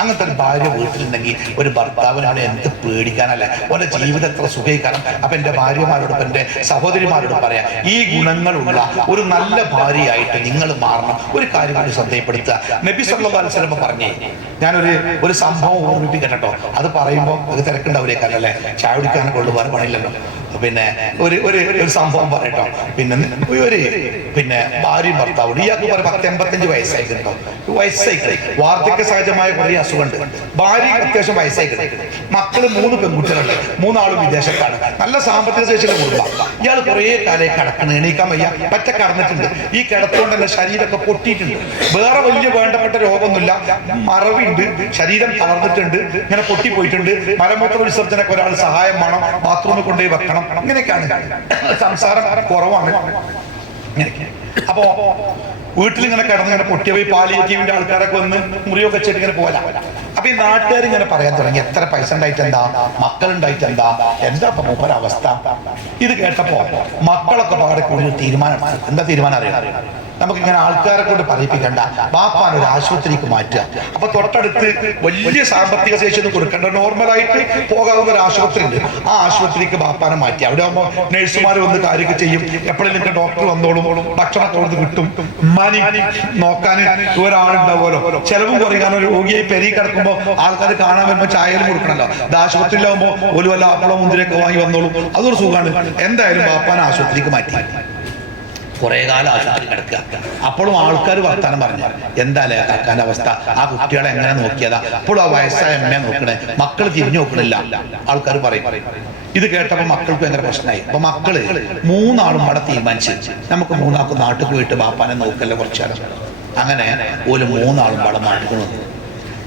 അങ്ങനത്തെ ഒരു ഭാര്യ വീട്ടിലുണ്ടെങ്കിൽ ഒരു ഭർത്താവിനെ എന്ത് പേടിക്കാനല്ല, ഓന്റെ ജീവിതം എത്ര സുഖിക്കണം. അപ്പൊ എന്റെ ഭാര്യമാരോടും എന്റെ സഹോദരിമാരോടും പറയാം, ഈ ഗുണങ്ങളുള്ള ഒരു നല്ല ഭാര്യയായിട്ട് നിങ്ങൾ മാറണം. ഒരു കാര്യം കൂടി ശ്രദ്ധയപ്പെടുത്തുക. നബി സല്ലല്ലാഹു അലൈഹി വസല്ലം പറഞ്ഞേ, ഞാനൊരു സംഭവം ഓർമ്മിപ്പിക്കട്ടെ കേട്ടോ. അത് പറയുമ്പോൾ അത് തിരക്കുണ്ടാവില്ലേക്കാരല്ലേ, ചായ കുടിക്കാനൊക്കെ ഉള്ളു, വേറെ പണിയില്ലല്ലോ. പിന്നെ ഒരു സംഭവം പറയട്ടോ. പിന്നെ ഭാര്യയും ഭർത്താവും, ഇയാൾക്ക് 10-85 വയസ്സായിട്ടോ. വയസ്സായിക്കളെ വാർദ്ധക്യ സഹജമായ കുറെ അസുഖമുണ്ട്. ഭാര്യ അത്യാവശ്യം വയസ്സായിക്കളെ. മക്കള് 3 പെൺകുട്ടികളുണ്ട്. 3 ആളും വിദേശത്താണ്. നല്ല സാമ്പത്തിക ശേഷിയുടെ കുടുംബം. ഇയാൾ കുറെ കാലം കിടക്കണം, എണീക്കാൻ വയ്യ, പറ്റ കടന്നിട്ടുണ്ട്. ഈ കിടത്തുകൊണ്ട് തന്നെ ശരീരമൊക്കെ പൊട്ടിയിട്ടുണ്ട്. വേറെ വലിയ വേണ്ടപ്പെട്ട രോഗമൊന്നുമില്ല, മറവിണ്ട്, ശരീരം തളർന്നിട്ടുണ്ട്, ഇങ്ങനെ പൊട്ടിപ്പോയിട്ടുണ്ട്. മലമൂത്ര വിസർജനക്ക് ഒരാൾ സഹായം വേണം, ബാത്റൂമിൽ കൊണ്ടുപോയി വെക്കണം. ഇങ്ങനെയൊക്കെയാണ്. സംസാരം കുറവാണ്. അപ്പോ വീട്ടിലിങ്ങനെ കിടന്നിങ്ങനെ പൊട്ടിയപോയി പാലിയേറ്റീവിന്റെ ആൾക്കാരൊക്കെ വന്ന് മുറിയൊക്കെ വെച്ചിട്ട് ഇങ്ങനെ പോല. അപ്പൊ ഈ നാട്ടുകാർ ഇങ്ങനെ പറയാൻ തുടങ്ങി, എത്ര പൈസ ഉണ്ടായിട്ട് എന്താ, മക്കളുണ്ടായിട്ട് എന്താ ഇപ്പൊ മൂപ്പരവസ്ഥ. ഇത് കേട്ടപ്പോ മക്കളൊക്കെ പാടെ കൂടി തീരുമാനം. എന്താ തീരുമാനം അറിയാം, നമുക്കിങ്ങനെ ആൾക്കാരെ കൊണ്ട് പറയിപ്പിക്കണ്ട, ബാപ്പാൻ ഒരു ആശുപത്രിക്ക് മാറ്റുക. അപ്പൊ തൊട്ടടുത്ത് വലിയ സാമ്പത്തിക ശേഷി ഒന്നും കൊടുക്കേണ്ട, നോർമലായിട്ട് പോകാവുന്ന ഒരു ആശുപത്രി ഉണ്ട്. ആ ആശുപത്രിക്ക് ബാപ്പാനെ മാറ്റി. അവിടെ ആകുമ്പോൾ നഴ്സുമാർ വന്ന് കാര്യമൊക്കെ ചെയ്യും. എപ്പോഴെങ്കിലും ഡോക്ടർ വന്നോളും, ഭക്ഷണമൊക്കെ കൊടുത്ത് കിട്ടും. ഉമ്മാനി നോക്കാൻ ഒരാളുണ്ടാവുമല്ലോ. ചെലവും കുറയാൻ ഒരു രോഗിയെ പെരി കിടക്കുമ്പോൾ ആൾക്കാർ കാണാൻ വരുമ്പോൾ ചായലും കൊടുക്കണല്ലോ. ഇത് ആശുപത്രിയിലാവുമ്പോൾ ഒരു വല്ല ആപ്പിളോ മുന്തിരിയൊക്കെ വാങ്ങി വന്നോളും. അതൊരു സുഖമാണ്. എന്തായാലും ബാപ്പാനെ ആശുപത്രിക്ക് മാറ്റി. കുറെ കാലം ആശുപത്രി കിടക്കുക. അപ്പോഴും ആൾക്കാർ വർത്താനം പറഞ്ഞു, എന്തായാലും കാക്കാന്റെ അവസ്ഥ, ആ കുട്ടികളെ എങ്ങനെ നോക്കിയതാ, അപ്പോഴും ആ വയസ്സായ അമ്മയെ നോക്കണേ, മക്കൾ തിരിഞ്ഞു നോക്കണില്ല, ആൾക്കാർ പറയും. ഇത് കേട്ടപ്പോ മക്കൾക്ക് ഭയങ്കര പ്രശ്നമായി. അപ്പൊ മക്കള് 3 ആളും അവിടെ തീരുമാനിച്ച്, നമുക്ക് 3 ആൾക്കും നാട്ടിൽ പോയിട്ട് ബാപ്പാനെ നോക്കല്ലേ കുറച്ചാലും. അങ്ങനെ ഒരു 3 ആളും അവിടെ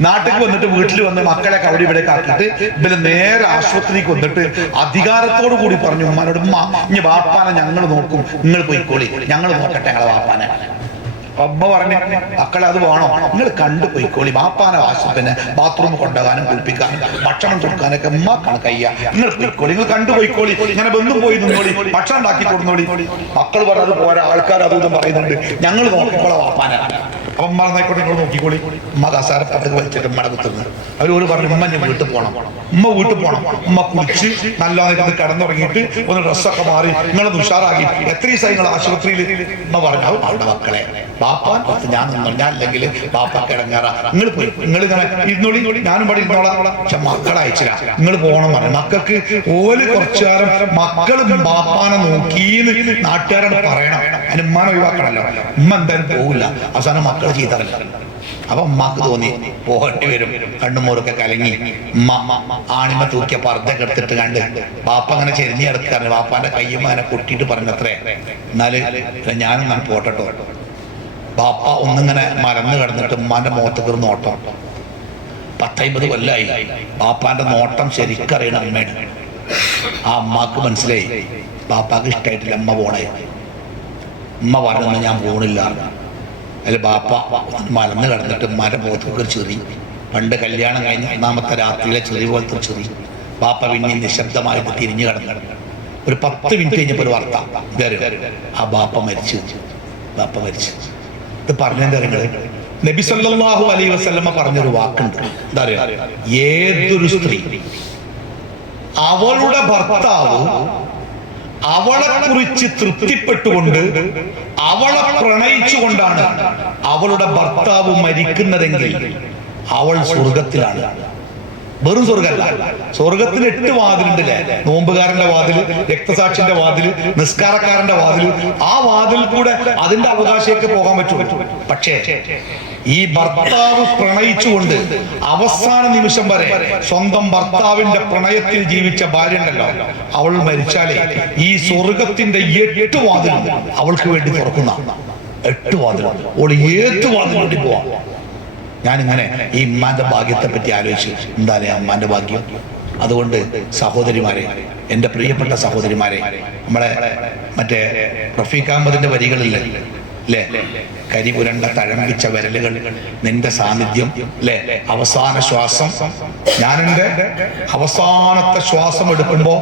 നാട്ടിൽ വന്നിട്ട് വീട്ടിൽ വന്ന് മക്കളെ അവിടെ ഇവിടെ ആക്കിയിട്ട് ഇവര് നേരെ ആശുപത്രിക്ക് വന്നിട്ട് അധികാരത്തോടു കൂടി പറഞ്ഞു, ഉമ്മാനോട്, ഇനി ബാപ്പാനെ ഞങ്ങൾ നോക്കും, നിങ്ങൾ പോയിക്കോളി, ഞങ്ങൾ നോക്കട്ടെ ഞങ്ങളെ ബാപ്പാനെ. അമ്മ പറഞ്ഞു, മക്കളെ അത് വേണോ, നിങ്ങൾ കണ്ടു പോയിക്കോളി, ബാപ്പാനെ ആശുപത്രി ബാത്റൂം കൊണ്ടുപോകാനും കുളിപ്പിക്കാനും ഭക്ഷണം കൊടുക്കാനൊക്കെ ഉമ്മാക്കാണ് കയ്യ, നിങ്ങൾ പോയിക്കോളി, നിങ്ങൾ കണ്ടുപോയിക്കോളി, ഇങ്ങനെ ബന്ധം പോയി നിന്നോളി, ഭക്ഷണം ഉണ്ടാക്കി കൊടുന്നോളി. മക്കൾ പറഞ്ഞത് പോരാ, ആൾക്കാർ അതും പറയുന്നുണ്ട്, ഞങ്ങൾ നോക്കിക്കോളാം ബാപ്പാനെ. അപ്പൊ ഉമ്മ എന്നായിക്കോട്ടെ നിങ്ങൾ നോക്കിക്കോളി. ഉമ്മ കസാരപ്പുറത്തേക്ക് വലിച്ചിട്ട് ഉമ്മടെ കുത്തുന്നത്. അവര് പറഞ്ഞു ഉമ്മ ഞാൻ വീട്ടിൽ പോകണം, ഉമ്മ വീട്ടിൽ പോകണം. ഉമ്മ കുളിച്ച് നല്ലതായിട്ട് കിടന്നുറങ്ങിയിട്ട് ഒന്ന് ഡ്രസ്സൊക്കെ മാറി നിങ്ങളൊന്ന് ഉഷാറാക്കി. എത്ര ദിവസമായി നിങ്ങൾ ആശുപത്രിയിൽ? ഉമ്മ പറഞ്ഞു അവിടെ മക്കളെ ബാപ്പാൻ പുറത്ത് ഞാൻ നിന്നു, ഞാൻ അല്ലെങ്കിൽ ബാപ്പാക്ക് ഇടങ്ങാറാ, നിങ്ങൾ പോയി നിങ്ങളിങ്ങനെ ഇരുന്നോളി, ഞാനും ഇവിടെ ഇരുന്നോളാം. പക്ഷെ മക്കളെ അയച്ചില്ല, നിങ്ങൾ പോകണം പറഞ്ഞു. മക്കൾക്ക് ഓല് കുറച്ചു കാലം മക്കളും ബാപ്പാനെ നോക്കീന്ന് നാട്ടുകാരോട് പറയണം. അതിന് ഉമ്മാനെ ഒഴിവാക്കണല്ലോ. ഉമ്മ എന്തായാലും പോകില്ല. അവസാനം മക്കൾ ചെയ്തറില്ല. അപ്പൊ ഉമ്മാക്ക് തോന്നി പോകേണ്ടി വരും. കണ്ണുമോറൊക്കെ കലങ്ങി ഉമ്മ ആണിമ തൂക്കിയ പർദ്ദൊക്കെ എടുത്തിട്ട് കണ്ട് ബാപ്പ അങ്ങനെ ചെരിഞ്ഞ് കിടക്കാറ്. ബാപ്പാന്റെ കയ്യുമ്മ അങ്ങനെ കൊട്ടിയിട്ട് പറഞ്ഞത്രേ, എന്നാല് ഞാനും ഞാൻ പോട്ടോ. ബാപ്പ ഒന്നിങ്ങനെ മറന്നു കിടന്നിട്ട് ഉമ്മാന്റെ മുഖത്തേക്ക് നോട്ടം. 10-50 കൊല്ലായി ബാപ്പാന്റെ നോട്ടം ശരിക്കറിയണ അമ്മയാണ്. ആ അമ്മക്ക് മനസ്സിലായി ബാപ്പാക്ക് ഇഷ്ടമായിട്ടില്ല അമ്മ പോണേ. ഉമ്മ പറഞ്ഞു ഞാൻ പോണില്ല. അതിൽ ബാപ്പ മലന്ന് കിടന്നിട്ട് ഉമ്മാന്റെ മുഖത്തേക്ക് ഒരു ചെറി. പണ്ട് കല്യാണം കഴിഞ്ഞ് 1ാമത്തെ രാത്രിയിലെ ചെറി പോലത്തെ ചെറി. ബാപ്പ പിന്നെ നിശബ്ദമായിട്ട് തിരിഞ്ഞു കിടന്നു. ഒരു 10 മിനിറ്റ് കഴിഞ്ഞപ്പോൾ ഒരു വാർത്ത, ആ ബാപ്പ മരിച്ചു. ബാപ്പ മരിച്ചു. ഇത് പറഞ്ഞെന്താ നിങ്ങള്? നബി സല്ലല്ലാഹു അലൈഹി വസല്ലമ പറഞ്ഞൊരു വാക്കുണ്ട്. എന്താ പറയാ? ഏതൊരു സ്ത്രീ അവളുടെ ഭർത്താവ് അവളെ കുറിച്ച് തൃപ്തിപ്പെട്ടുകൊണ്ട് അവളെ പ്രണയിച്ചുകൊണ്ടാണ് അവളുടെ ഭർത്താവ് മരിക്കുന്നതെങ്കിൽ അവൾ സ്വർഗത്തിലാണ്. വെറും സ്വർഗല്ല, സ്വർഗത്തിന് 8 വാതിലുണ്ടല്ലേ? നോമ്പുകാരന്റെ വാതില്, രക്തസാക്ഷിന്റെ വാതില്, നിസ്കാരക്കാരന്റെ വാതില്. ആ വാതിൽ കൂടെ അതിന്റെ അവകാശിയൊക്കെ പോകാൻ പറ്റും. പക്ഷേ ഈ ഭർത്താവ് പ്രണയിച്ചുകൊണ്ട് അവസാന നിമിഷം വരെ സ്വന്തം ഭർത്താവിന്റെ പ്രണയത്തിൽ ജീവിച്ച ഭാര്യ ഉണ്ടല്ലോ, അവൾ മരിച്ചാലേ ഈ സ്വർഗത്തിന്റെ 8 വാതിലും അവൾക്ക് വേണ്ടി തുറക്കുന്ന 8 വാതിലും അവൾ ഏത് വാതിലോട്ട് പോവാം. ഞാനിങ്ങനെ ഈ ഉമ്മാന്റെ ഭാഗ്യത്തെ പറ്റി ആലോചിച്ചു. എന്തായാലും അമ്മാന്റെ ഭാഗ്യം. അതുകൊണ്ട് സഹോദരിമാരെ, എൻ്റെ പ്രിയപ്പെട്ട സഹോദരിമാരെ, നമ്മളെ മറ്റേ റഫീഖ് അഹമ്മദിന്റെ വരികളില്ലേ അല്ലേ, കരിപുരണ്ട തഴമ്പിച്ച വിരലുകൾ, നിന്റെ സാന്നിധ്യം അല്ലേ, അവസാന ശ്വാസം. ഞാനെന്റെ അവസാനത്തെ ശ്വാസം എടുക്കുമ്പോ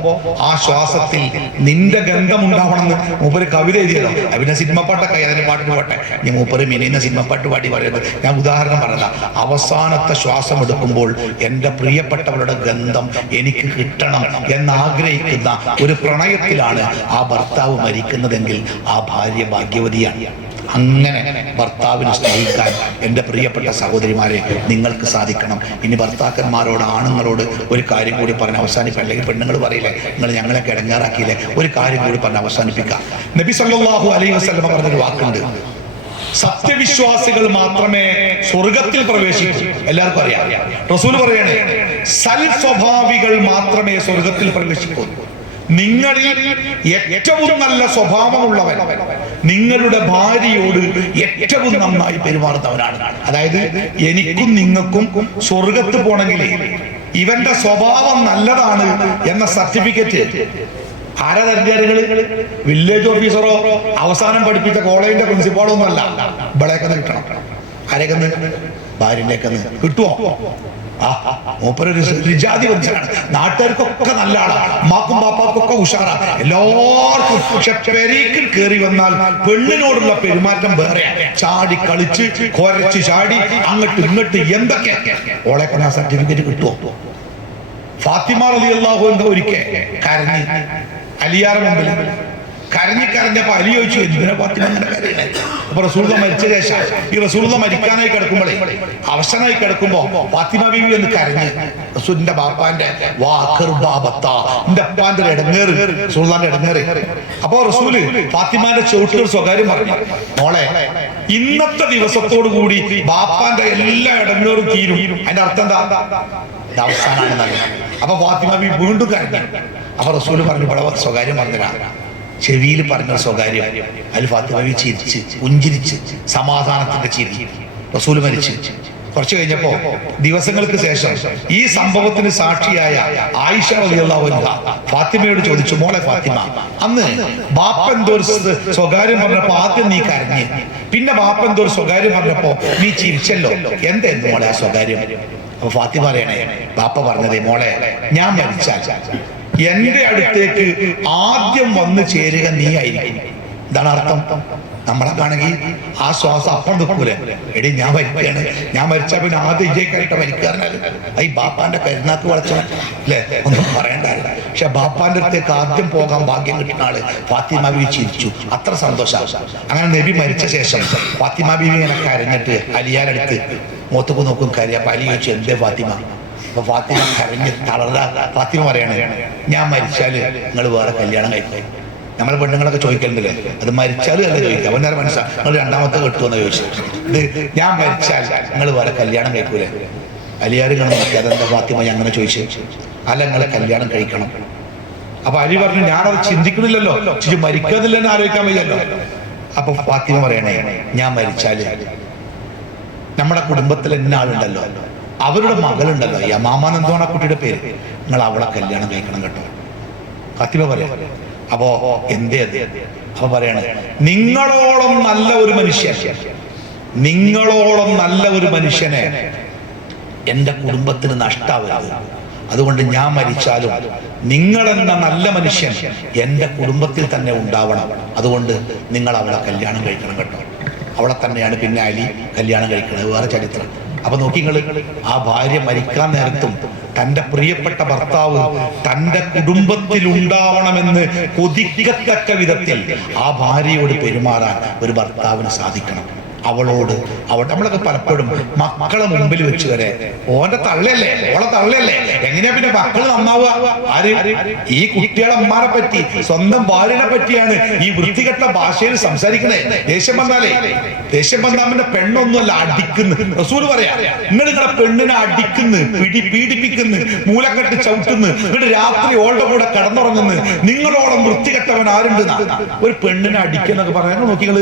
ആ ശ്വാസത്തിൽ നിന്റെ ഗന്ധമുണ്ടാവണമെന്ന് മൂപ്പര് കവിത എഴുതിയതോ. പിന്നെ സിനിമപ്പാട്ടൊക്കെ അതിന് പാട്ടിന് പോട്ടെ, ഞാൻ മൂപ്പര് മിനിയുന്ന സിനിമപ്പാട്ട് പാടി പറയുന്നത് ഞാൻ ഉദാഹരണം പറഞ്ഞതാ. അവസാനത്തെ ശ്വാസം എടുക്കുമ്പോൾ എൻ്റെ പ്രിയപ്പെട്ടവരുടെ ഗന്ധം എനിക്ക് കിട്ടണം എന്നാഗ്രഹിക്കുന്ന ഒരു പ്രണയത്തിലാണ് ആ ഭർത്താവ് മരിക്കുന്നതെങ്കിൽ ആ ഭാര്യ ഭാഗ്യവതിയാണ്. അങ്ങനെ ഭർത്താവിനെ സ്നേഹിക്കാൻ എൻ്റെ പ്രിയപ്പെട്ട സഹോദരിമാരെ നിങ്ങൾക്ക് സാധിക്കണം. ഇനി ഭർത്താക്കന്മാരോട്, ആണുങ്ങളോട് ഒരു കാര്യം കൂടി പറഞ്ഞ് അവസാനിപ്പിക്കാം. അല്ലെങ്കിൽ പെണ്ണുങ്ങൾ പറയില്ലേ നിങ്ങൾ ഞങ്ങളെ കിടങ്ങാറാക്കിയില്ലേ, ഒരു കാര്യം കൂടി പറഞ്ഞ് അവസാനിപ്പിക്കാം. നബി സല്ലല്ലാഹു അലൈഹി വസല്ലം പറഞ്ഞൊരു വാക്കുണ്ട്, സത്യവിശ്വാസികൾ മാത്രമേ സ്വർഗത്തിൽ പ്രവേശിക്കൂ. എല്ലാവർക്കും അറിയാം. റസൂൽ പറയണേ, സൽസ്വഭാവികൾ മാത്രമേ സ്വർഗത്തിൽ പ്രവേശിക്കൂ. നിങ്ങളിൽ ഏറ്റവും നല്ല സ്വഭാവമുള്ളവൻ നിങ്ങളുടെ ഭാര്യയോട് ഏറ്റവും നന്നായി പെരുമാറുന്നവനാണ്. അതായത് എനിക്കും നിങ്ങൾക്കും സ്വർഗത്ത് പോണെങ്കിൽ ഇവന്റെ സ്വഭാവം നല്ലതാണ് എന്ന സർട്ടിഫിക്കറ്റ് ആരാ തരേണ്ടത്? വില്ലേജ് ഓഫീസറോ അവസാനം പഠിപ്പിച്ച കോളേജിന്റെ പ്രിൻസിപ്പാളോ ഒന്നും അല്ല. ഇവിടേക്കെന്ന് കിട്ടണം. ആരേക്കെന്ന്? ഭാര്യന്റെക്കെന്ന് കിട്ടുമോ? മൂപ്പരൊരു ജാതി മനുഷ്യനാണ്. നാട്ടുകാർക്കൊക്കെ നല്ല ആളാണ്, മാക്കും പാപ്പാക്കൊക്കെ ഉഷാറാ, എല്ലാവർക്കും. പക്ഷെ പെരീക്കിൽ കയറി വന്നാൽ പെണ്ണിനോടുള്ള പെരുമാറ്റം വേറെ. ചാടി കളിച്ച് കൊരച്ച് ചാടി അങ്ങോട്ട് ഇങ്ങോട്ട് എന്തൊക്കെ. ഓളെ കൊണ്ട് ആ സർട്ടിഫിക്കറ്റ് കിട്ടുമോ? ഫാത്തിമ റളിയല്ലാഹു അൻഹ ഒരിക്കൽ കരഞ്ഞ് അലിയാർ മുമ്പിൽ കരഞ്ഞപ്പോ അലി ചോദിച്ചു, എന്തിനാ ഫാത്തിമ അങ്ങനെ കരയണേ? അപ്പൊ റസൂലുള്ളാഹി മരിച്ച ശേഷം ഈ റസൂലുള്ളാഹി മരിക്കാനായി കിടക്കുമ്പോഴേ, അവശനായി കിടക്കുമ്പോ ഫാത്തിമ ബീവി എന്ന് കരഞ്ഞ് റസൂലിന്റെ ബാപ്പാന്റെ എന്റെ അപ്പാന്റെ ഇടങ്ങേറ്, റസൂലുള്ളാഹിന്റെ ഇടങ്ങേറ്. അപ്പൊ റസൂല് ഫാത്തിമാന്റെ ചുവട്ടിൽ സ്വകാര്യം പറഞ്ഞു, മോളെ ഇന്നത്തെ ദിവസത്തോടു കൂടി ബാപ്പാന്റെ എല്ലാ ഇടങ്ങേറും തീരും. അതിന്റെ അർത്ഥം എന്താ? അവസാനാണ് നല്ലത്. അപ്പൊ ഫാത്തിമ ബീവി വീണ്ടും കരഞ്ഞു. അപ്പൊ റസൂല് പറഞ്ഞു, ഇവിടെ സ്വകാര്യം പറഞ്ഞില്ല, ചെവിയിൽ പറഞ്ഞ സ്വകാര്യം. അതിൽ ഫാത്തിമ ബീവി ചിരിച്ച് പുഞ്ചിരിച്ച് സമാധാനത്തിന്റെ ചിരി. റസൂല് മരിച്ചു. കുറച്ചു കഴിഞ്ഞപ്പോ ദിവസങ്ങൾക്ക് ശേഷം ഈ സംഭവത്തിന് സാക്ഷിയായ ആയിഷ റളിയല്ലാഹു അൻഹ ഫാത്തിമയോട് ചോദിച്ചു, മോളെ ഫാത്തിമ, അന്ന് ബാപ്പ എന്തോ ഒരു സ്വകാര്യം പറഞ്ഞപ്പോ ആദ്യം നീ കരഞ്ഞ്, പിന്നെ ബാപ്പ എന്തോ ഒരു സ്വകാര്യം പറഞ്ഞപ്പോ നീ ചിരിച്ചല്ലോ, എന്തായിരുന്നു മോളെ ആ സ്വകാര്യം? അപ്പൊ ഫാത്തിമ പറയണേ, ബാപ്പ പറഞ്ഞതേ, മോളെ ഞാൻ മരിച്ചാൽ എന്റെ അടുത്തേക്ക് ആദ്യം വന്ന് ചേരുക നീ ആയിരിക്കും. എന്താണ് അർത്ഥം? നമ്മളൊക്കെയാണെങ്കിൽ ആ ശ്വാസം അപ്പം നിൽക്കൂലേ, എടി ഞാൻ മരിക്കുകയാണ്, ഞാൻ മരിച്ചാൽ പിന്നെ ആദ്യം ഇജയ്ക്കായിട്ട് മരിക്കാറിനാല് ഈ ബാപ്പാന്റെ കരുനാക്ക് വളച്ചവൻ അല്ലേ, ഒന്നും പറയണ്ടായിരുന്നു. പക്ഷെ ബാപ്പാന്റെ അടുത്തേക്ക് ആദ്യം പോകാൻ ഭാഗ്യം കിട്ടുന്ന ആള് ഫാത്തിമ ബീവി ചിരിച്ചു, അത്ര സന്തോഷമാണ്. അങ്ങനെ നബി മരിച്ച ശേഷം ഫാത്തിമ ബീവി ഇങ്ങനെ കരഞ്ഞിട്ട് അലിയാരെടുത്ത് മുഖത്തേക്ക് നോക്കും കരയാ. അപ്പൊ അലി ചോദിച്ചു എന്തേ ഫാത്തിമ? അപ്പൊ ഫാത്തിമ കരഞ്ഞ് തളർന്ന ഫാത്തിമ പറയണേ, ഞാൻ മരിച്ചാല് നിങ്ങൾ വേറെ കല്യാണം കഴിക്കും. നമ്മളെ പെണ്ണുങ്ങളൊക്കെ ചോദിക്കലുണ്ടല്ലേ, അത് മരിച്ചാലും അല്ല ചോദിക്കുക. അവൻ നേരം മനസ്സിലാ നിങ്ങൾ രണ്ടാമത്തെ കെട്ടുമെന്ന് ചോദിച്ചു. ഇത് ഞാൻ മരിച്ചാൽ നിങ്ങൾ വേറെ കല്യാണം കഴിക്കൂലേ? അലിയാര് കാണാൻ നോക്കി, അതെന്താ ഫാത്തിമ അങ്ങനെ ചോദിച്ചു? അല്ല നിങ്ങളെ കല്യാണം കഴിക്കണം. അപ്പൊ അലി പറഞ്ഞു ഞാനത് ചിന്തിക്കണില്ലല്ലോ, മരിക്കാതില്ലെന്ന് ആലോചിക്കാൻ വയ്യല്ലോ. അപ്പൊ ഫാത്തിമ പറയണേ, ഞാൻ മരിച്ചാല് നമ്മുടെ കുടുംബത്തിൽ എന്നെ ആളുണ്ടല്ലോ, അവരുടെ മകളുണ്ടല്ലോ, യമാമ എന്തോണ കുട്ടിയുടെ പേര്, നിങ്ങൾ അവളെ കല്യാണം കഴിക്കണം കേട്ടോ. ഫാത്തിമ പറയാ. അപ്പോ എന്തേ അത്? അപ്പൊ പറയണേ, നിങ്ങളോളം നല്ല ഒരു മനുഷ്യൻ, നിങ്ങളോളം നല്ല ഒരു മനുഷ്യനെ എന്റെ കുടുംബത്തിന് നഷ്ടാവരുത്. അതുകൊണ്ട് ഞാൻ മരിച്ചാലും നിങ്ങളെന്ന നല്ല മനുഷ്യൻ എന്റെ കുടുംബത്തിൽ തന്നെ ഉണ്ടാവണം. അതുകൊണ്ട് നിങ്ങൾ അവളെ കല്യാണം കഴിക്കണം കേട്ടോ. അവളെ തന്നെയാണ് പിന്നെ അലി കല്യാണം കഴിക്കുന്നത്, വേറെ ചരിത്രം. അപ്പൊ നോക്കി നിങ്ങൾ, ആ ഭാര്യ മരിക്കാൻ നേരത്തും തന്റെ പ്രിയപ്പെട്ട ഭർത്താവ് തന്റെ കുടുംബത്തിൽ ഉണ്ടാവണമെന്ന് കൊതിക്കത്തക്ക വിധത്തിൽ ആ ഭാര്യയോട് പെരുമാറാൻ ഒരു ഭർത്താവിന് സാധിക്കണം. അവളോട് നമ്മളൊക്കെ പലപ്പോഴും മക്കളെ മുമ്പിൽ വെച്ച് വരെ ഓന്റെ തള്ളയല്ലേ ഓളെ തള്ളയല്ലേ, എങ്ങനെയാ പിന്നെ മക്കൾ നന്നാവുക? ആര്? ഈ കുട്ടികളെ അമ്മാനെ പറ്റി, സ്വന്തം ഭാര്യനെ പറ്റിയാണ് ഈ വൃത്തികെട്ട ഭാഷയിൽ സംസാരിക്കണേ. ദേഷ്യം വന്നാലേ, ദേഷ്യം വന്നാമിന്റെ പെണ്ണൊന്നുമല്ല അടിക്കുന്നു. റസൂൽ പറയാ, നിങ്ങൾ നിങ്ങളെ പെണ്ണിനെ അടിക്കുന്നു, പീഡിപ്പിക്കുന്നു, മൂലക്കെട്ട് ചവിട്ടുന്നു, എന്നിട്ട് രാത്രി ഓളുടെ കൂടെ കിടന്നുറങ്ങുന്നു. നിങ്ങളോളം വൃത്തികെട്ടവൻ ആരുണ്ട്? ഒരു പെണ്ണിനെ അടിക്കുന്നൊക്കെ പറയാൻ നോക്കികള്.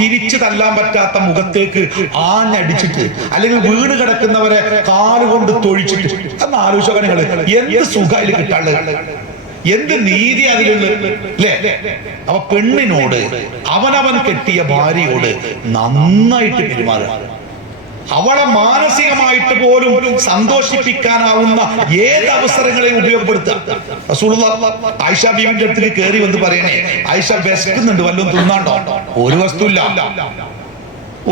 തിരിച്ചു തല്ലാൻ പറ്റാത്ത മുഖത്തേക്ക് ആഞ്ഞടിച്ചിട്ട്, അല്ലെങ്കിൽ വീട് കിടക്കുന്നവരെ കാലുകൊണ്ട് തൊഴിച്ചിട്ട്, അന്ന് ആലോചിച്ചോക്കാൻ നിങ്ങള് എന്ത് സുഖം കിട്ടാള്, എന്ത് നീതി അതിലുള്ള അല്ലേ? അപ്പൊ പെണ്ണിനോട്, അവനവൻ കെട്ടിയ ഭാര്യയോട് നന്നായിട്ട് പെരുമാറുക. അവളെ മാനസികമായിട്ട് പോലും സന്തോഷിപ്പിക്കാനാവുന്ന ഏത് അവസരങ്ങളെയും ഉപയോഗപ്പെടുത്തുക. റസൂലുള്ളാഹി ആയിഷ ബീവിന്റെ അടുത്തേക്ക് കയറി വന്ന് പറയണേ, ആയിഷ വിശക്കുന്നുണ്ട്, വല്ലതും തിന്നാണ്ടോ? ഒരു വസ്തുല്ല.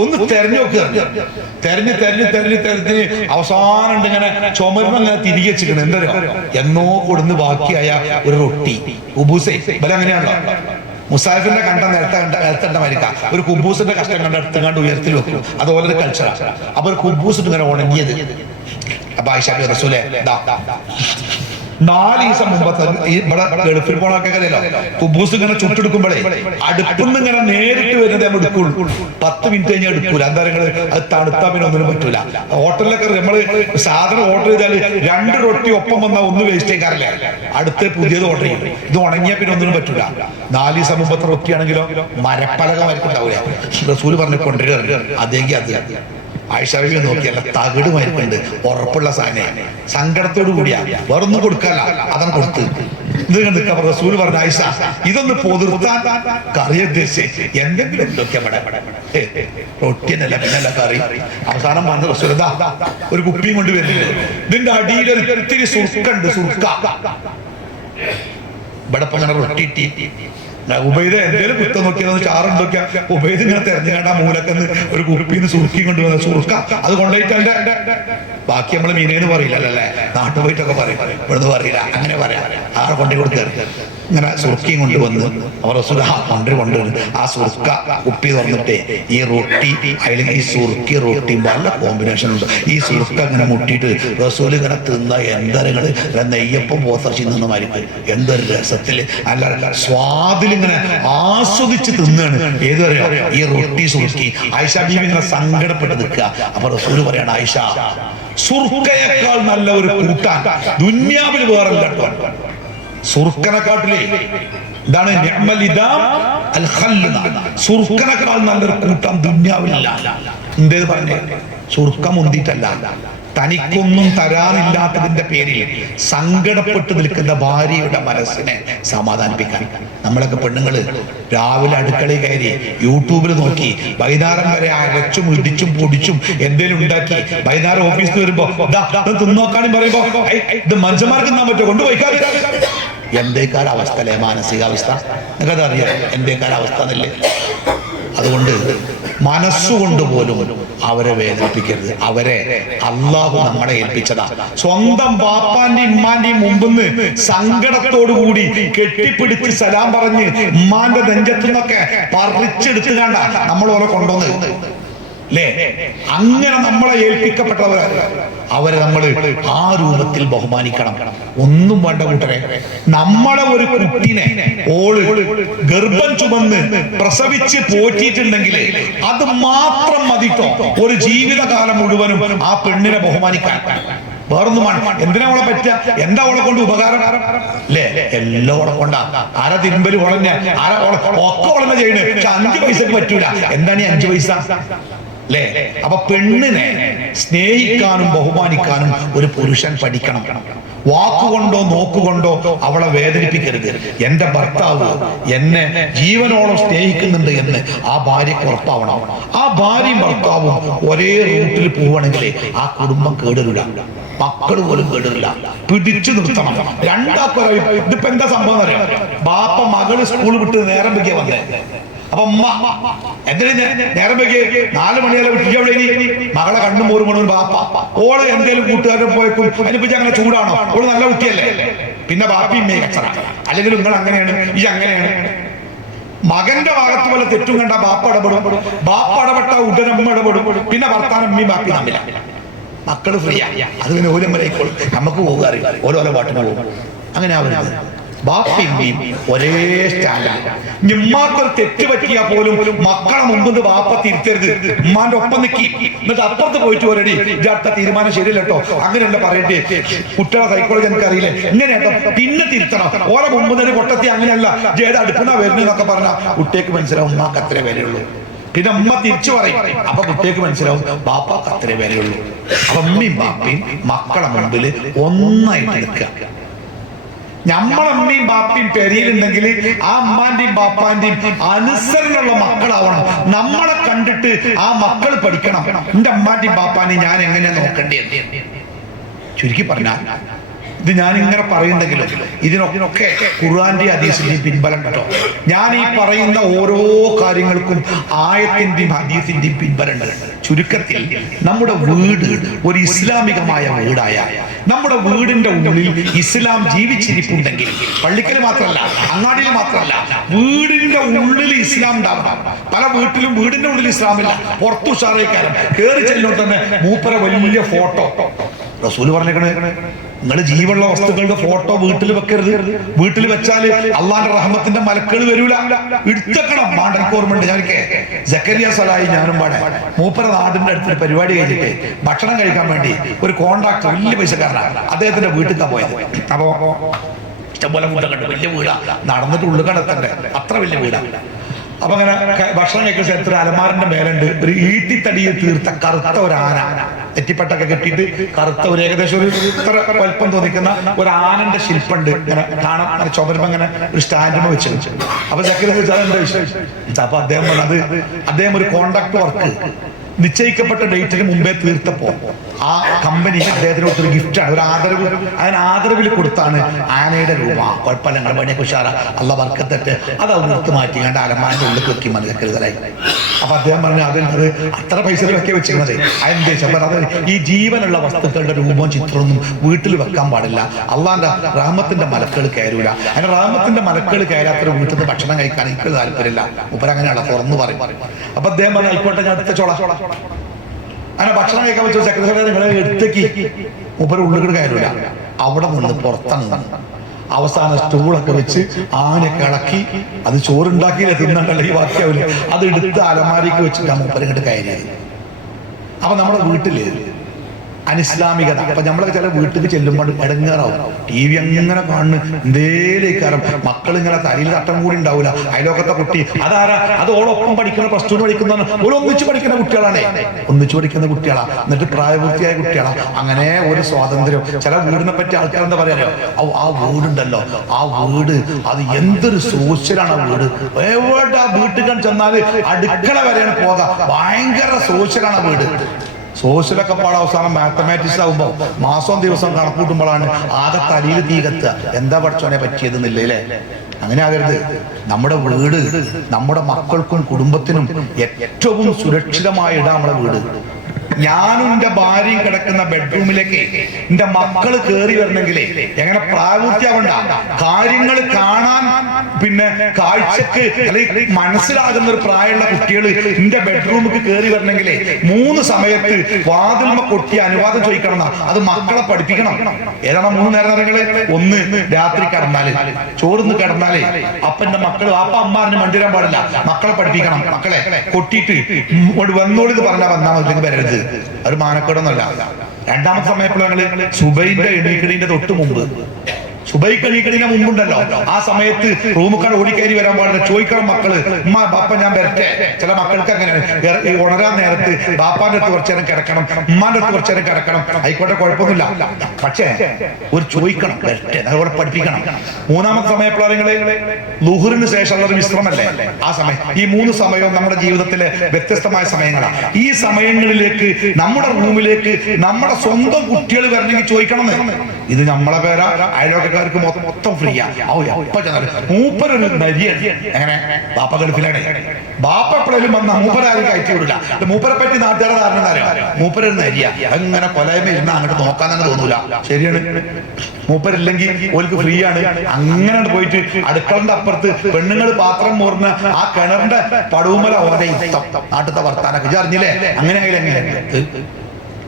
ഒന്ന് തെരഞ്ഞു നോക്കുക, തെരഞ്ഞ് അവസാനം ഇങ്ങനെ ചുമരുന്ന തിരികെ വെച്ചിരിക്കണം. എന്തോ എന്നോ കൊടുന്ന് ബാക്കിയായ ഒരു റൊട്ടി ഉബൂസേ ബല അങ്ങനെയാണല്ലോ. മുസാഫിന്റെ കണ്ട നിലത്തണ്ട മരിക്ക, ഒരു കുബൂസിന്റെ കഷ്ടം കണ്ട എടുത്ത് കണ്ട് ഉയർത്തി വെക്കും. അതുപോലെ ഒരു കൾച്ചറാണ്. അപ്പൊ ഒരു കുബൂസ് ഇങ്ങനെ ഉണങ്ങിയത്. അപ്പൊ ആയിഷ റസൂലേ 4 ദിവസം മുമ്പത്തെ ഇവിടെ ഗൾഫിൽ പോണൊക്കെ കുബൂസ് ഇങ്ങനെ ചുട്ടെടുക്കുമ്പോഴേ അടുപ്പിന്ന് ഇങ്ങനെ നേരിട്ട് വരുന്നത് നമ്മൾ എടുക്കുള്ളൂ. 10 മിനിറ്റ് കഴിഞ്ഞാൽ എടുക്കൂല. എന്താ പറയുക, അത് തണുത്താ പിന്നെ ഒന്നിനും പറ്റൂല. ഹോട്ടലിലൊക്കെ നമ്മള് സാധനം ഓർഡർ ചെയ്താല് 2 റൊട്ടി ഒപ്പം വന്നാൽ ഒന്ന് വേസ്റ്റ് ചെയ്യാറില്ല, അടുത്ത് പുതിയത് ഓർഡർ ചെയ്യും. ഇത് ഉണങ്ങിയാ പിന്നെ ഒന്നിനും പറ്റൂല. 4 ദിവസം മുമ്പത്തെ റൊട്ടി ആണെങ്കിലോ മരപ്പലക വരക്കുണ്ടാവൂല. റസൂല് പറഞ്ഞു കൊണ്ടുവരിക, അതേക്ക് അത് ആയിഷ ബീവി നോക്കിയല്ല, തകിട് മരിക്കുന്നുണ്ട്, ഉറപ്പുള്ള സാധനം, സങ്കടത്തോടു കൂടിയാ, വേറൊന്നും കൊടുക്കല്ല, അതാണ് കൊടുത്ത്. ഇത് കണ്ടിട്ട് റസൂല് പറഞ്ഞു, ആയിഷ ഇതൊന്ന് പൊതിർത്താൻ കറി ഉദ്ദേശിച്ച് എന്തെങ്കിലും റൊട്ടിയല്ല പിന്നല്ല കറി. അവസാനം വന്ന റസൂൽ ഒരു കുപ്പിയും കൊണ്ട് വരുന്നില്ല. ഇതിന്റെ അടിയിൽ ഒത്തിരി സുർക്കുണ്ട്, സുർക്ക. ഇവിടെ ഇപ്പൊ അങ്ങനെ റൊട്ടി ഉബൈദ എന്തേലും കുത്തം നോക്കിയാൽ ചാറുണ്ട് നോക്കിയാ ഉബൈദ് ഇങ്ങനെ തെരഞ്ഞു കണ്ട മൂലക്കെന്ന് ഒരു കുപ്പിന്ന് സുറുക്കി കൊണ്ടുവന്ന സുറുക്ക അത് കൊണ്ടുപോയിട്ട് ബാക്കി നമ്മള് മീനേന്ന് പറയില്ലല്ലേ, നാട്ടിൽ പോയിട്ടൊക്കെ പറയും, ഇവിടുന്ന് പറയില്ല, അങ്ങനെ പറയാം. ആരെ കൊണ്ടു കൊടുക്കുക ഇങ്ങനെ സുറുക്കിയും കൊണ്ടുവന്ന് അവർ കൊണ്ടുവന്ന് ആ സുറുക്ക കുപ്പി തുറന്നിട്ട് ഈ റൊട്ടി അല്ലെങ്കിൽ ഈ സുറുക്കി റൊട്ടി നല്ല കോമ്പിനേഷൻ ഉണ്ട്. ഈ സുറുക്ക ഇങ്ങനെ മുട്ടിയിട്ട് റസൂല് ഇങ്ങനെ തിന്ന എന്തരങ്ങള് നെയ്യപ്പം പോത്തർച്ചി നിന്ന് മരിക്കും. എന്തൊരു രസത്തില് നല്ല സ്വാദിൽ ഇങ്ങനെ ആസ്വദിച്ച് തിന്നാണ്. ഏത് പറയാ ഈ റൊട്ടി സുറുക്കി. ആയിഷ ബീവി ഇങ്ങനെ സങ്കടപ്പെട്ട് നിൽക്കുക. അപ്പൊ റസൂല് പറയാണ്, ആയിഷ സുർക്കയേക്കാൾ നല്ല ഒരു കൂട്ടാൻ ദുന്യാവിൽ വേറല്ല. സുർക്കനെക്കാട്ടിലേ ഇതാണ് സുർക്കനേക്കാൾ നല്ലൊരു കൂട്ടം ദുന്യാവിലില്ല. എന്തേത് പറഞ്ഞേ? സുർക്ക മുന്തിട്ടല്ല, തനിക്കൊന്നും തരാനില്ലാത്തതിന്റെ പേരിൽ സങ്കടപ്പെട്ട് നിൽക്കുന്ന ഭാര്യയുടെ മനസ്സിനെ സമാധാനിപ്പിക്കാൻ. നമ്മളൊക്കെ പെണ്ണുങ്ങള് രാവിലെ അടുക്കളയിൽ കയറി യൂട്യൂബിൽ നോക്കി വൈകുന്നേരം വരെ അരച്ചും ഇടിച്ചും പൊടിച്ചും എന്തേലും ഉണ്ടാക്കി വൈകുന്നേരം ഓഫീസിൽ വരുമ്പോ തിന്നോക്കാനും പറയുമ്പോ ഇത് മനുഷ്യന്മാർക്ക് തിന്നാൻ പറ്റുമോ, കൊണ്ടുപോയിക്കാതെ എന്തേക്കാരവസ്ഥ അല്ലേ മാനസികാവസ്ഥ? നിങ്ങൾക്കത് അറിയാം എന്തേക്കാരവസ്ഥ എന്നല്ലേ? അതുകൊണ്ട് മനസ്സുകൊണ്ട് പോലും അവരെ വേദനിപ്പിക്കരുത്. അവരെ അള്ളാഹു നമ്മളെ ഏൽപ്പിച്ചതാ. സ്വന്തം ബാപ്പാന്റെയും ഉമ്മാന്റെയും മുമ്പിന്ന് സങ്കടത്തോടു കൂടി കെട്ടിപ്പിടിച്ച് സലാം പറഞ്ഞ് ഉമ്മാന്റെ നെഞ്ചത്തുനിന്നൊക്കെ പറിച്ചെടുത്ത് കണ്ട നമ്മൾ ഓരോ കൊണ്ടുവന്ന് അല്ലേ? അങ്ങനെ നമ്മളെ ഏൽപ്പിക്കപ്പെട്ടവർ, അവരെ നമ്മൾ ആ രൂപത്തിൽ ബഹുമാനിക്കണം. ഒന്നും വേണ്ട കൂട്ടരെ, നമ്മളെ ഒരു കുട്ടിനെ ഓള് ഗർഭം ചുമന്ന് പ്രസവിച്ച് പോറ്റിയിട്ടുണ്ടെങ്കിൽ അത് മാത്രം മതിട്ടോ ഒരു ജീവിതകാലം മുഴുവനും ആ പെണ്ണിനെ ബഹുമാനിക്കാൻ. വേറൊന്നും വേണം. എന്തിനാ അവളെ പറ്റുക? എന്താ അവളെ കൊണ്ട് ഉപകാരം അല്ലേ? എല്ലാം അവളെ കൊണ്ടാ. ആരാ തിരുമ്പല് വളഞ്ഞ, ആരാ ഒക്കെ വളഞ്ഞ ചെയ്യണേ. പക്ഷെ 5 പൈസക്ക് പറ്റൂല. എന്താണ് ഈ 5 പൈസ അല്ലേ? അപ്പൊ പെണ്ണിനെ സ്നേഹിക്കാനും ബഹുമാനിക്കാനും ഒരു പുരുഷൻ പഠിക്കണം. വാക്കുകൊണ്ടോ നോക്കുകൊണ്ടോ അവളെ വേദനിപ്പിക്കരുത്. എന്റെ ഭർത്താവ് എന്നെ ജീവനോളം സ്നേഹിക്കുന്നുണ്ട് എന്ന് ആ ഭാര്യക്ക് ഉറപ്പാവണം. ആ ഭാര്യയും ഭർത്താവും ഒരേ റൂട്ടിൽ പോവുകയാണെങ്കിൽ ആ കുടുംബം കേടരില്ല, മക്കൾ പോലും കേടില്ല. പിടിച്ചു നിർത്തണം. രണ്ടാക്കൊരു ഇതിപ്പോ എന്താ സംഭവം അറിയാം? ബാപ്പ മകള് സ്കൂൾ വിട്ട് നേരം വെക്കിയ വന്നേ. അപ്പൊ ഉമ്മ എന്തിനാ നേരം വെക്കിയ? 4 മണിയല്ല വിട്ടിട്ട് മകളെ കണ്ണും മോറും കൊണ്ടു ബാപ്പ. ഓള് എന്തേലും കൂട്ടുകാരൻ പോയപ്പോൾ അതിനിപ്പിച്ച് അങ്ങനെ ചൂടാണോ? ഓള് നല്ല കുട്ടിയല്ലേ? പിന്നെ ബാപ്പയും മേ കച്ചറ. അല്ലെങ്കിൽ നിങ്ങൾ അങ്ങനെയാണ്, ഈ അങ്ങനെയാണ്. മകന്റെ ഭാഗത്ത് പോലെ തെറ്റും കണ്ട ബാപ്പ ഇടപെടും. ബാപ്പ ഇടപെട്ട ഉടനെ ഉമ്മ ഇടപെടും. പിന്നെ ഭർത്താനം ഉമ്മയും ബാപ്പി തമ്മില. മക്കള് ഫ്രീ ആ. അത് പിന്നെ ഓലം വരെ നമുക്ക് പോകാറില്ല. ഓരോരോ പാട്ടിന് പോകും. അങ്ങനെ ആവരുത്. ബാപ്പയും ഒരേ സ്റ്റാൻഡാണ്. ഉമ്മാക്കൊരു തെറ്റ് പറ്റിയാൽ പോലും മക്കളെ മുമ്പ് ബാപ്പ തിരുത്തരുത്. ഉമ്മാന്റെ ഒപ്പം നിൽക്കി. എന്നിട്ട് അപ്പുറത്ത് പോയിട്ട് ഒരടി അടുത്ത തീരുമാനം ശരിയല്ല കേട്ടോ, അങ്ങനെയല്ല പറയട്ടെ. കുട്ടികളെ സൈക്കോളജി എനിക്കറിയില്ലേ? ഇങ്ങനെയാട്ടോ പിന്നെ തിരുത്തണം. ഓരോ മുമ്പ് തന്നെ കൊട്ടത്തി അങ്ങനെയല്ല ജേത് അടുക്കുന്ന വരുന്നതൊക്കെ പറഞ്ഞാൽ കുട്ടിയേക്ക് മനസ്സിലാവും ഉമ്മാക്ക് അത്രേ വിലയുള്ളൂ. പിന്നെ ഉമ്മ തിരിച്ചു പറയും. അപ്പൊ കുട്ടിയേക്ക് മനസ്സിലാവും ബാപ്പാക്ക് അത്രേ വിലയുള്ളൂ. അപ്പൊ ഉമ്മയും ബാപ്പയും മക്കളെ മുമ്പിൽ ഒന്നായിട്ട് നിൽക്കുക. നമ്മളമ്മയും ബാപ്പയും പെരിയിലുണ്ടെങ്കിൽ ആ അമ്മാന്റെയും ബാപ്പാന്റെയും അനുസരണമുള്ള മക്കളാവണം. നമ്മളെ കണ്ടിട്ട് ആ മക്കൾ പഠിക്കണം. എന്റെ അമ്മാന്റെയും ബാപ്പാന്റെയും ഞാൻ എങ്ങനെ നോക്കേണ്ടത്? ചുരുക്കി പറഞ്ഞാൽ ഇത് ഞാൻ ഇങ്ങനെ പറയുന്നെങ്കിലും ഇതിനൊക്കെ ഖുർആന്റെയും ഹദീസിന്റെയും പിൻബലം കേട്ടോ. ഞാൻ ഈ പറയുന്ന ഓരോ കാര്യങ്ങൾക്കും ആയത്തിന്റെയും ഹദീസിന്റെയും പിൻബലമുണ്ട്. ചുരുക്കത്തിൽ നമ്മുടെ വീട് ഒരു ഇസ്ലാമികമായ വീടായാൽ, നമ്മുടെ വീടിന്റെ ഉള്ളിൽ ഇസ്ലാം ജീവിച്ചിരിപ്പുണ്ടെങ്കിൽ, പള്ളിക്കൽ മാത്രമല്ല അങ്ങാടിയിൽ മാത്രമല്ല, വീടിന്റെ ഉള്ളിൽ ഇസ്ലാം ഉണ്ടാവണം. പല വീട്ടിലും വീടിന്റെ ഉള്ളിൽ ഇസ്ലാമില്ല. പുറത്തു ഉഷാറേക്കാരം കയറി ചെല്ലുമ്പോൾ തന്നെ മൂപ്പര വലിയ ഫോട്ടോ. റസൂല് പറഞ്ഞേക്കണേ, നിങ്ങൾ ജീവുള്ള വസ്തുക്കളുടെ ഫോട്ടോ വീട്ടിൽ വെക്കരുത്. വീട്ടിൽ വെച്ചാല് അള്ളാന്റെ റഹ്മത്തിന്റെ മലക്കൾ വരൂല. എടുത്തക്കണം. മാണ്ടർക്ക് ഓർമ്മയുണ്ട്, ഞാനൊക്കെ സക്കരിയ സലായി ഞാനും പാടെ മൂപ്പര നാടിന്റെ അടുത്തൊരു പരിപാടി കഴിഞ്ഞിട്ട് ഭക്ഷണം കഴിക്കാൻ വേണ്ടി ഒരു കോൺട്രാക്ടർ വലിയ പൈസക്കാരനാണ്, അദ്ദേഹത്തിന്റെ വീട്ടിൽ പോയത്. അപ്പോ ഇഷ്ടംപോലെ ഫുഡ് കണ്ടു. വലിയ വീടാ, നടന്നിട്ട് ഉള്ളു കണ്ടെത്തണ്ടേ, അത്ര വലിയ വീടാ. അപ്പൊ അങ്ങനെ ഭക്ഷണം കഴിക്കുന്ന സ്ഥലത്ത് അലമാറിന്റെ മേലുണ്ട് ഒരു ഈട്ടിത്തടിയിൽ തീർത്ത കറുത്ത ഒരു ആന, നെറ്റിപ്പട്ടൊക്കെ കെട്ടിയിട്ട് കറുത്ത ഒരു ഏകദേശം ഒരു ഇത്ര വലുപ്പം തോന്നിക്കുന്ന ഒരു ആനന്റെ ശില്പുണ്ട്. ഇങ്ങനെ കാണാൻ ചുമരുമ്പോ അങ്ങനെ ഒരു സ്റ്റാൻഡിന് വെച്ച്. അപ്പൊ ചക്കര എന്താ വിഷയം? അപ്പൊ അദ്ദേഹം ഒരു കോൺട്രാക്ട് വർക്ക് നിശ്ചയിക്കപ്പെട്ട ഡേറ്റിന് മുമ്പേ തീർത്തപ്പോ ആ കമ്പനി അദ്ദേഹത്തിന് ഒരു ഗിഫ്റ്റാണ്, ഒരു ആദരവ്. അതിന് ആദരവിൽ കൊടുത്താണ് ആനയുടെ രൂപ. കുഴപ്പമില്ല, ഞങ്ങൾ പണിയൊക്കെ ഉഷാറ, അള്ള വർക്കത്തെറ്റ് അത് നിർത്ത് മാറ്റി കണ്ട് അലമാന്റെ ഉള്ളിൽ വെക്കി മനസ്സിലാക്കരുതായി. അപ്പൊ അദ്ദേഹം പറഞ്ഞു അത് അത്ര പൈസയിലൊക്കെ വെച്ചിരുന്നത് അതിനുദ്ദേശം അത് ഈ ജീവനുള്ള വസ്തുക്കളുടെ രൂപവും ചിത്രമൊന്നും വീട്ടിൽ വെക്കാൻ പാടില്ല. അള്ളാന്റെ റഹ്മത്തിന്റെ മലക്കൾ കയറൂല. അങ്ങനെ റഹ്മത്തിന്റെ മലക്കൾ കയറാത്തൊരു വീട്ടിൽ നിന്ന് ഭക്ഷണം കഴിക്കാൻ എനിക്ക് താല്പര്യമില്ല. മുപ്പര അങ്ങനെയുള്ള തുറന്നു പറയും. അപ്പൊ അദ്ദേഹം പറഞ്ഞു ആയിക്കോട്ടെ, ഞാൻ എടുത്ത ചോള. അങ്ങനെ ഭക്ഷണം കഴിക്കാൻ വെച്ച സെക്രട്ടറി നിങ്ങളെ എടുത്തേക്ക്. മുപ്പര ഉള്ളിൽ കയറൂല. അവിടെ നിന്ന് പുറത്താണ് നിന്ന് അവസാന സ്റ്റൂളൊക്കെ വെച്ച് ആനയൊക്കെ ഇളക്കി അത് ചോറുണ്ടാക്കിയില്ല തിന്നണ്ടല്ലോ, ഈ ബാക്കിയാവില്ല, അത് എടുത്ത് അലമാരിക്ക് വെച്ചിട്ടാണ് മുപ്പര ഇങ്ങോട്ട് കയറിയത്. അപ്പൊ നമ്മുടെ വീട്ടില് അനിസ്ലാമികത. അപ്പൊ നമ്മളൊക്കെ ചില വീട്ടിൽ ചെല്ലുമ്പോൾ ഇടങ്ങേറാവും. ടി വി അങ്ങനെ കാണുന്നു, എന്തേലേക്കാരം മക്കൾ ഇങ്ങനെ തലയിൽ തട്ടം കൂടി ഉണ്ടാവില്ല. അയലോക്കത്തെ കുട്ടി അതാരാ? അത് ഓളൊപ്പം പഠിക്കുന്ന പ്ലസ് 2 പഠിക്കുന്ന ഒന്നിച്ചു പഠിക്കുന്ന കുട്ടികളാണ്. ഒന്നിച്ചു പഠിക്കുന്ന കുട്ടികളാ, എന്നിട്ട് പ്രായപൂർത്തിയായ കുട്ടികളാ. അങ്ങനെ ഒരു സ്വാതന്ത്ര്യം. ചില വീടിനെ പറ്റി ആൾക്കാർ എന്താ പറയാ, ആ വീടുണ്ടല്ലോ, ആ വീട് അത് എന്തൊരു സോഷ്യലാണ്. ആ വീട് എവിടെ ആ വീട്ടിൽ ചെന്നാല് അടുക്കള വരെയാണ് പോകാം. ഭയങ്കര സോഷ്യലാണ് ആ വീട്. സോഷ്യലൊക്കെ പാടെ അവസാനം മാത്തമാറ്റിക്സ് ആകുമ്പോൾ മാസവും ദിവസവും കണക്കൂട്ടുമ്പോഴാണ് ആകെ തലയിൽ തീ കത്തുക. എന്താ പഠിച്ചോനെ പറ്റിയതെന്നില്ലേ അല്ലേ? അങ്ങനെ ആകരുത്. നമ്മുടെ വീട് നമ്മുടെ മക്കൾക്കും കുടുംബത്തിനും ഏറ്റവും സുരക്ഷിതമായ ഇടാ നമ്മുടെ വീട്. ഞാനും എന്റെ ഭാര്യയും കിടക്കുന്ന ബെഡ്റൂമിലേക്ക് എന്റെ മക്കള് കയറി വരണമെങ്കിലേ എങ്ങനെ പ്രായപൂർത്തിയാവണ്ട കാര്യങ്ങൾ കാണാൻ, പിന്നെ കാഴ്ചക്ക് അല്ലെങ്കിൽ മനസ്സിലാകുന്ന ഒരു പ്രായമുള്ള കുട്ടികൾ എന്റെ ബെഡ്റൂമിക്ക് കയറി വരണമെങ്കിലേ 3 സമയത്ത് വാതിൽമ കൊട്ടി അനുവാദം ചോദിക്കണം. അത് മക്കളെ പഠിപ്പിക്കണം. ഏതാണ് 3 നേരങ്ങള്? ഒന്ന്, രാത്രി കിടന്നാല്, ചോറിന്ന് കിടന്നാലേ അപ്പന്റെ മക്കള് അമ്മമാരിന് മണ്ടിരാൻ പാടില്ല. മക്കളെ പഠിപ്പിക്കണം. മക്കളെ കൊട്ടിയിട്ട് വന്നോളിത് പറഞ്ഞാൽ വന്നാൽ മതി, വരരുത്. ഒരു മാനക്കേടൊന്നുമല്ല. രണ്ടാമത്തെ സമയപ്പോൾ ഞങ്ങള് സുബൈന്റെ എണീക്കണീന്റെ തൊട്ട് മുമ്പ്, സുബൈക്ക് എണീക്കണീന്റെ മുമ്പുണ്ടല്ലോ, ആ സമയത്ത് റൂമുക്കാർ ഓടിക്കയറി വരാൻ പാടില്ല. ചോദിക്കണം മക്കള്, ഉമ്മ ബാപ്പ ഞാൻ വരട്ടെ. ചില മക്കൾക്ക് അങ്ങനെ ഉണരാൻ നേരത്ത് ബാപ്പാന്റെ അടുത്ത് കുറച്ചു നേരം കിടക്കണം, ഉമ്മാന്റെ അടുത്ത് കുറച്ചു നേരം കിടക്കണം. ആയിക്കോട്ടെ, കുഴപ്പമൊന്നുമില്ല. പക്ഷേ ഒരു ചോദിക്കണം, വരട്ടെ, അതുപോലെ പഠിപ്പിക്കണം. മൂന്നാമത്തെ സമയപ്പോഴാണ് ളുഹറിന് ശേഷമുള്ള ഒരു വിശ്രമല്ലേ ആ സമയം. ഈ 3 സമയവും നമ്മുടെ ജീവിതത്തിലെ വ്യത്യസ്തമായ സമയങ്ങളാണ്. ഈ സമയങ്ങളിലേക്ക് നമ്മുടെ റൂമിലേക്ക് നമ്മുടെ സ്വന്തം കുട്ടികൾ വരണമെങ്കിൽ ചോദിക്കണം. ഇത് നമ്മളെ പേരാ, അയലോക്ക മൊത്തം ഫ്രീയാ. മൂപ്പരൊരു നരിയാണ്. എങ്ങനെ? ബാപ്പ ഗൾഫിലാണ്. ബാപ്പ എപ്പോഴും വന്ന മൂപ്പരാരും കയറ്റി വിടില്ല. മൂപ്പരെ പറ്റി നാട്ടുകാരെ ധാരണ അറിയാം. മൂപ്പരൊരു നരിയാ. അങ്ങനെ കൊലയമ ഇരുന്ന് അങ്ങോട്ട് നോക്കാൻ തന്നെ തോന്നൂല. ശരിയാണ്. മൂപ്പരില്ലെങ്കിൽ ഓർക്ക് ഫ്രീ ആണ്. അങ്ങനെ പോയിട്ട് അടുക്കളന്റെ അപ്പുറത്ത് പെണ്ണുങ്ങൾ പാത്രം മോർന്ന് ആ കിണറിന്റെ പടവുമല ഓരോ നാട്ടിലത്തെ വർത്താനൊക്കെ അറിഞ്ഞില്ലേ? അങ്ങനെ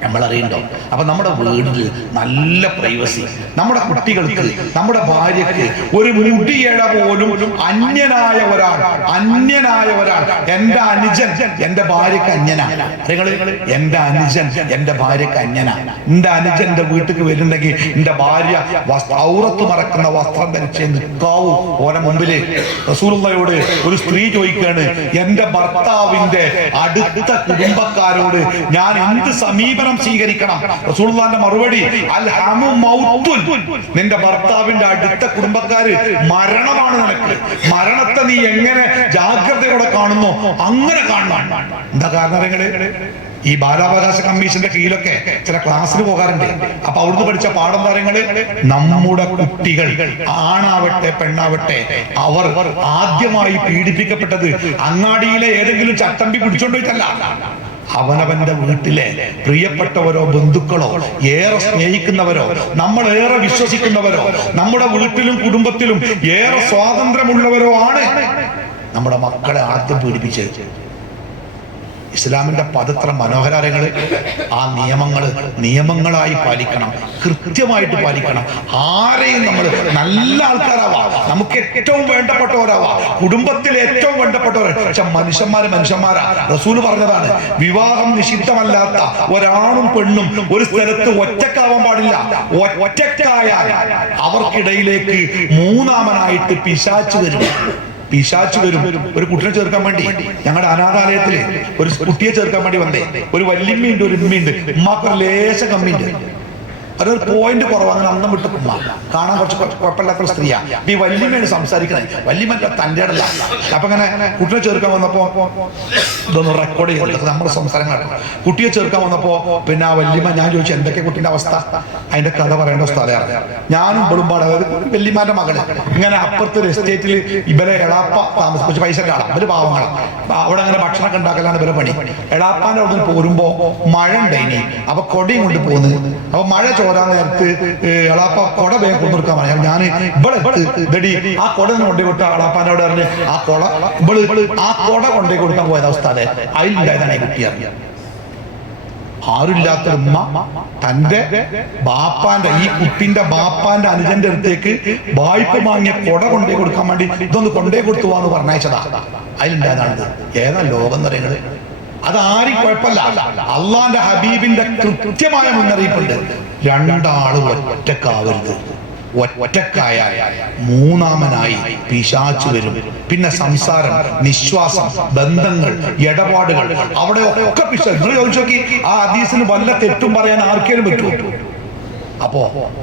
നമ്മൾ അറിയണ്ടോ? അപ്പൊ നമ്മുടെ വീട്ടിൽ നല്ല പ്രൈവസി, നമ്മുടെ കുട്ടികൾക്ക്, നമ്മുടെ ഭാര്യക്ക് ഒരു മുടിയിഴ പോലും അന്യനായ ഒരാൾ എന്റെ അനുജൻ എന്റെ ഭാര്യക്ക് അന്യനാണ്. എന്റെ അനുജൻ എന്റെ ഭാര്യക്ക് അന്യനാണ്. എന്റെ അനുജൻ എന്റെ വീട്ടിൽ വരുന്നുണ്ടെങ്കിൽ എന്റെ ഭാര്യ ഔറത്ത് മറക്കുന്ന വസ്ത്രം ധരിച്ച് നിൽക്കാവൂ. ഓരോ മുമ്പില് റസൂലുള്ളാഹിയോട് ഒരു സ്ത്രീ ചോദിക്കുകയാണ്, എന്റെ ഭർത്താവിന്റെ അടുത്ത കുടുംബക്കാരോട് ഞാൻ എന്ത് സമീപനം സ്വീകരിക്കണം? റസൂലുള്ളാഹിന്റെ മറുപടി, അൽഹമു മൗത്തുൻ. നിന്റെ ഭർത്താവിന്റെ അടുത്ത കുടുംബക്കാര് മരണമാണ് നിനക്ക്. മരണത്തെ നീ എങ്ങനെ ജാഗ്രതയോടെ കാണുന്നു അങ്ങനെ കാണണം. എന്താ കാരണം? ഈ ബാലാവകാശ കമ്മീഷന്റെ കീഴിലൊക്കെ ചില ക്ലാസ്സിന് പോകാറുണ്ട്. അപ്പൊ അവിടുന്ന് പഠിച്ച പാഠം കാര്യങ്ങള്, നമ്മുടെ കുട്ടികൾ ആണാവട്ടെ പെണ്ണാവട്ടെ അവർ ആദ്യമായി പീഡിപ്പിക്കപ്പെട്ടത് അങ്ങാടിയിലെ ഏതെങ്കിലും ചട്ടമ്പി പിടിച്ചോണ്ടിട്ടല്ല, അവനവന്റെ വീട്ടിലെ പ്രിയപ്പെട്ടവരോ ബന്ധുക്കളോ ഏറെ സ്നേഹിക്കുന്നവരോ നമ്മൾ ഏറെ വിശ്വസിക്കുന്നവരോ നമ്മുടെ വീട്ടിലും കുടുംബത്തിലും ഏറെ സ്വാതന്ത്ര്യമുള്ളവരോ ആണ് നമ്മുടെ മക്കളെ ആദ്യം പീഡിപ്പിച്ചത്. ഇസ്ലാമിന്റെ പദത്ര മനോഹരങ്ങള് ആ നിയമങ്ങളായി പാലിക്കണം, കൃത്യമായിട്ട് പാലിക്കണം. ആരെയും നമ്മൾ നല്ല ആൾക്കാരാവാം, നമുക്ക് ഏറ്റവും വേണ്ടപ്പെട്ടവരാവാം, കുടുംബത്തിലെ ഏറ്റവും വേണ്ടപ്പെട്ടവർ. പക്ഷെ മനുഷ്യന്മാരാ. റസൂല് പറഞ്ഞതാണ്, വിവാഹം നിഷിദ്ധമല്ലാത്ത ഒരാണും പെണ്ണും ഒരു സ്ഥലത്ത് ഒറ്റക്കാവാൻ പാടില്ല. ഒറ്റക്കായാൽ അവർക്കിടയിലേക്ക് മൂന്നാമനായിട്ട് പിശാച് വരും. ഒരു കുട്ടിയെ ചേർക്കാൻ വേണ്ടി ഞങ്ങളുടെ അനാഥാലയത്തില് ഒരു കുട്ടിയെ ചേർക്കാൻ വേണ്ടി വന്നേ. ഒരു വല്യമ്മയുണ്ട്, ഒരു ഉമ്മയുണ്ട്. ഉമ്മാക്കൊരു ലേശ കമ്മിയുണ്ട്, അതൊരു പോയിന്റ് കുറവ്. അങ്ങനെ അന്നം വിട്ട് ഉമ്മ കാണാൻ കുറച്ച് കുഴപ്പമില്ലാത്ത സ്ത്രീയാ. ഈ വല്യമ്മയാണ് സംസാരിക്കണേ, വല്യമ്മല്ല തൻ്റെ ഇടല്ല. അപ്പൊ അങ്ങനെ കുട്ടിയെ ചേർക്കാൻ വന്നപ്പോ ഇതൊന്ന് റെക്കോർഡ് ചെയ്ത് നമ്മുടെ സംസാരങ്ങളാണ്. കുട്ടിയെ ചേർക്കാൻ വന്നപ്പോ പിന്നെ ആ വല്യമ്മ ഞാൻ ചോദിച്ചു എന്തൊക്കെ കുട്ടിന്റെ അവസ്ഥ, അതിന്റെ കഥ പറയേണ്ട സ്ഥലമാണ്. ഞാനും ബെളുമ്പാട്, അതായത് വല്യമ്മാന്റെ മകള് ഇങ്ങനെ അപ്പുറത്തെ ഒരു എസ്റ്റേറ്റിൽ ഇവരെ എളാപ്പ താമസിച്ച് പൈസ കാണാം, ഇവര് പാവങ്ങളാണ്. അവിടെ അങ്ങനെ ഭക്ഷണമൊക്കെ ഉണ്ടാക്കലാണ് ഇവരെ പണി. എളാപ്പാന്റെ അവിടെ പോരുമ്പോ മഴ ഉണ്ടായിനി. അപ്പൊ കൊടയും കൊണ്ട് പോന്ന്. അപ്പൊ മഴ ചോരാൻ നേരത്ത് എളാപ്പ കൊട വേഗം കൊണ്ടുകൊടുക്കാൻ പറയാം. ഞാൻ ഇവിടെ ആ കൊട കൊണ്ടേ കൊടുത്ത എളാപ്പാന്റെ അവിടെ പറഞ്ഞ് ആ കൊട കൊണ്ടേ കൊടുക്കാൻ പോയത് അവസ്ഥ അതിലുണ്ടായതാണ് ഈ കുട്ടി അറിയാം. ആരുമില്ലാത്ത ഉമ്മ തന്റെ ബാപ്പാന്റെ ഈ കുട്ടിന്റെ ബാപ്പാന്റെ അനുജന്റെ അടുത്തേക്ക് വായ്പ വാങ്ങിയ കൊട കൊണ്ടേ കൊടുക്കാൻ വേണ്ടി ഇതൊന്ന് കൊണ്ടേ കൊടുത്തു പോവാന്ന് പറഞ്ഞയച്ചതാ. അതിലുണ്ടായതാണിത്. ഏതാ ലോകം പറയുന്നത്? അതാരും കുഴപ്പമില്ല. അള്ളാന്റെ ഹബീബിന്റെ കൃത്യമായ മുന്നറിയിപ്പുണ്ട്, രണ്ടാളും ഒറ്റക്കാവരുത്. ഒറ്റക്കായാൽ മൂന്നാമനായി പിശാച് വരും. പിന്നെ സംസാരം, നിശ്വാസം, ബന്ധങ്ങൾ, ഇടപാടുകൾ, അവിടെ ഒക്കെ പിശാച്. നിങ്ങൾ ചോദിച്ചു നോക്കി, ആ ഹദീസിന് വല്ല തെറ്റും പറയാൻ ആർക്കേലും പറ്റുമോ? അപ്പോ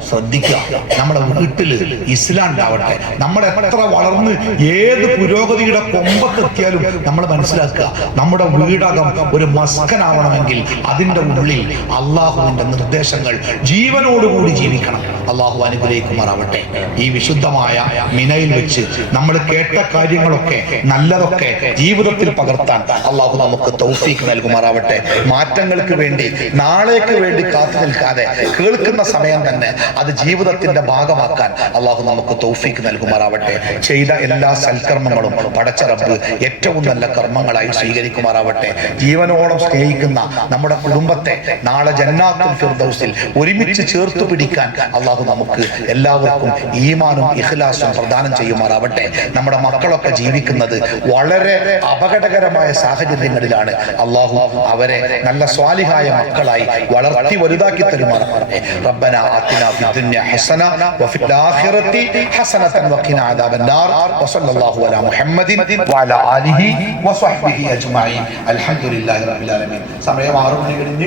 ശ്രദ്ധിക്കുക, നമ്മുടെ വീട്ടിൽ ഇസ്ലാം ഉണ്ടാവട്ടെ. നമ്മൾ എത്ര വളർന്ന് ഏത് പുരോഗതിയുടെ കൊമ്പത്തെത്തിയാലും നമ്മൾ മനസ്സിലാക്കുക, നമ്മുടെ വീടകം ഒരു മസ്കനാവണമെങ്കിൽ അതിന്റെ ഉള്ളിൽ അള്ളാഹുവിന്റെ നിർദ്ദേശങ്ങൾ ജീവനോടുകൂടി ജീവിക്കണം. അള്ളാഹു അനുഗ്രഹിക്കുമാറാവട്ടെ. ഈ വിശുദ്ധമായ മിനയിൽ വെച്ച് നമ്മൾ കേട്ട കാര്യങ്ങളൊക്കെ നല്ലതൊക്കെ ജീവിതത്തിൽ പകർത്താൻ അള്ളാഹു നമുക്ക് തൗഫീഖ് നൽകുമാറാവട്ടെ. മാറ്റങ്ങൾക്ക് വേണ്ടി നാളേക്ക് വേണ്ടി കാത്തു നിൽക്കാതെ കേൾക്കുന്ന സമയം തന്നെ അത് ജീവിതത്തിന്റെ ഭാഗമാക്കാൻ അള്ളാഹു നമുക്ക് തൗഫീഖ് നൽകുമാറാവട്ടെ. ചെയ്ത എല്ലാ സൽക്കർമ്മങ്ങളും പടച്ച റബ്ബ് ഏറ്റവും നല്ല കർമ്മങ്ങളായി സ്വീകരിക്കുമാറാവട്ടെ. ജീവനോളം സ്നേഹിക്കുന്ന നമ്മുടെ കുടുംബത്തെ നാളെ ജന്നാത്തുൽ ഫിർദൗസിൽ ഒരുമിച്ച് ചേർത്തു പിടിക്കാൻ അള്ളാഹു നമുക്ക് എല്ലാവർക്കും ഈമാനും ഇഖ്ലാസും പ്രദാനം ചെയ്യുമാറാവട്ടെ. നമ്മുടെ മക്കളൊക്കെ ജീവിക്കുന്നത് വളരെ അപകടകരമായ സാഹചര്യങ്ങളിലാണ്. അള്ളാഹു അവരെ നല്ല സ്വാലിഹായ മക്കളായി വളർത്തി വലുതാക്കി തരുമാറാവട്ടെ. റബ്ബനാ ആതിനാ ഫിദ്ദുനിയ ഹസന വഫിൽ ആഖിറതി ഹസനതൻ വഖിനാ അദാബന്നാർ വസല്ലല്ലാഹു അലാ മുഹമ്മദിൻ വഅലാ ആലിഹി വസഹ്ബിഹി അജ്മഈൻ. അൽഹംദുലില്ലാഹി റബ്ബിൽ ആലമീൻ. സമയം 6 മണി കഴിഞ്ഞ്